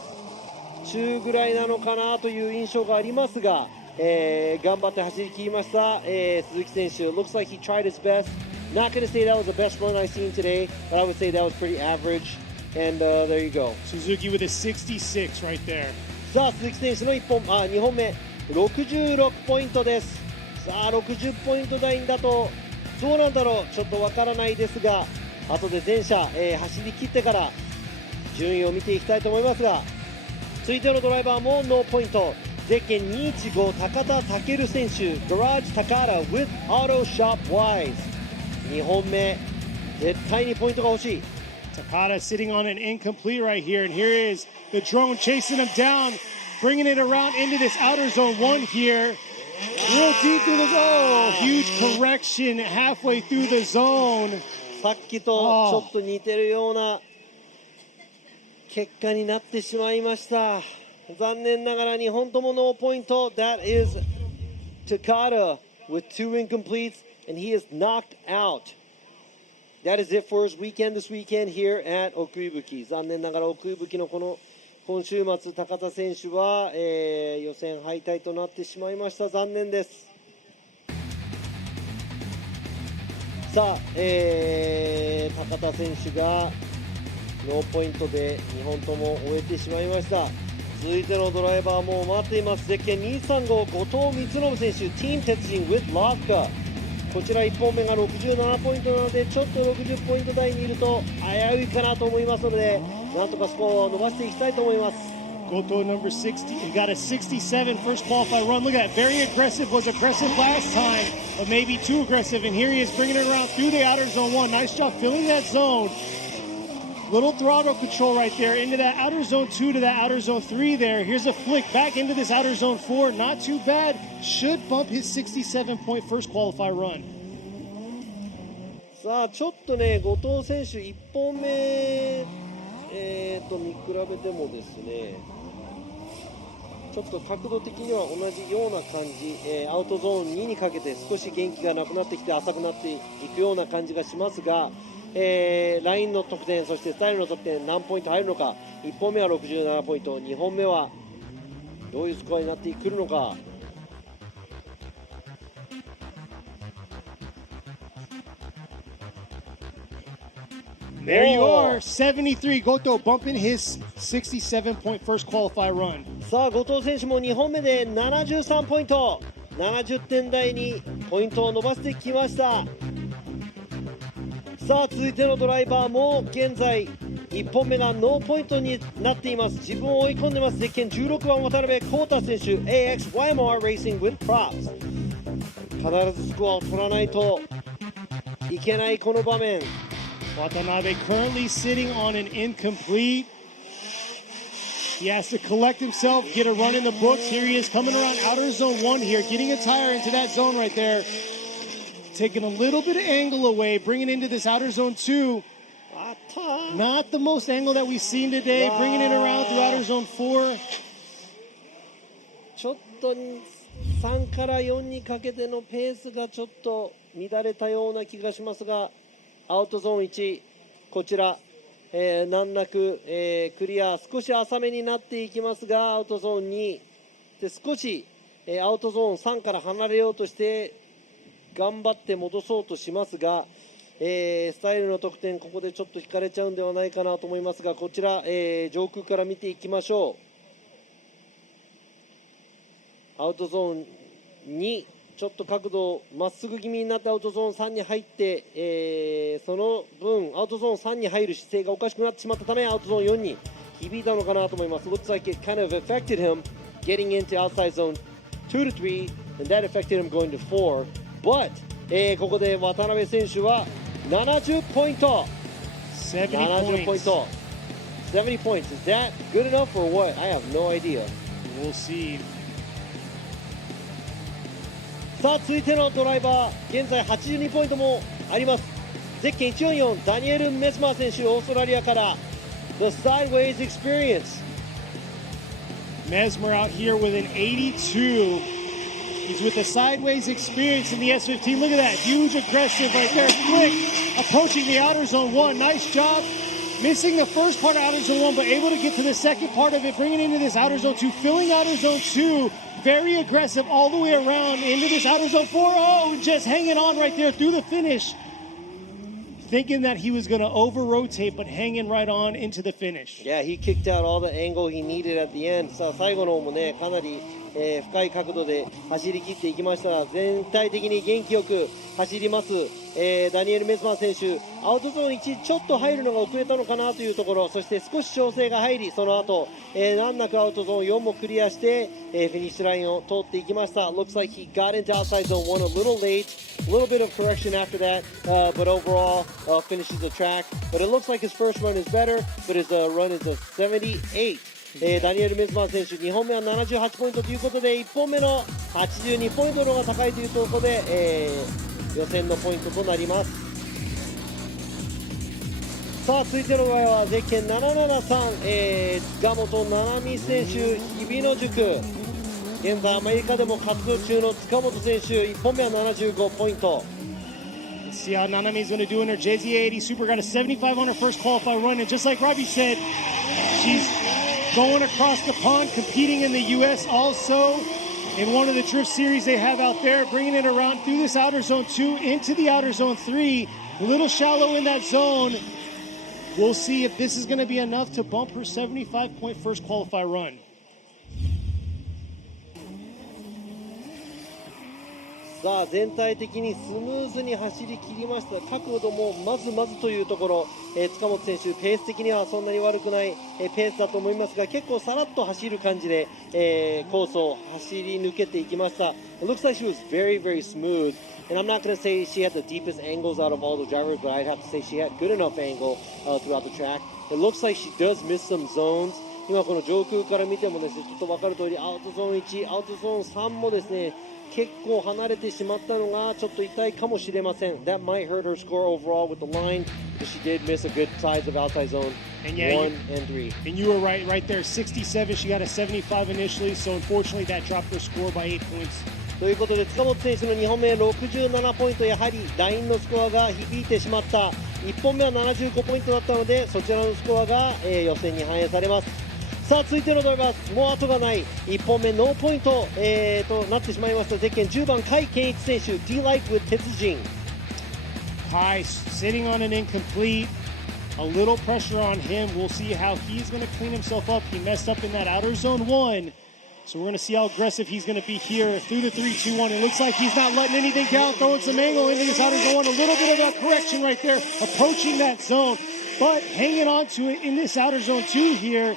中ぐらいなのかなという印象がありますが、頑張って走り切りました、鈴木選手。 Looks like he tried his best. Not going to say that was the best run I've seen today, but I would say that was pretty average. And there you go. Suzuki with a 66 right there. さあ鈴木選手の2本目66ポイントです。さあ60ポイント台だとどうなんだろう、ちょっとわからないですが、後で全車、走り切ってから順位を見ていきたいと思いますが、続いてのドライバーもノーポイント。ゼッケン215高田健選手 Garage Takata with Auto Shop Wise 2本目絶対にポイントが欲しい。 Takata sitting on an incomplete right here, and here is the drone chasing him down, bringing it around into this outer zone 1 here. Real deep through the zone. Huge correction halfway through the zone. さっきとちょっと似てるような結果になってしまいました。残念ながら2本ともノーポイント。 That is Takata with 2 incompletes and he is knocked out. That is it for his weekend this weekend here at Okuibuki. 残念ながら奥井吹のこの今週末高田選手は、予選敗退となってしまいました。残念です。さあ、高田選手がノーポイントで2本とも終えてしまいました。続いてのドライバーも待っています。ゼッケン235後藤光信選手 Team 鉄人 with Lavka。 こちら1本目が67ポイントなので、ちょっと60ポイント台にいると危ういかなと思いますので、なんとかスコアを伸ばしていきたいと思います。 Goto number 60, he got a 67 first qualified run. Look at that, very aggressive, was aggressive last time, but maybe too aggressive, and here he is bringing it around through the outer zone 1. Nice job filling that zone. Little throttle control right there into that outer zone 2 to that outer zone 3 there. Here's a flick back into this outer zone 4. Not too bad. Should bump his 67-point first qualify run. さあちょっとね、後藤選手1本目、見比べてもですね、ちょっと角度的には同じような感じ、アウトゾーン2にかけて少し元気がなくなってきて浅くなっていくような感じがしますが、ラインの得点、そしてスタイルの得点何ポイント入るのか。1本目は67ポイント、2本目はどういうスコアになってくるのか。There you are, 73. Goto bumping his 67-point first qualify run. さあ後藤選手も2本目で73ポイント、70点台にポイントを伸ばしてきました。さあ続いてのドライバーも現在1本目がノーポイントになっています。自分を追い込んでます。ゼッケン16番渡辺浩太選手 AXYMR Racing with Props。 必ずスコアを取らないといけないこの場面。 Watanabe currently sitting on an incomplete. He has to collect himself, get a run in the books. Here he is coming around outer zone 1 here, getting a tire into that zone right there. Taking a little bit of angle away, bringing into this outer zone 2. Not the most angle that we've seen today, bringing it around through outer zone 4. ちょっと3から4にかけてのペースがちょっと乱れたような気がしますが、アウトゾーン1、こちら、難なく、クリア、少し浅めになっていきますが、アウトゾーン2で少し、アウトゾーン3から離れようとして頑張って戻そうとしますが、スタイルの得点ここでちょっと引かれちゃうんではないかなと思いますが、こちら、上空から見ていきましょう。アウトゾーン2、ちょっと角度まっすぐ気味になってアウトゾーン3に入って、その分アウトゾーン3に入る姿勢がおかしくなってしまったためアウトゾーン4に響いたのかなと思います。Looks like it kind of affected him getting into outside zone 2 to 3 and that affected him going to 4 but、ここで渡辺選手は70ポイント70 ポイント70 points. Is that good enough or what? I have no idea. We'll see. さあ続いてのドライバー現在82ポイントもあります。ゼッケン144ダニエル・メスマー選手オーストラリアから The Sideways Experience. Mesmer out here with an 82. He's with the Sideways Experience in the S15. Look at that, huge aggressive right there. Flick, approaching the outer zone 1. Nice job. Missing the first part of outer zone 1, but able to get to the second part of it, bringing it into this outer zone 2, filling outer zone 2. Very aggressive all the way around into this outer zone 4. Oh, just hanging on right there through the finish. Thinking that he was going to over-rotate, but hanging right on into the finish. Yeah, he kicked out all the angle he needed at the end. さあ最後のもね、かなり、深い角度で走り切っていきましたが、全体的に元気よく走ります、ダニエル・メスマー選手、アウトゾーン1ちょっと入るのが遅れたのかなというところ、そして少し調整が入り、その後、難なくアウトゾーン4もクリアして、フィニッシュラインを通っていきました。Looks like he got into outside zone 1 a little late, a little bit of correction after that, but overall finishes the track. But it looks like his first run is better, but his run is a 78. ダニエル・メスマー選手2本目は78ポイントということで1本目の82ポイントの方が高いというところで、予選のポイントとなります。さあ続いての場合はゼッケン773、塚本七海選手日比野塾現在アメリカでも活動中の塚本選手1本目は75ポイント。 See how Nanami's going to do in her JZ80 Super. Got a 75 on her first qualified run, and just like Robbie said, she's going across the pond, competing in the U.S. also in one of the drift series they have out there, bringing it around through this outer zone 2 into the outer zone 3. A little shallow in that zone. We'll see if this is going to be enough to bump her 75-point first qualified run. さあ全体的にスムーズに走り切りました。角度もまずまずというところ、塚本選手ペース的にはそんなに悪くない、ペースだと思いますが結構さらっと走る感じで、コースを走り抜けていきました。It looks like she was very very smooth and I'm not going to say she had the deepest angles out of all the drivers, but I'd have to say she had good enough angle throughout the track. It looks like she does miss some zones. 今この上空から見てもですねちょっと分かる通りアウトゾーン1、アウトゾーン3もですね結構離れてしまったのがちょっと痛いかもしれません。That might hurt her score overall with the line, but she did miss a good size of outside zone 1 and 3. And you were right there. 67. She got a 75 initially, so unfortunately that dropped her score by 8 points. ということで塚本選手の2本目67ポイントやはりラインのスコアが響いてしまった。1本目は75ポイントだったのでそちらのスコアが、予選に反映されます。さあ続いてのドライバーもう後がない1本目ノーポイント、となってしまいました。ゼッケン10番甲斐健一選手 D-Like with 鉄人。 Kai sitting on an incomplete, a little pressure on him. We'll see how he's going to clean himself up. He messed up in that outer zone 1, so we're going to see how aggressive he's going to be here through the 3-2-1. It looks like he's not letting anything down, throwing some angle into this outer zone 1. A little bit of a correction right there, approaching that zone, but hanging on to it in this outer zone 2 here.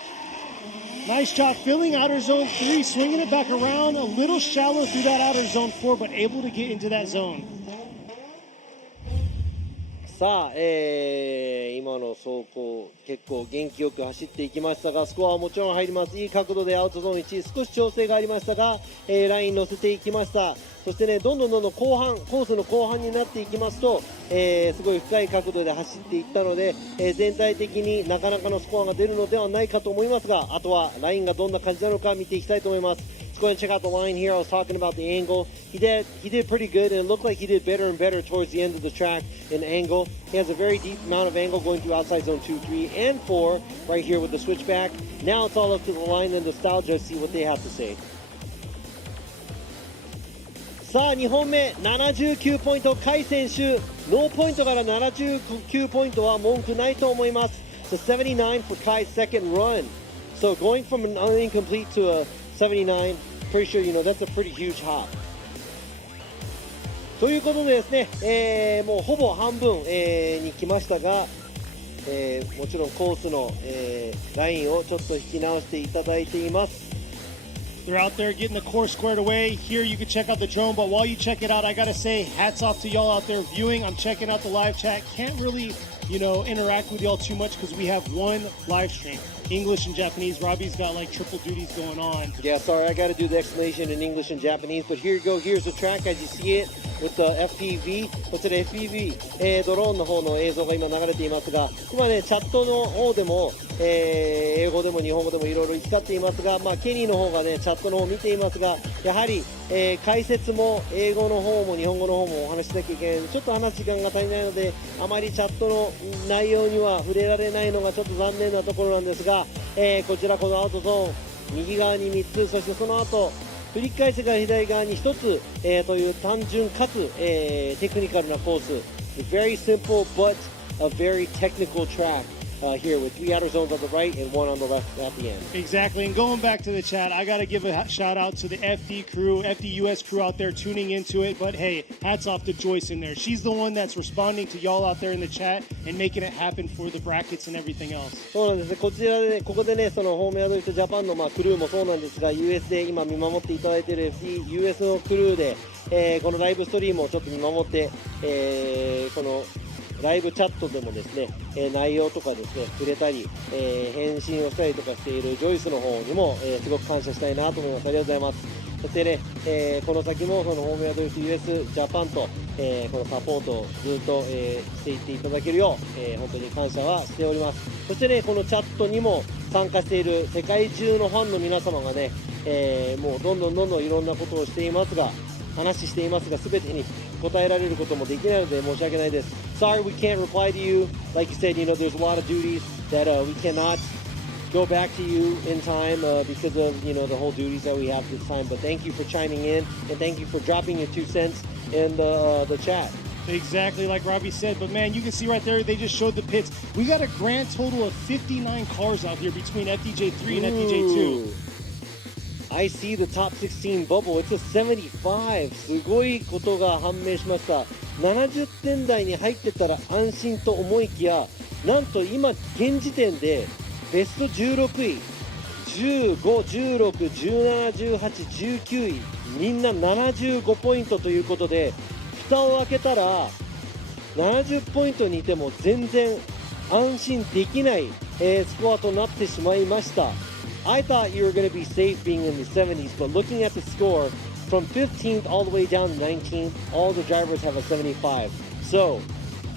Nice job filling outer zone 3, swinging it back around, a little shallow through that outer zone 4, but able to get into that zone. さあ、今の走行結構元気よく走っていきましたがスコアはもちろん入ります。いい角度でアウトゾーン1少し調整がありましたが、ライン乗せていきました。そしてねどんどん後半コースの後半になっていきますと、すごい深い角度で走っていったので、全体的になかなかのスコアが出るのではないかと思いますがあとはラインがどんな感じなのか見ていきたいと思います。Go ahead and check out the line here. I was talking about the angle. He did pretty good, and it looked like he did better and better towards the end of the track in angle. He has a very deep amount of angle going through outside zone 2, 3, and 4 right here with the switchback. Now it's all up to the line and nostalgia to see what they have to say. さあ2本目79ポイント甲斐選手ノーポイントから79ポイントは文句ないと思います。So 79 for Kai's second run. So going from an incomplete to a 79, pretty sure you know that's a pretty huge hop. ということでですね、もうほぼ半分、に来ましたが、もちろんコースの、ラインをちょっと引き直していただいています。 They're out there getting the course squared away. Here you can check out the drone, but while you check it out, I gotta say hats off to y'all out there viewing. I'm checking out the live chat. Can't really, interact with y'all too much because we have one live stream, English and Japanese. Robbie's got like triple duties going on. Yeah, sorry, I gotta do the explanation in English and Japanese, but here you go. Here's the track as you see it with the FPV. こちら FPV、ドローンの方の映像が今流れていますが、今ね、チャットの方でも、英語でも日本語でもいろいろ行き交っていますが、ケニーの方がね、チャットの方を見ていますが、やはり、解説も英語の方も日本語の方もお話ししなきゃいけないので、ちょっと話す時間が足りないので、あまりチャットの内容には触れられないのがちょっと残念なところなんですが、こちらこのアウトゾーン、右側に3つ、そしてその後、振り返してから左側に1つ、という単純かつ、テクニカルなコース。Very simple but a very technical track. Here with 3 outer zones on the right and 1 on the left at the end. Exactly, and going back to the chat, I gotta give a shout out to the FD crew, FDUS crew out there tuning into it, but hey, hats off to Joyce in there. She's the one that's responding to y'all out there in the chat and making it happen for the brackets and everything else. そうなんですね、こちらでね、ここでね、そのホームアドリフトジャパンのクルーもそうなんですが、US で今見守っていただいている FDUS のクルーで、このライブストリームをちょっと見守って、このライブチャットでもですね、内容とかですね、触れたり、返信をしたりとかしているジョイスの方にも、すごく感謝したいなと思います。ありがとうございます。そしてね、この先もそのホームアドリフト US ジャパンと、このサポートをずっと、していっていただけるよう、本当に感謝はしております。そしてね、このチャットにも参加している世界中のファンの皆様がね、もうどんどんいろんなことをしていますが、話していますが、全てに答えられることもできないので申し訳ないです。Sorry, we can't reply to you. Like you said, there's a lot of duties that we cannot go back to you in time because of, the whole duties that we have this time. But thank you for chiming in and thank you for dropping your 2 cents in the chat. Exactly like Robbie said, but man, you can see right there, they just showed the pits. We got a grand total of 59 cars out here between FDJ3 and FDJ2. I see the top 16 bubble. It's a 75. すごいことが判明しました。70点台に入ってたら安心と思いきや、なんと今現時点でベスト16位、15、16、17、18、19位、みんな75ポイントということで、蓋を開けたら70ポイントにいても全然安心できない、スコアとなってしまいました。I thought you were going to be safe being in the 70s, but looking at the score, from 15th all the way down to 19th, all the drivers have a 75. So,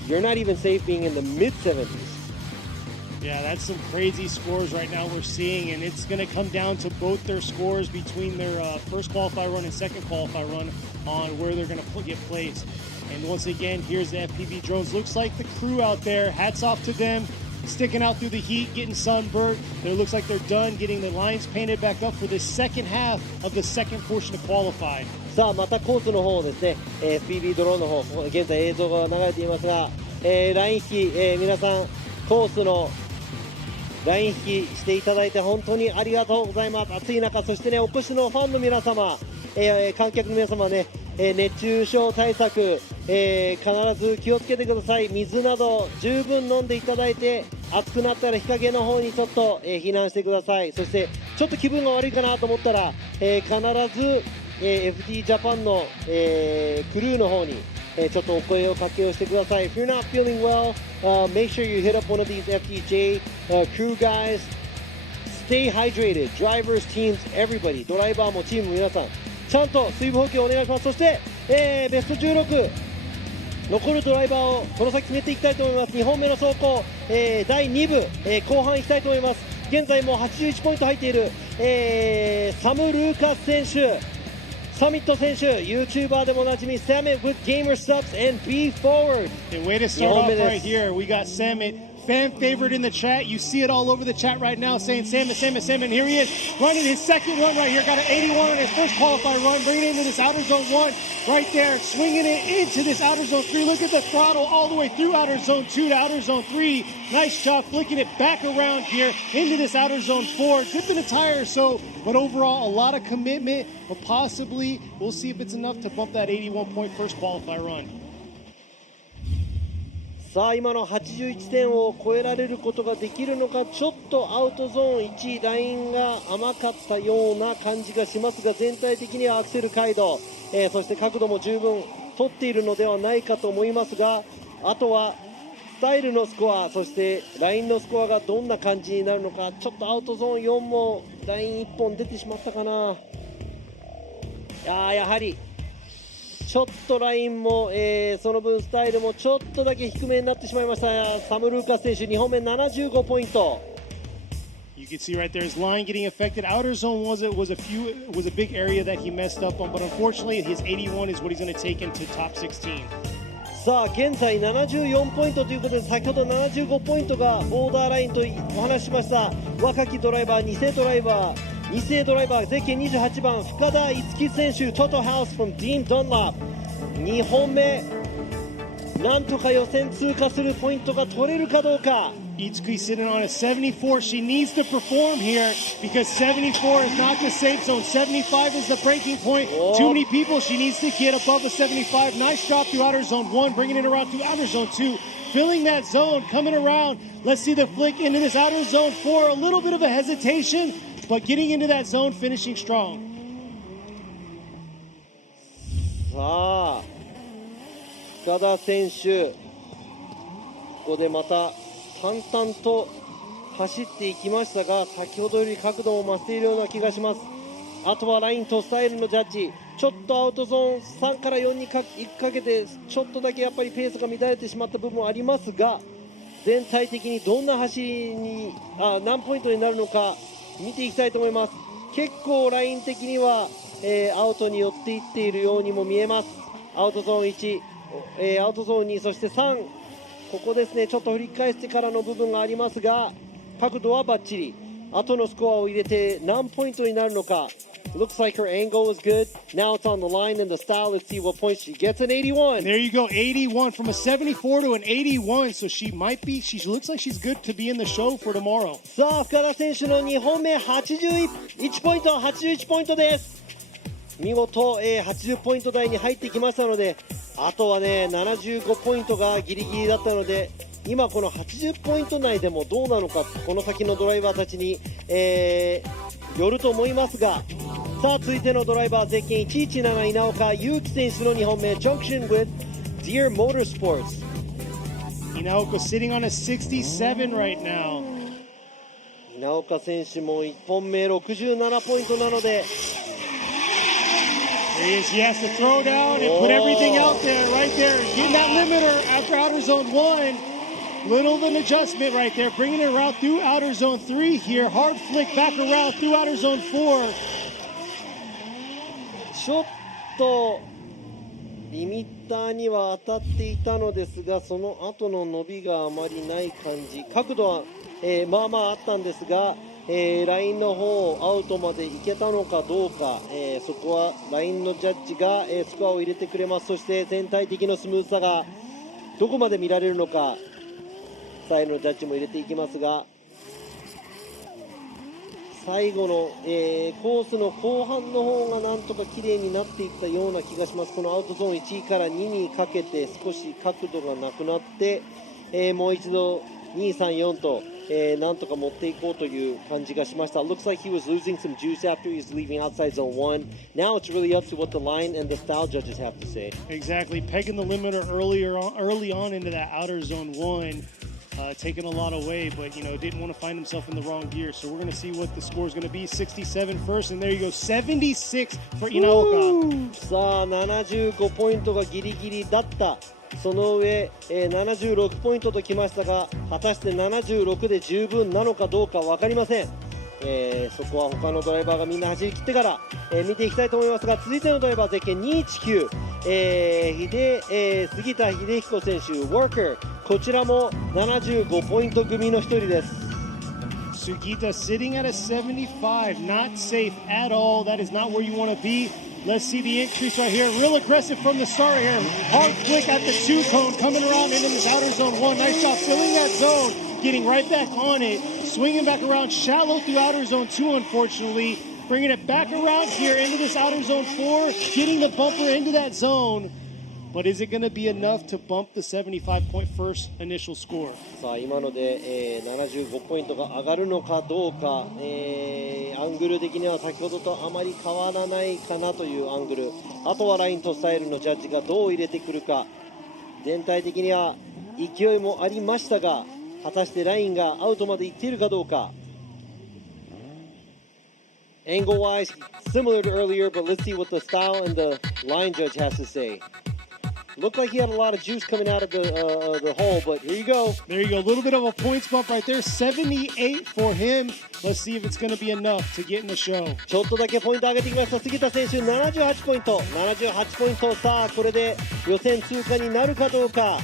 you're not even safe being in the mid-70s. Yeah, that's some crazy scores right now we're seeing, and it's going to come down to both their scores between their first qualify run and second qualify run on where they're going to get placed. And once again, here's the FPV drones. Looks like the crew out there, hats off to them. Sticking out through the heat, getting sunburned. It looks like they're done getting the lines painted back up for the second half of the second portion to qualify. さあまたコースの方ですね、FPV ドローンの方、現在映像が流れていますが、ライン引き、皆さんコースのライン引きしていただいて本当にありがとうございます。暑い中、そしてね、お越しのファンの皆様、観客の皆様ね、熱中症対策、必ず気をつけてください。水など十分飲んでいただいて、暑くなったら日陰の方にちょっと、避難してください。そしてちょっと気分が悪いかなと思ったら、必ず、FD ジャパンの、クルーの方に、ちょっとお声をかけをしてください。If you're not feeling well, make sure you hit up one of these FDJ crew guys. Stay hydrated. Drivers, teams, everybody. ドライバーもチームも皆さん、ちゃんと水分補給お願いします。そして、ベスト16残るドライバーをこの先決めていきたいと思います。2本目の走行、第2部、後半いきたいと思います。現在もう81ポイント入っている、サム・ルーカス選手、サミット選手、YouTuber でもおなじみ Samit with Gamer Subs and Be Forward. And way to start off right here. We got Samit, fan favorite in the chat. You see it all over the chat right now saying Samit, Samit, Samit. And here he is running his second run right here. Got an 81 on his first qualified run. Bringing it into this outer zone 1 right there. Swinging it into this outer zone 3. Look at the throttle all the way through outer zone 2 to outer zone 3. Nice job flicking it back around here into this outer zone 4. Good bit of tires, so, but overall, a lot of commitment. But possibly, we'll see if it's enough to bump that 81 point first qualify run. さあ今の81点を超えられることができるのか。ちょっとアウトゾーン1ラインが甘かったような感じがしますが、全体的にはアクセル回路、そして角度も十分取っているのではないかと思いますが、あとはスタイルのスコア、そしてラインのスコアがどんな感じになるのか。ちょっとアウトゾーン4もライン1本出てしまったかな。やはりちょっとラインも、その分スタイルもちょっとだけ低めになってしまいました。サム・ルーカス選手2本目75ポイント。You can see right there his line getting affected. Outer zone was a big area that he messed up on, but unfortunately his 81 is what he's going to take into top 16. さあ現在74ポイントということで、先ほど75ポイントがボーダーラインとお話ししました。若きドライバー、2世ドライバーゼッケン28番深田樹選手、トトハウス from Dean Dunlop。 2本目なんとか予選通過するポイントが取れるかどうか。Itsuki sitting on a 74. She needs to perform here because 74 is not the safe zone. 75 is the breaking point. Too many people. She needs to get above the 75. Nice drop through outer zone 1, bringing it around through outer zone 2. Filling that zone, coming around. Let's see the flick into this outer zone 4. A little bit of a hesitation, but getting into that zone, finishing strong. さあ深田選手、ここでまた淡々と走っていきましたが、先ほどより角度も増しているような気がします。あとはラインとスタイルのジャッジ、ちょっとアウトゾーン3から4に行くかけてちょっとだけやっぱりペースが乱れてしまった部分もありますが、全体的にどんな走りに何ポイントになるのか見ていきたいと思います。結構ライン的には、アウトに寄っていっているようにも見えます。アウトゾーン1、アウトゾーン2、そして3、ここですね。ちょっと振り返してからの部分がありますが、角度はバッチリ。後のスコアを入れて何ポイントになるのか。Looks like her angle is good. Now it's on the line and the style. Let's see what points she gets. An 81. There you go, 81 from a 74 to an 81. So she looks like she's good to be in the show for tomorrow. さあ深田選手の2本目81ポイント、81ポイントです。見事、80ポイント台に入ってきましたので、あとはね75ポイントがギリギリだったので、今この80ポイント内でもどうなのか、この先のドライバーたちに、よると思いますが、さあ続いてのドライバーゼッケン117稲岡祐希選手の2本目 Junction with Deer Motorsports。 Inaoka sitting on a 67 right now. 稲岡選手も1本目67ポイントなので、There he is. He has to throw down and put everything out there, right there. Getting that limiter after outer zone 1. Little of an adjustment right there. Bringing it around through outer zone 3 here. Hard flick back around through outer zone 4. ちょっとリミッターには当たっていたのですが、その後の伸びがあまりない感じ。角度は、まあまああったんですが、ラインの方アウトまで行けたのかどうか、そこはラインのジャッジが、スコアを入れてくれます。そして全体的なスムーズさがどこまで見られるのか、スタイルのジャッジも入れていきますが、最後の、コースの後半の方がなんとか綺麗になっていったような気がします。このアウトゾーン1から2にかけて少し角度がなくなって、もう一度2、3、4と、なんとか持っていこうという感じがしました。Looks like he was losing some juice after he was leaving outside zone 1. Now it's really up to what the line and the style judges have to say. Exactly. Pegging the limiter early on into that outer zone 1. Taking a lot away, but didn't want to find himself in the wrong gear. So we're going to see what the score is going to be. 67 first, and there you go, 76 for Inaoka. さあ75ポイントがギリギリだった。その上、76ポイントときましたが、果たして76で十分なのかどうか分かりません。そこは他のドライバーがみんな走り切ってから、見ていきたいと思いますが、続いてのドライバーゼッケン219、杉田秀彦選手 Worker、 こちらも75ポイント組の一人です。 Sugita sitting at a 75, not safe at all. That is not where you want to be. Let's see the increase right here. Real aggressive from the start here. Hard flick at the 2 cone, coming around into this outer zone 1. Nice job filling that zone, getting right back on it, swinging back around shallow through outer zone 2, unfortunately. Bringing it back around here into this outer zone 4, getting the bumper into that zone. but is it going to be enough to bump the 75 point first initial score? さあ今ので、75ポイントが上がるのかどうか、アングル的には先ほどとあまり変わらないかなというアングル、あとはラインとスタイルのジャッジがどう入れてくるか。全体的には勢いもありましたが、果たしてラインがアウトまでいっているかどうか。Angle wise, similar to earlier, but let's see what the style and the line judge has to say. Looked like he had a lot of juice coming out of the hole, but here you go. There you go, a little bit of a points bump right there. 78 for him. Let's see if it's going to be enough to get in the show. ちょっとだけポイント上げてきました杉田選手、78ポイント、78ポイント。さあこれで予選通過になるかどうか。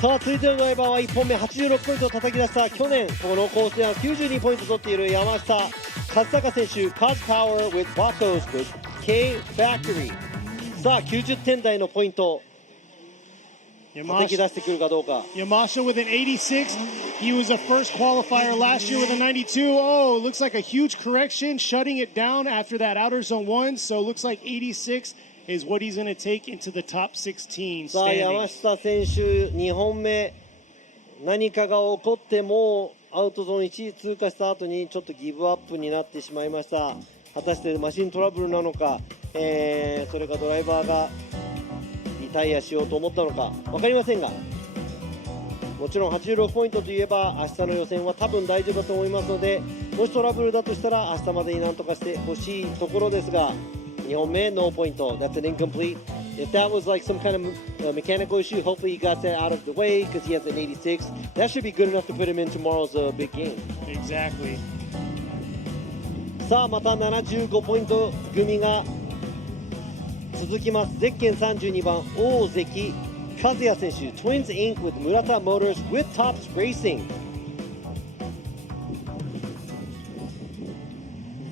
さあ続いてのドライバーは1本目86ポイントを叩き出した、去年このコースでは92ポイント取っている山下和孝選手。カズパワー with Wacos with K Factory。 さあ90点台のポイント叩き出してくるかどうか。 Yamashita with an 86. He was a first qualifier last year with a 92. Oh, looks like a huge correction, shutting it down after that outer zone 1. So it looks like 86 is what he's going to take into the top 16 さあ standing. 山下選手2本目何かが起こってもアウトゾーン1位通過した後にちょっとギブアップになってしまいました。果たしてマシントラブルなのか、それかドライバーがリタイアしようと思ったのか分かりませんが、もちろん86ポイントといえば明日の予選は多分大丈夫だと思いますので、もしトラブルだとしたら明日までになんとかしてほしいところですが、2本目ノーポイント。 That's an incomplete. If that was like some kind of mechanical issue, hopefully he got that out of the way because he has an 86. That should be good enough to put him in tomorrow's big game. Exactly. さあまた75ポイント組が続きます。ゼッケン32番大関和也選手、 Twins Inc. with Murata Motors with Tops Racing.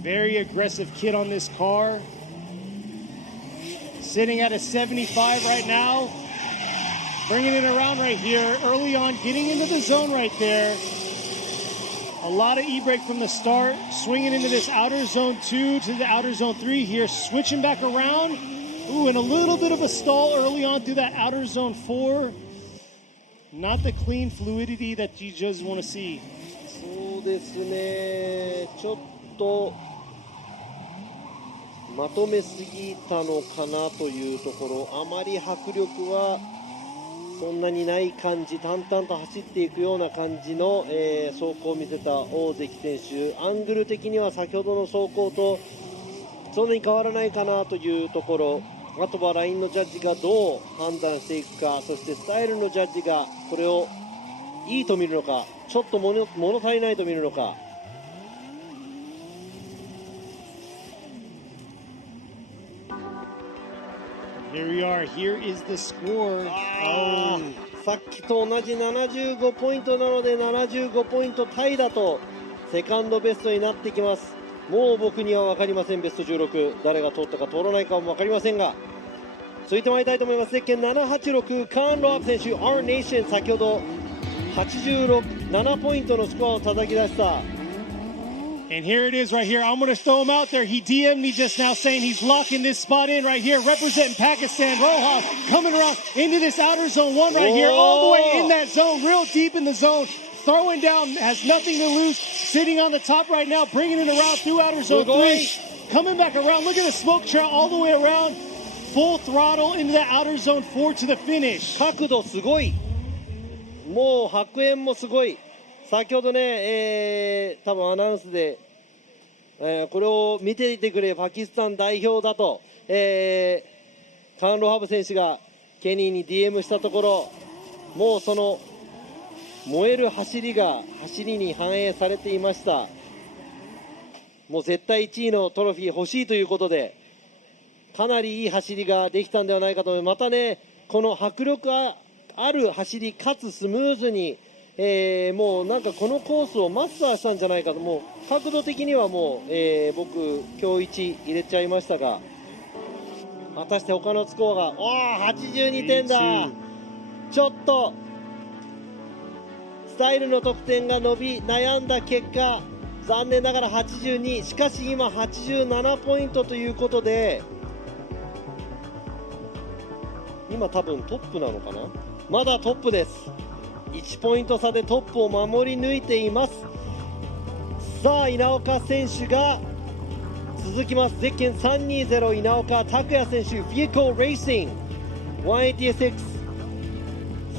Very aggressive kid on this car. Sitting at a 75 right now. Bringing it around right here. Early on, getting into the zone right there. A lot of e-brake from the start. Swinging into this outer zone 2 to the outer zone 3 here. Switching back around. Ooh, and a little bit of a stall early on through that outer zone 4. Not the clean fluidity that you just want to see. そうですね、ちょっとまとめすぎたのかなというところ。あまり迫力はそんなにない感じ、淡々と走っていくような感じの、走行を見せた大関選手。アングル的には先ほどの走行とそんなに変わらないかなというところ。あとはラインのジャッジがどう判断していくか、そしてスタイルのジャッジがこれをいいと見るのか、ちょっと物足りないと見るのか。Here we are. Here is the score. さっきと同じ75ポイントなので75ポイントタイだとセカンドベストになってきます。もう僕には分かりません。ベスト16誰が通ったか通らないかも分かりませんが、続いてまいりたいと思います。ゼッケン786カーン・ローブ選手 R Nation、 先ほど87ポイントのスコアを叩き出した。 And here it is right here. I'm going to throw him out there. He DM'd me just now saying he's locking this spot in right here. Representing Pakistan. Rojas coming around into this outer zone 1 right here. All the way in that zone. Real deep in the zone. Throwing down. Has nothing to lose. Sitting on the top right now. Bringing it around through outer zone 3. Coming back around. Look at the smoke trail all the way around. Full throttle into the outer zone 4 to the finish. 角度すごい。もう白煙もすごい。先ほどね、多分アナウンスで、これを見ていてくれパキスタン代表だと、カーン・ロハブ選手がケニーに DM したところ、もうその燃える走りが走りに反映されていました。もう絶対1位のトロフィー欲しいということで、かなりいい走りができたんではないかと思います。またね、この迫力ある走りかつスムーズに、もうなんかこのコースをマスターしたんじゃないかと。もう角度的にはもう、僕今日1入れちゃいましたが、果たして他のスコアが82点だ。ちょっとスタイルの得点が伸び悩んだ結果、残念ながら82。しかし今87ポイントということで、今多分トップなのかな。まだトップです。1ポイント差でトップを守り抜いています。さあ稲岡選手が続きます。ゼッケン320稲岡拓也選手、Vehicle Racing 186。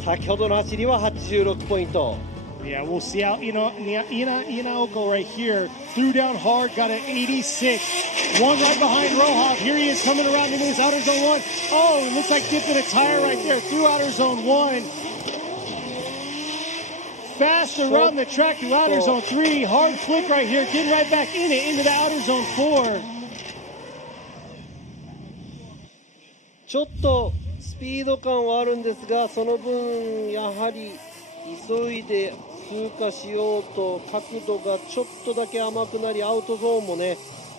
先ほどの走りは86ポイント。Yeah, we'll see how Inaoka right here threw down hard, got an 86. One right behind Rohov. Here he is coming around into this outer zone 1. Oh, it looks like dipping a tire right there through outer zone 1. Fast around the track through outer zone 3. Hard flick right here, getting right back in it into the outer zone 4. ちょっとスピード感はあるんですが、その分やはり急いで通過しようと角度がちょっとだけ甘くなり、アウトゾーンもね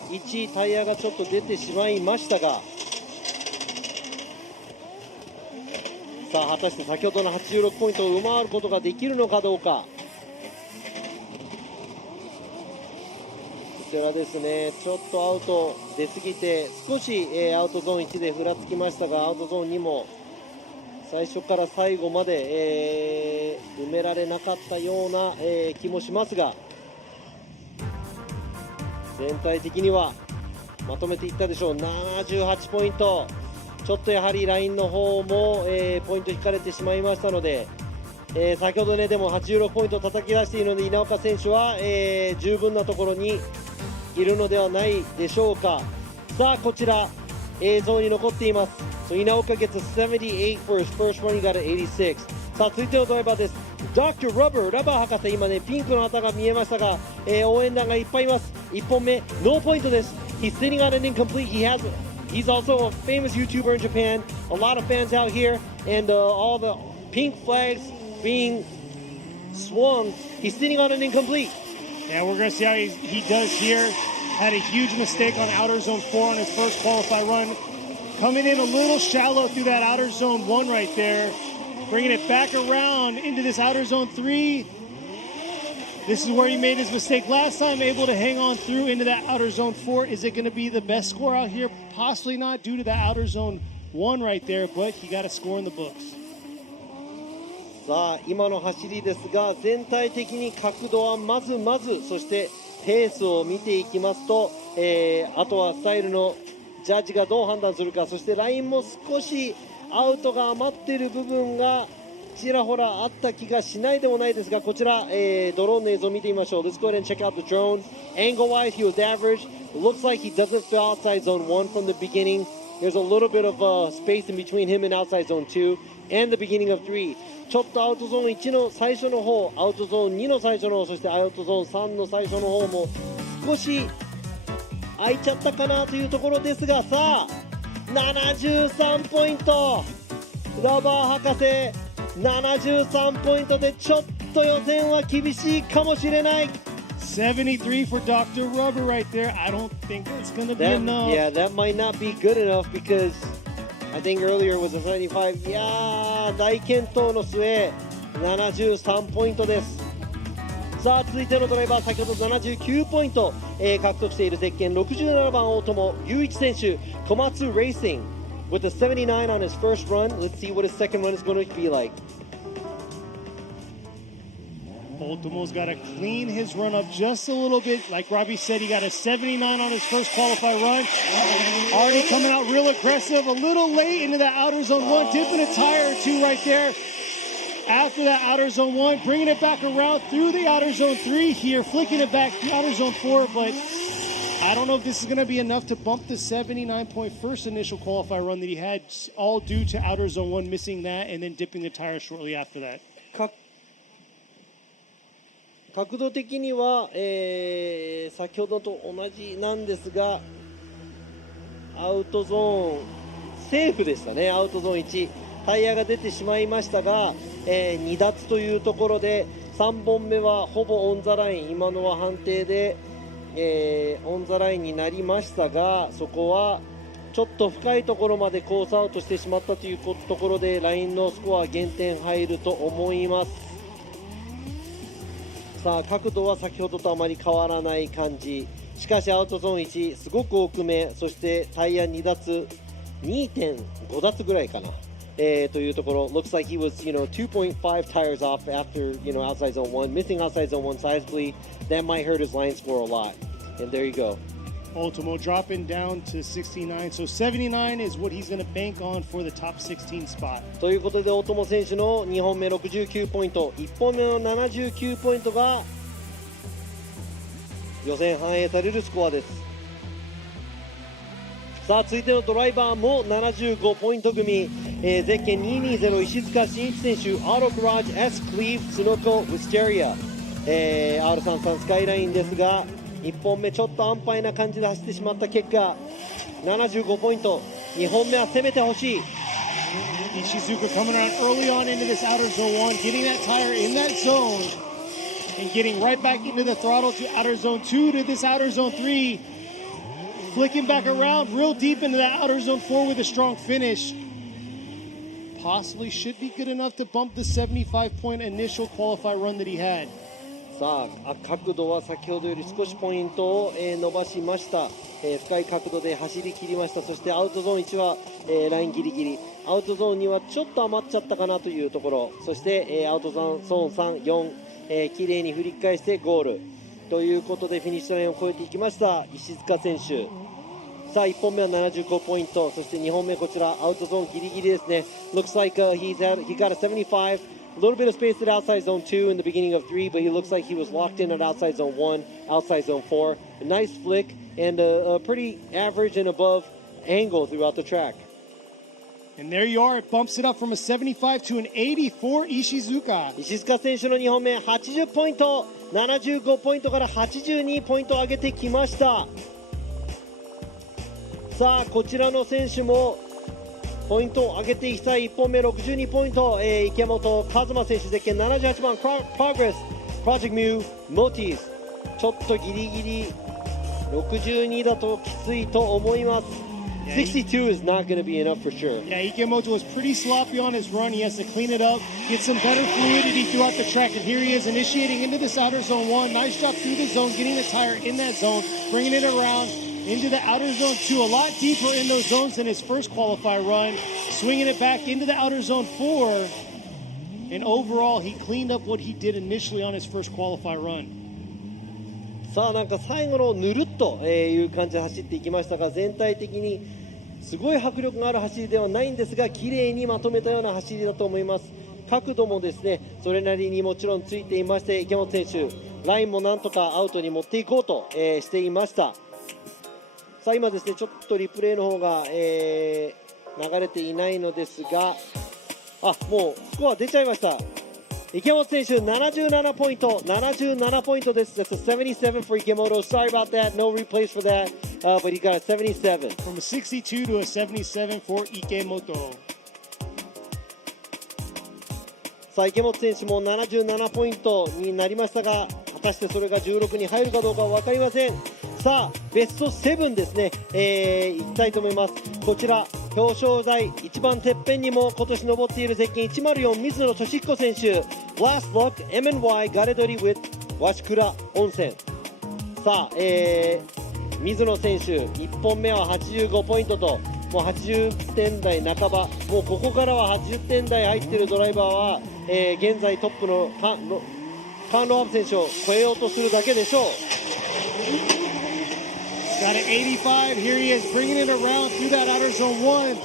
1タイヤがちょっと出てしまいましたが、さあ果たして先ほどの86ポイントを上回ることができるのかどうか。こちらですね、ちょっとアウト出過ぎて少し、アウトゾーン1でふらつきましたが、アウトゾーン2も最初から最後まで、埋められなかったような、気もしますが、全体的にはまとめていったでしょう。78ポイント、ちょっとやはりラインの方も、ポイント引かれてしまいましたので、先ほどねでも86ポイント叩き出しているので稲岡選手は、十分なところにいるのではないでしょうか。さあこちら映像に残っています。So Inaoka gets a 78 for his first run. He got an 86. さあ続いてのドライバーです。Dr. Rubber ラバー博士、今ねピンクの旗が見えましたが、応援団がいっぱいいます。1本目ノーポイントです。He's sitting on an incomplete. He's also a famous YouTuber in Japan. A lot of fans out here, and all the pink flags being swung. He's sitting on an incomplete. Yeah, we're going to see how he does here. Had a huge mistake on outer zone 4 on his first qualify run. Coming in a little shallow through that outer zone 1 right there. Bringing it back around into this outer zone 3. This is where he made his mistake last time, able to hang on through into that outer zone 4. Is it going to be the best score out here? Possibly not, due to that outer zone 1 right there, but he got a score in the books. さあ今の走りですが、全体的に角度はまずそしてペースを見ていきますと、あとはスタイルのジャッジがどう判断するか、そしてラインも少しアウトが余っている部分がちらほらあった気がしないでもないですが、こちら、ドローンの映像を見てみましょう。Let's go ahead and check out the drone. Angle wise, he was average. It looks like he doesn't feel outside zone 1 from the beginning. There's a little bit of space in between him and outside zone 2 and the beginning of 3. ちょっとアウトゾーン1の最初の方、アウトゾーン2の最初の方、そしてアウトゾーン3の最初の方も少し空いちゃったかなというところですが、さあ73ポイント、ラバー博士73ポイントでちょっと予選は厳しいかもしれない。73 for Dr. Rubber right there. I don't think it's going to be enough. Yeah, that might not be good enough because I think earlier was a 75. いやー、大健闘の末73ポイントです。さあ続いてのドライバー、先ほど79ポイント、獲得しているゼッケン67番大友雄一選手、小松 Racing with a 79 on his first run. Let's see what his second run is going to be like. Ultimo's got to clean his run up just a little bit. Like Robbie said, he got a 79 on his first qualify run. Already coming out real aggressive, a little late into that outer zone 1, dipping a tire or 2 right there. After that outer zone 1, bringing it back around through the outer zone 3 here, flicking it back to outer zone 4, but I don't know if this is going to be enough to bump the 79-point first initial qualify run that he had, all due to outer zone 1 missing that and then dipping the tire shortly after that. 角度的には、先ほどと同じなんですが、アウトゾーンセーフでしたね。アウトゾーン1タイヤが出てしまいましたが、2脱というところで3本目はほぼオンザライン、今のは判定で、オンザラインになりましたが、そこはちょっと深いところまでコースアウトしてしまったというところでラインのスコア減点入ると思います。さあ角度は先ほどとあまり変わらない感じ。しかしアウトゾーン1すごく奥め、そしてタイヤ2脱 2.5 脱ぐらいかなというところ looks like he was 2.5 tires off after outside zone 1 missing outside zone 1 sizably. That might hurt his line score a lot, and there you go. Ultimo dropping down to 69, so 79 is what he's going to bank on for the top 16 spot. ということで大友選手の2本目69ポイント、1本目の79ポイントが予選反映されるスコアです。さあ続いてのドライバーも75ポイント組、ゼッケン220石塚真一選手、アートガラージ S クリーブスノコウィステリア、R33 スカイラインですが1本目ちょっと安牌な感じで走ってしまった結果75ポイント、2本目は攻めてほしい。 Ishizuka coming around early on into this outer zone 1, getting that tire in that zone and getting right back into the throttle to outer zone 2 to this outer zone 3, flicking back around real deep into that outer zone 4 with a strong finish. Possibly should be good enough to bump the 75-point initial qualify run that he had. さあ角度は先ほどより少しポイントを伸ばしました、深い角度で走り切りました。そしてアウトゾーン1はラインギリギリ、アウトゾーン2はちょっと余っちゃったかなというところ、そしてアウトゾーン3、4、きれいに振り返してゴールということでフィニッシュラインを越えていきました石塚選手。さあ1本目は75ポイント、そして2本目こちらアウトゾーンギリギリですね。 Looks like he got a 75. A little bit of space at outside zone 2 in the beginning of 3, but he looks like he was locked in at outside zone 1, outside zone 4. A nice flick and a pretty average and above angle throughout the track. And there you are, it bumps it up from a 75 to an 80 for Ishizuka. 石塚選手の2本目80ポイント、75ポイントから82ポイント上げてきました。さあこちらの選手もポイントを上げていきたい。1本目62ポイント、池本和真選手ゼッケン78番 Progress Project Mu Motis、 ちょっとギリギリ62だときついと思います。62 is not going to be enough for sure. Yeah, Ikemoto was pretty sloppy on his run. He has to clean it up, get some better fluidity throughout the track. And here he is initiating into this outer zone 1. Nice job through the zone, getting the tire in that zone, bringing it around into the outer zone 2, a lot deeper in those zones than his first qualify run, swinging it back into the outer zone 4, and overall he cleaned up what he did initially on his first qualify run. さあなんか最後のぬるっという感じで走っていきましたが、全体的にすごい迫力がある走りではないんですが綺麗にまとめたような走りだと思います。角度もですねそれなりにもちろんついていまして、池本選手ラインもなんとかアウトに持っていこうと、していました。さあ今ですねちょっとリプレイの方が、流れていないのですが、もうスコア出ちゃいました。池本選手77ポイント、77ポイントです。That's a 77 for Ikemoto. Sorry about that. No replays for that. But he got a 77. From a 62 to a 77 for Ikemoto. さあ池本選手も77ポイントになりましたが、果たしてそれが16に入るかどうかは分かりません。さあベスト7ですね、いきたいと思います。こちら表彰台一番てっぺんにも今年登っているゼッケン104水野俊彦選手、 Last Luck M&Y ガレドリ with 鷲倉温泉。さあ、水野選手1本目は85ポイントともう80点台半ば、もうここからは80点台入っているドライバーは、現在トップのカーン・ロアブ選手を超えようとするだけでしょう。Got an 85. Here he is bringing it around through that outer zone 1.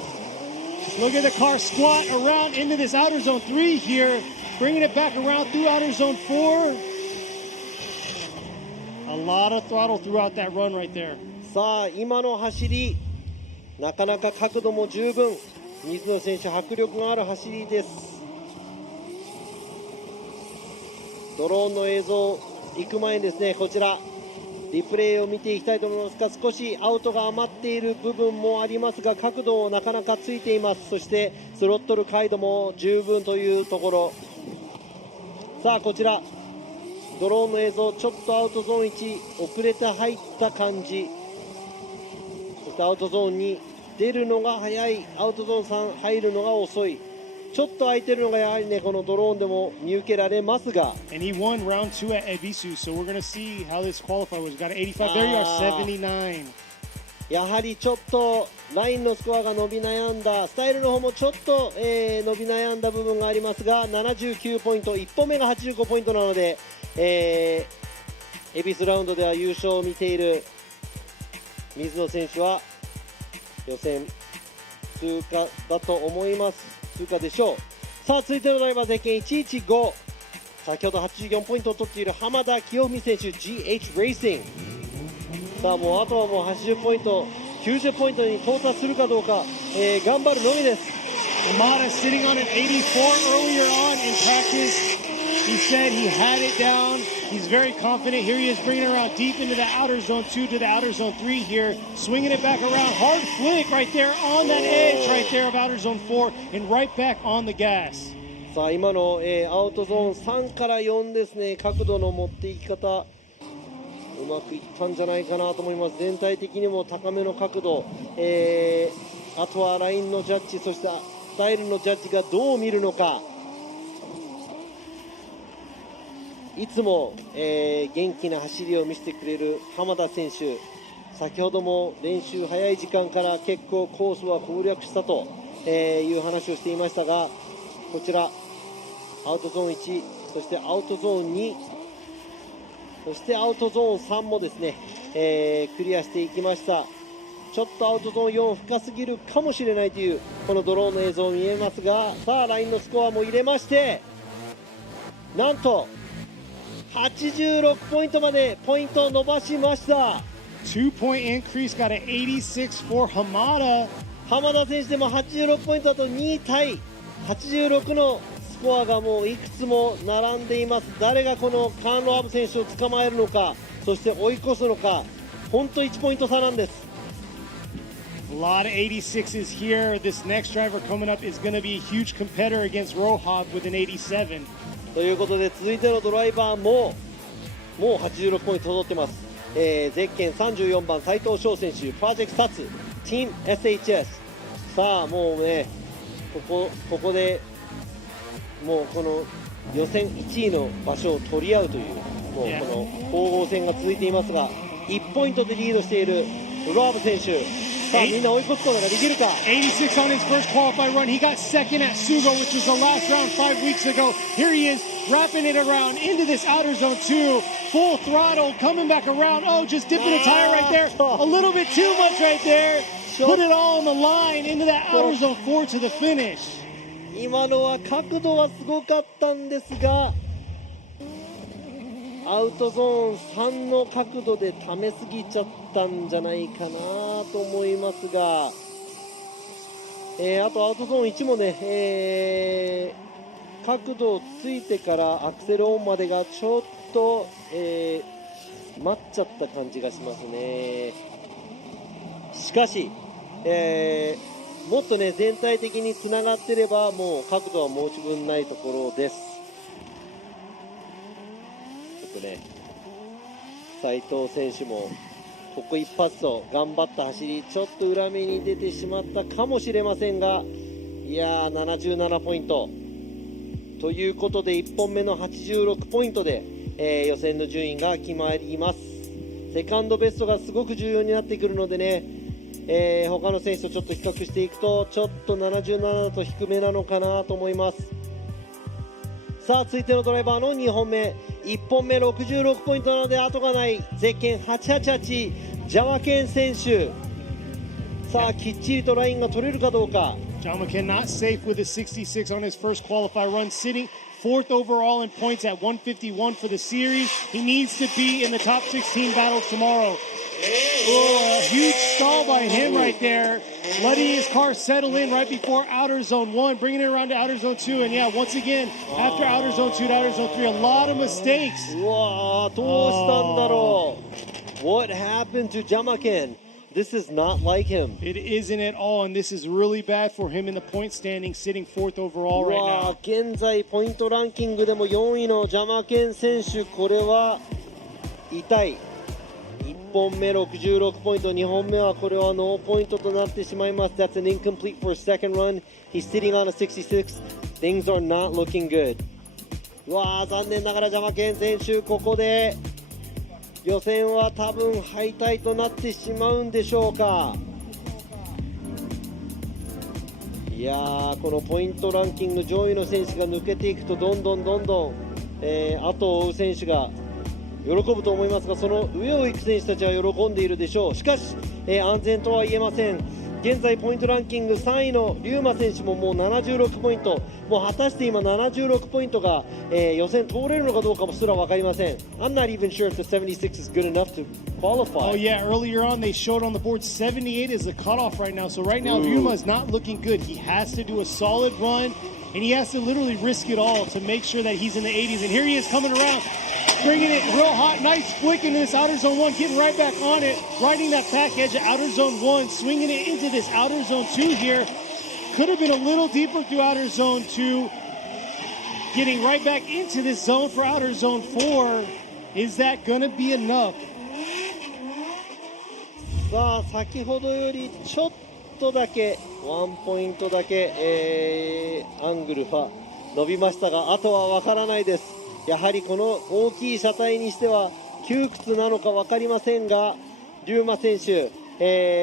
Look at the car squat around into this outer zone 3 here, bringing it back around through outer zone 4. A lot of throttle throughout that run right there. さあ今の走りなかなか角度も十分、水野選手迫力がある走りです。ドローンの映像行く前にですねこちらリプレイを見ていきたいと思いますが、少しアウトが余っている部分もありますが角度をなかなかついています。そしてスロットル回路も十分というところ。さあこちらドローンの映像、ちょっとアウトゾーン1遅れて入った感じ、そしてアウトゾーンに出るのが早い、アウトゾーン3入るのが遅い、ちょっと空いてるのがやはりねこのドローンでも見受けられますが。 And he won round 2 at Ebisu, so we're going to see how this qualifier was. Got an 85. There you are, 79. やはりちょっとラインのスコアが伸び悩んだ、スタイルの方もちょっと、伸び悩んだ部分がありますが、79ポイント、1本目が85ポイントなので、恵比寿ラウンドでは優勝を見ている水野選手は予選通過だと思います。通過でしょう。さあ続いてのドライバーゼッケン115、先ほど84ポイントを取っている浜田清文選手 GH レーシング。さあもうあとはもう80ポイント90ポイントに到達するかどうか、頑張るのみです。 Hamada sitting on an 84 earlier on in practice. He said he had it down. He's very confident. Here he is bringing it around deep into the outer zone 2 to the outer zone 3 here. Swinging it back around. Hard flick right there on that edge right there of outer zone 4 and right back on the gas. さあ今の、アウトゾーン3から4ですね、角度の持っていき方うまくいったんじゃないかなと思います。全体的にも高めの角度、あとはラインのジャッジ、そしてスタイルのジャッジがどう見るのか。いつも、元気な走りを見せてくれる浜田選手、先ほども練習早い時間から結構コースは攻略したと、いう話をしていましたが、こちらアウトゾーン1、そしてアウトゾーン2、そしてアウトゾーン3もですね、クリアしていきました。ちょっとアウトゾーン4深すぎるかもしれないというこのドローンの映像見えますが、さあラインのスコアも入れまして、なんと86ポイントまでポイントを伸ばしました。 2-point increase, got an 86 for Hamada. 浜田選手でも86ポイントだと2位タイ、86のスコアがもういくつも並んでいます。誰がこのカーン・ロアブ選手を捕まえるのか、そして追い越すのか、本当1ポイント差なんです。A lot of 86s here. This next driver coming up is going to be a huge competitor against Rohab with an 87. ということで続いてのドライバーももう86ポイント届ってます。ゼッケン34番斉藤翔選手、プロジェクトサツティーム SHS。 さあもうね、ここでもうこの予選1位の場所を取り合うという、もうこの攻防戦が続いていますが、1ポイントでリードしているロアブ選手、さあみんな追い越すことができるか。86 on his first qualified run. He got second at Sugo, which was the last round 5 weeks ago. Here he is wrapping it around into this outer zone 2, full throttle, coming back around. Oh, just dipping a tire right there, a little bit too much right there. Put it all on the line into that outer zone 4 to the finish. 今のは角度はすごかったんですが、アウトゾーン3の角度で溜めすぎちゃったんじゃないかなと思いますが、あとアウトゾーン1もね、角度ついてからアクセルオンまでがちょっと、待っちゃった感じがしますね。しかし、もっとね全体的につながってればもう角度は申し分ないところです。斉藤選手もここ一発と頑張った走り、ちょっと裏目に出てしまったかもしれませんが、いやー77ポイントということで1本目の86ポイントで、予選の順位が決まります。セカンドベストがすごく重要になってくるのでね、他の選手とちょっと比較していくとちょっと77だと低めなのかなと思います。さあ続いてのドライバーの2本目、1本目66ポイントなので後がないゼッケン888ジャマケン選手、さあきっちりとラインが取れるかどうか。 Jamaken not safe with a 66 on his first qualified run, sitting 4th overall in points at 151 for the series. He needs to be in the top 16 battles tomorrow. Oh, a huge stall by him right there, letting his car settle in right before outer zone 1, bringing it around to outer zone 2, and yeah, once again after outer zone 2 to outer zone 3, a lot of mistakes. うわー、どうしたんだろう。What happened to Jamaken? This is not like him. It isn't at all, and this is really bad for him in the point standing, sitting 4th overall right now. 現在ポイントランキングでも4位のジャマケン選手、これは痛い。1本目66ポイント、2本目はこれはノーポイントとなってしまいます。That's an incomplete for a second run. He's sitting on a 66. Things are not looking good. うわー、残念ながらジャマケン選手ここで予選は多分敗退となってしまうんでしょうか。いやー、このポイントランキング上位の選手が抜けていくとどんどん後を追う選手が喜ぶと思いますが、その上を行く選手たちは喜んでいるでしょう。しかし、安全とは言えません。現在ポイントランキング3位の龍馬選手ももう76ポイント、もう果たして今76ポイントが、予選通れるのかどうかもすら分かりません。I'm not even sure if the 76 is good enough to qualify. Oh yeah, earlier on they showed on the board 78 is the cutoff right now. So right now Ryuma is not looking good. He has to do a solid run, and he has to literally risk it all to make sure that he's in the 80s. And here he is coming around, bringing it real hot, nice flick into this outer zone 1, getting right back on it, riding that back edge of outer zone 1, swinging it into this outer zone 2 here. Could have been a little deeper through outer zone 2, getting right back into this zone for outer zone 4. Is that going to be enough? さあ、先ほどよりちょっとだけ1ポイントだけ、アングルは伸びましたが、あとは分からないです。やはりこの大きい車体にしては窮屈なのか分かりませんが、龍馬選手、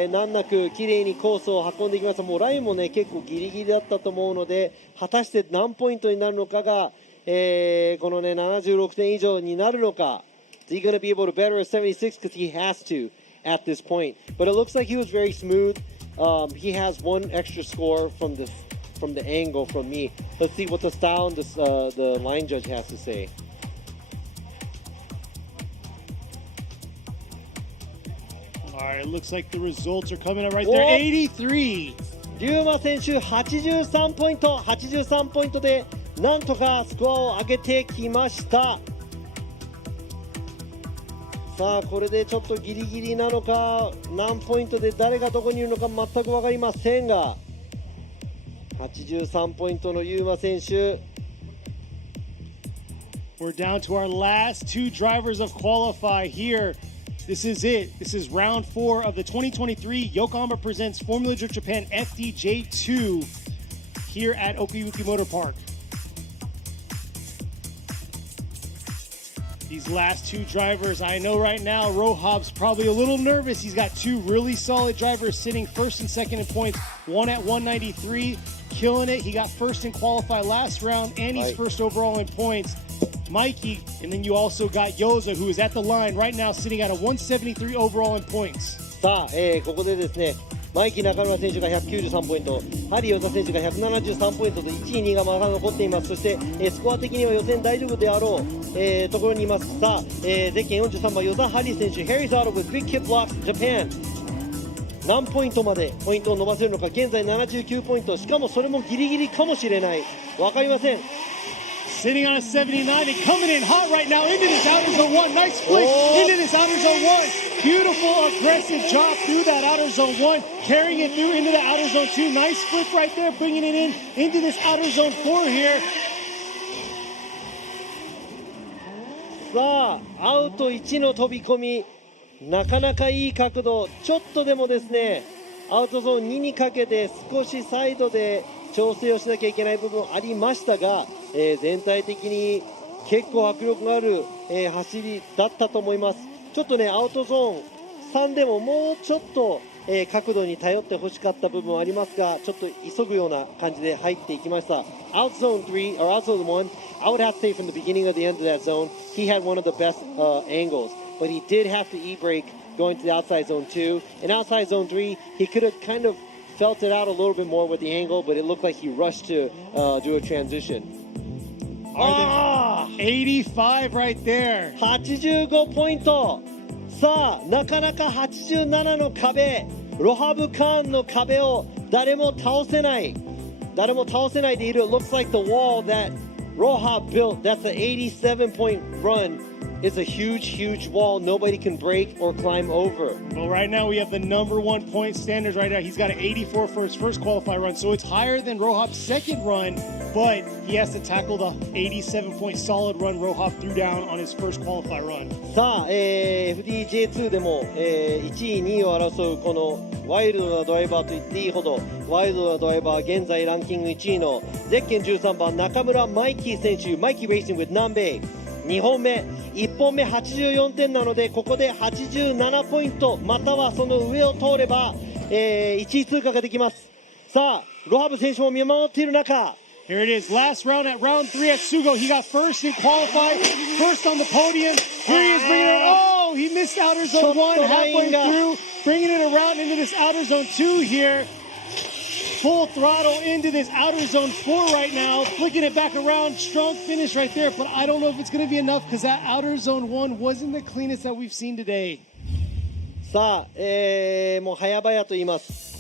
難なく綺麗にコースを運んでいきました。もうラインもね結構ギリギリだったと思うので、果たして何ポイントになるのかが、このね76点以上になるのか。Is he going to be able to better a 76 because he has to at this point? But it looks like he was very smooth. He has one extra score from the angle from me. Let's see what the style and the line judge has to say. All right, it looks like the results are coming up right there. 83. 龍馬選手83ポイント、83ポイントでなんとかスコアを上げてきました。さあ、これでちょっとギリギリなのか、何ポイントで誰がどこにいるのか全く分かりませんが、83ポイントの龍馬選手。We're down to our last two drivers of qualify here. This is it. This is round 4 of the 2023 Yokohama Presents Formula Drift Japan FDJ2 here at Okuibuki Motorpark. These last two drivers, I know right now Rohab's probably a little nervous. He's got two really solid drivers sitting first and second in points. One at 193, killing it. He got first in qualify last round, and he's first overall in points. Mikey, and then you also got Yoza, who is at the line right now, sitting at a 173 overall in points. さあ、ここでですね、マイキー中村選手が193ポイント、ハリー・ヨザ選手が173ポイントと1位、2位がまだ残っています。そして、スコア的には予選大丈夫であろう、ところにいます。さあ、ゼッケン43番、ヨザ・ハリー選手、ヘリーズ・アウト with Big Kip Blocks Japan。何ポイントまでポイントを伸ばせるのか。現在79ポイント、しかもそれもギリギリかもしれない。分かりません。Sitting on a 79 and coming in hot right now into this outer zone 1. Nice flick into this outer zone 1. Beautiful aggressive drop through that outer zone 1. Carrying it through into the outer zone 2. Nice flick right there, bringing it in into this outer zone 4 here. さあ、アウト1の飛び込み、なかなかいい角度。ちょっとでもですね、アウトゾーン2にかけて少しサイドで調整をしなきゃいけない部分ありましたが、全体的に結構迫力がある、走りだったと思います。ちょっとね、アウトゾーン3でももうちょっと、角度に頼ってほしかった部分はありますが、ちょっと急ぐような感じで入っていきました。Out zone 3 or out zone 1, I would have to say from the beginning of the end of that zone, he had one of the best angles, but he did have to e-brake going to the outside zone 2, and outside zone 3, he could have kind of felt it out a little bit more with the angle, but it looked like he rushed to do a transition. 85 right there. 85ポイント。さあ、なかなか87の壁、ロハブカーンの壁を誰も倒せないでいる。It looks like the wall that Rohab built, that's an 87-point run, is a huge wall nobody can break or climb over. Well, right now we have the number 1 point standards right now. He's got an 84 for his first qualify run, so it's higher than Rohab's second run, but he has to tackle the 87-point solid run Rohab threw down on his first qualify run. さあ、FDJ2 でも、1位、2位を争うこのワイルドなドライバーと言っていいほどワイルドなドライバー、現在ランキング1位のゼッケン13番中村マイキー選手、マイキーレーシング with 南米2本目1本目84点なので、ここで87ポイントまたはその上を通れば、1位通過ができます。さあロハブ選手も見守っている中、 Here it is, last round at round 3 at Sugo. He got first in qualified, first on the podium. Here he is bringing it. Oh, he missed outer zone 1 halfway through, bringing it around into this outer zone 2 here. Full throttle into this outer zone 4 right now, flicking it back around. Strong finish right there, but I don't know if it's going to be enough because that outer zone 1 wasn't the cleanest that we've seen today. さあ、もう早々と言います。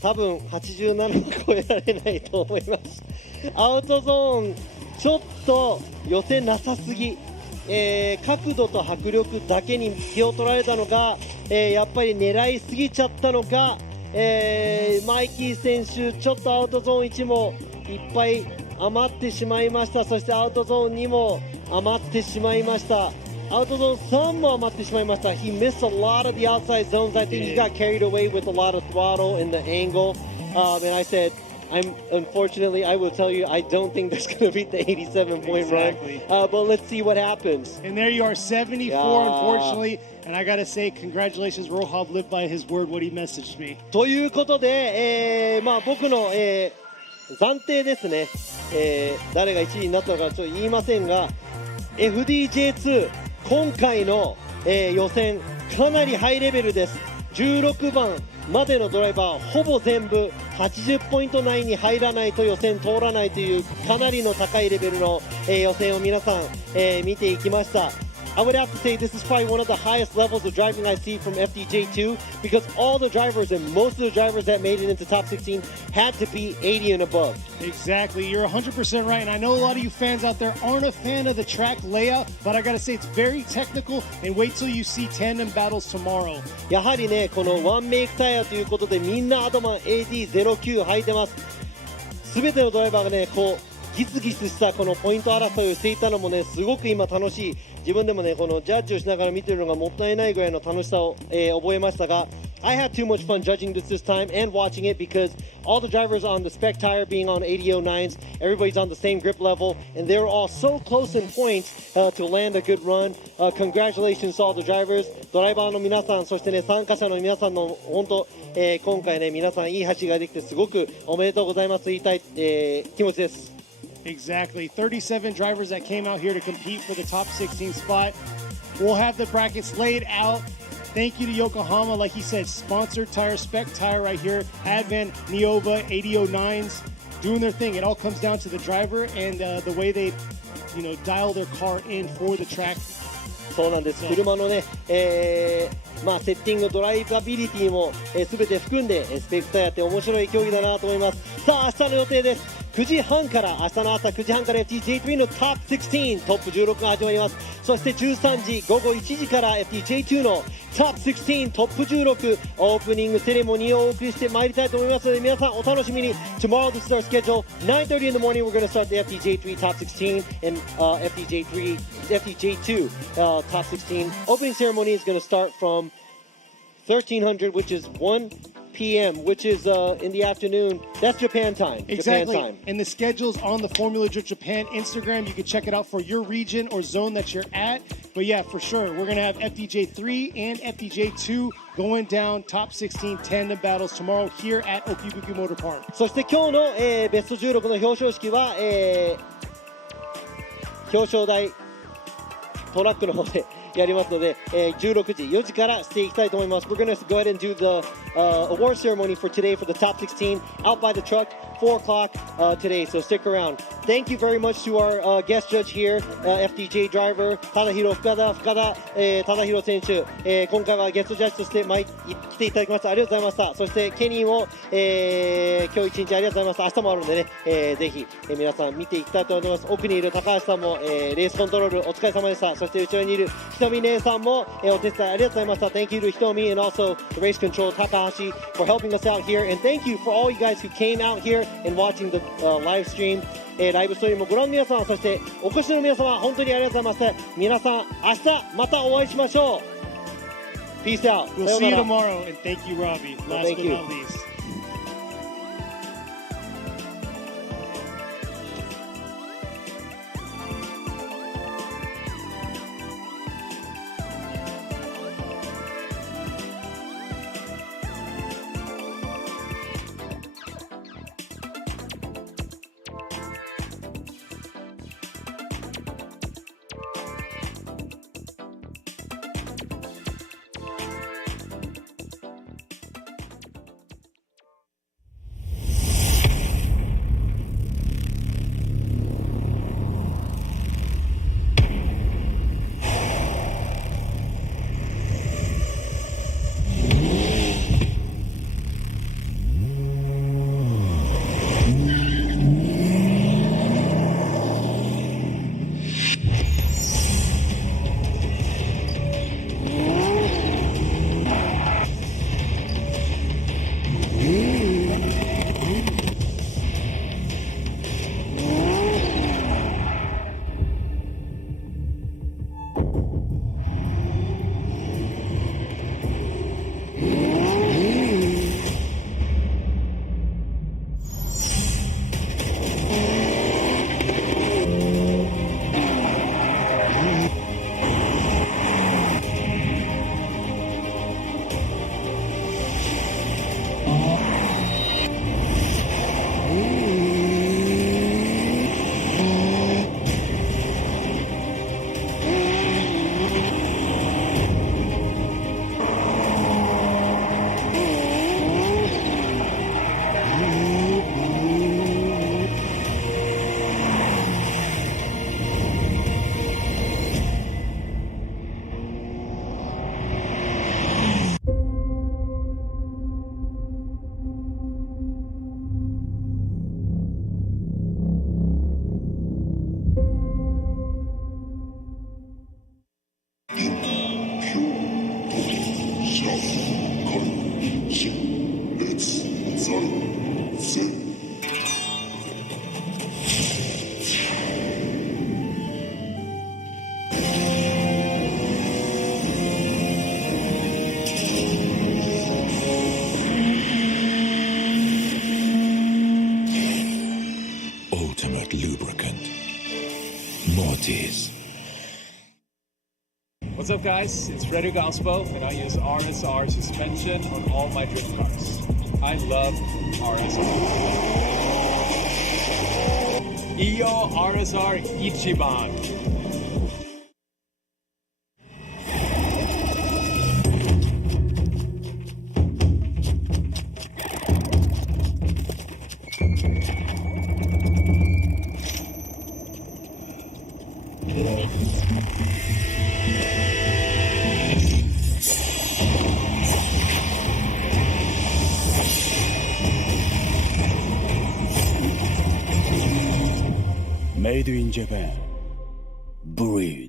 多分87を超えられないと思います。アウトゾーンちょっと寄せなさすぎ、角度と迫力だけに気を取られたのか、やっぱり狙いすぎちゃったのか、マイキー選手ちょっとアウトゾーン1もいっぱい余ってしまいました。そしてアウトゾーン2も余ってしまいました。アウトゾーン3も余ってしまいました。 He missed a lot of the outside zones. I think he got carried away with a lot of throttle and the angle, and I said, unfortunately, I will tell you, I don't think there's going to beat the 87-point Exactly. run, but let's see what happens. And there you are, 74, unfortunately. And I got to say, congratulations, Rohab lived by his word, what he messaged me. ということで、僕の、暫定ですね、誰が1位になったのかちょっと言いませんが、 FDJ2 今回の、予選かなりハイレベルです。16番までのドライバーほぼ全部80ポイント内に入らないと予選通らないというかなりの高いレベルの、予選を皆さん、見ていきました。I would have to say this is probably one of the highest levels of driving I see from FDJ2 because all the drivers and most of the drivers that made it into top 16 had to be 80 and above. Exactly, you're 100% right, and I know a lot of you fans out there aren't a fan of the track layout, but I gotta say it's very technical, and wait till you see tandem battles tomorrow. やはりね、このワンメイクタイヤということでみんなアドマン AD09 履いてます。全てのドライバーがね、こうギスギスしたこのポイント争いをしていたのもね、すごく今楽しい。自分でもね、このジャッジをしながら見てるのがもったいないぐらいの楽しさを、覚えましたが、I had too much fun judging this time and watching it because all the drivers on the spec tire being on 8009s, everybody's on the same grip level, and they were all so close in points to land a good run. Congratulations to all the drivers. ドライバーの皆さん、そしてね、参加者の皆さんの本当、今回ね、皆さんいい走りができてすごくおめでとうございますと言いたい、気持ちです。Exactly. 37 drivers that came out here to compete for the top 16 spot. We'll have the brackets laid out. Thank you to Yokohama. Like he said, sponsored tire, spec tire right here. Advan, Neova, 8009s doing their thing. It all comes down to the driver and the way they, dial their car in for the track. そうなんです。車のね、セッティング、ドライバビリティも、全て含んでスペクターやって面白い競技だなと思います。さあ明日の予定です。9時半から明日の朝9時半から FDJ3 のトップ16トップ16が始まります。そして13時午後1時から FDJ2 のトップ16トップ16オープニングセレモニーをお送りしてまいりたいと思いますので、皆さんお楽しみに。 Tomorrow this is our schedule. 9:30 in the morning we're going to start the FDJ3 top 16 and FDJ2 top 16. Opening ceremony is going to start from 1300, which is 1 p.m., which is in the afternoon. That's Japan time. Exactly. Japan time. And the schedule's on the Formula Drift Japan Instagram. You can check it out for your region or zone that you're at. But yeah, for sure, we're going to have FDJ3 and FDJ2 going down top 16 tandem battles tomorrow here at Okuibuki Motorpark. そして今日の、ベスト16の表彰式は、表彰台トラックの方でやりますので、16時4時からしていきたいと思います。 We're going to go ahead and do the award ceremony for today for the top 16 out by the truck 4 o'clock today, so stick around. Thank you very much to our guest judge here, FDJ driver 深田忠宏選手、今回はゲストジャッジとして来ていただきました。ありがとうございました。そしてケニーも、今日一日ありがとうございました。明日もあるんでね、ぜひ、皆さん見ていきたいと思います。奥にいる高橋さんも、レースコントロールお疲れ様でした。そして後ろにいるひとみ姉さんも、お手伝いありがとうございました。 Thank you to ひとみ and also the race control Takahashi for helping us out here, and thank you for all you guys who came out here and watching the live stream. ライブストリームをご覧の皆様、そしてお越しの皆様、本当にありがとうございます。皆さん明日またお会いしましょう。 Peace out. We'll see you tomorrow, and thank you, Robbie. Last but not least. What's up, guys? It's Frederick Gaspo, and I use RSR suspension on all my drift cars. I love RSR. Iyo RSR Ichiban. Made in Japan. Breathe.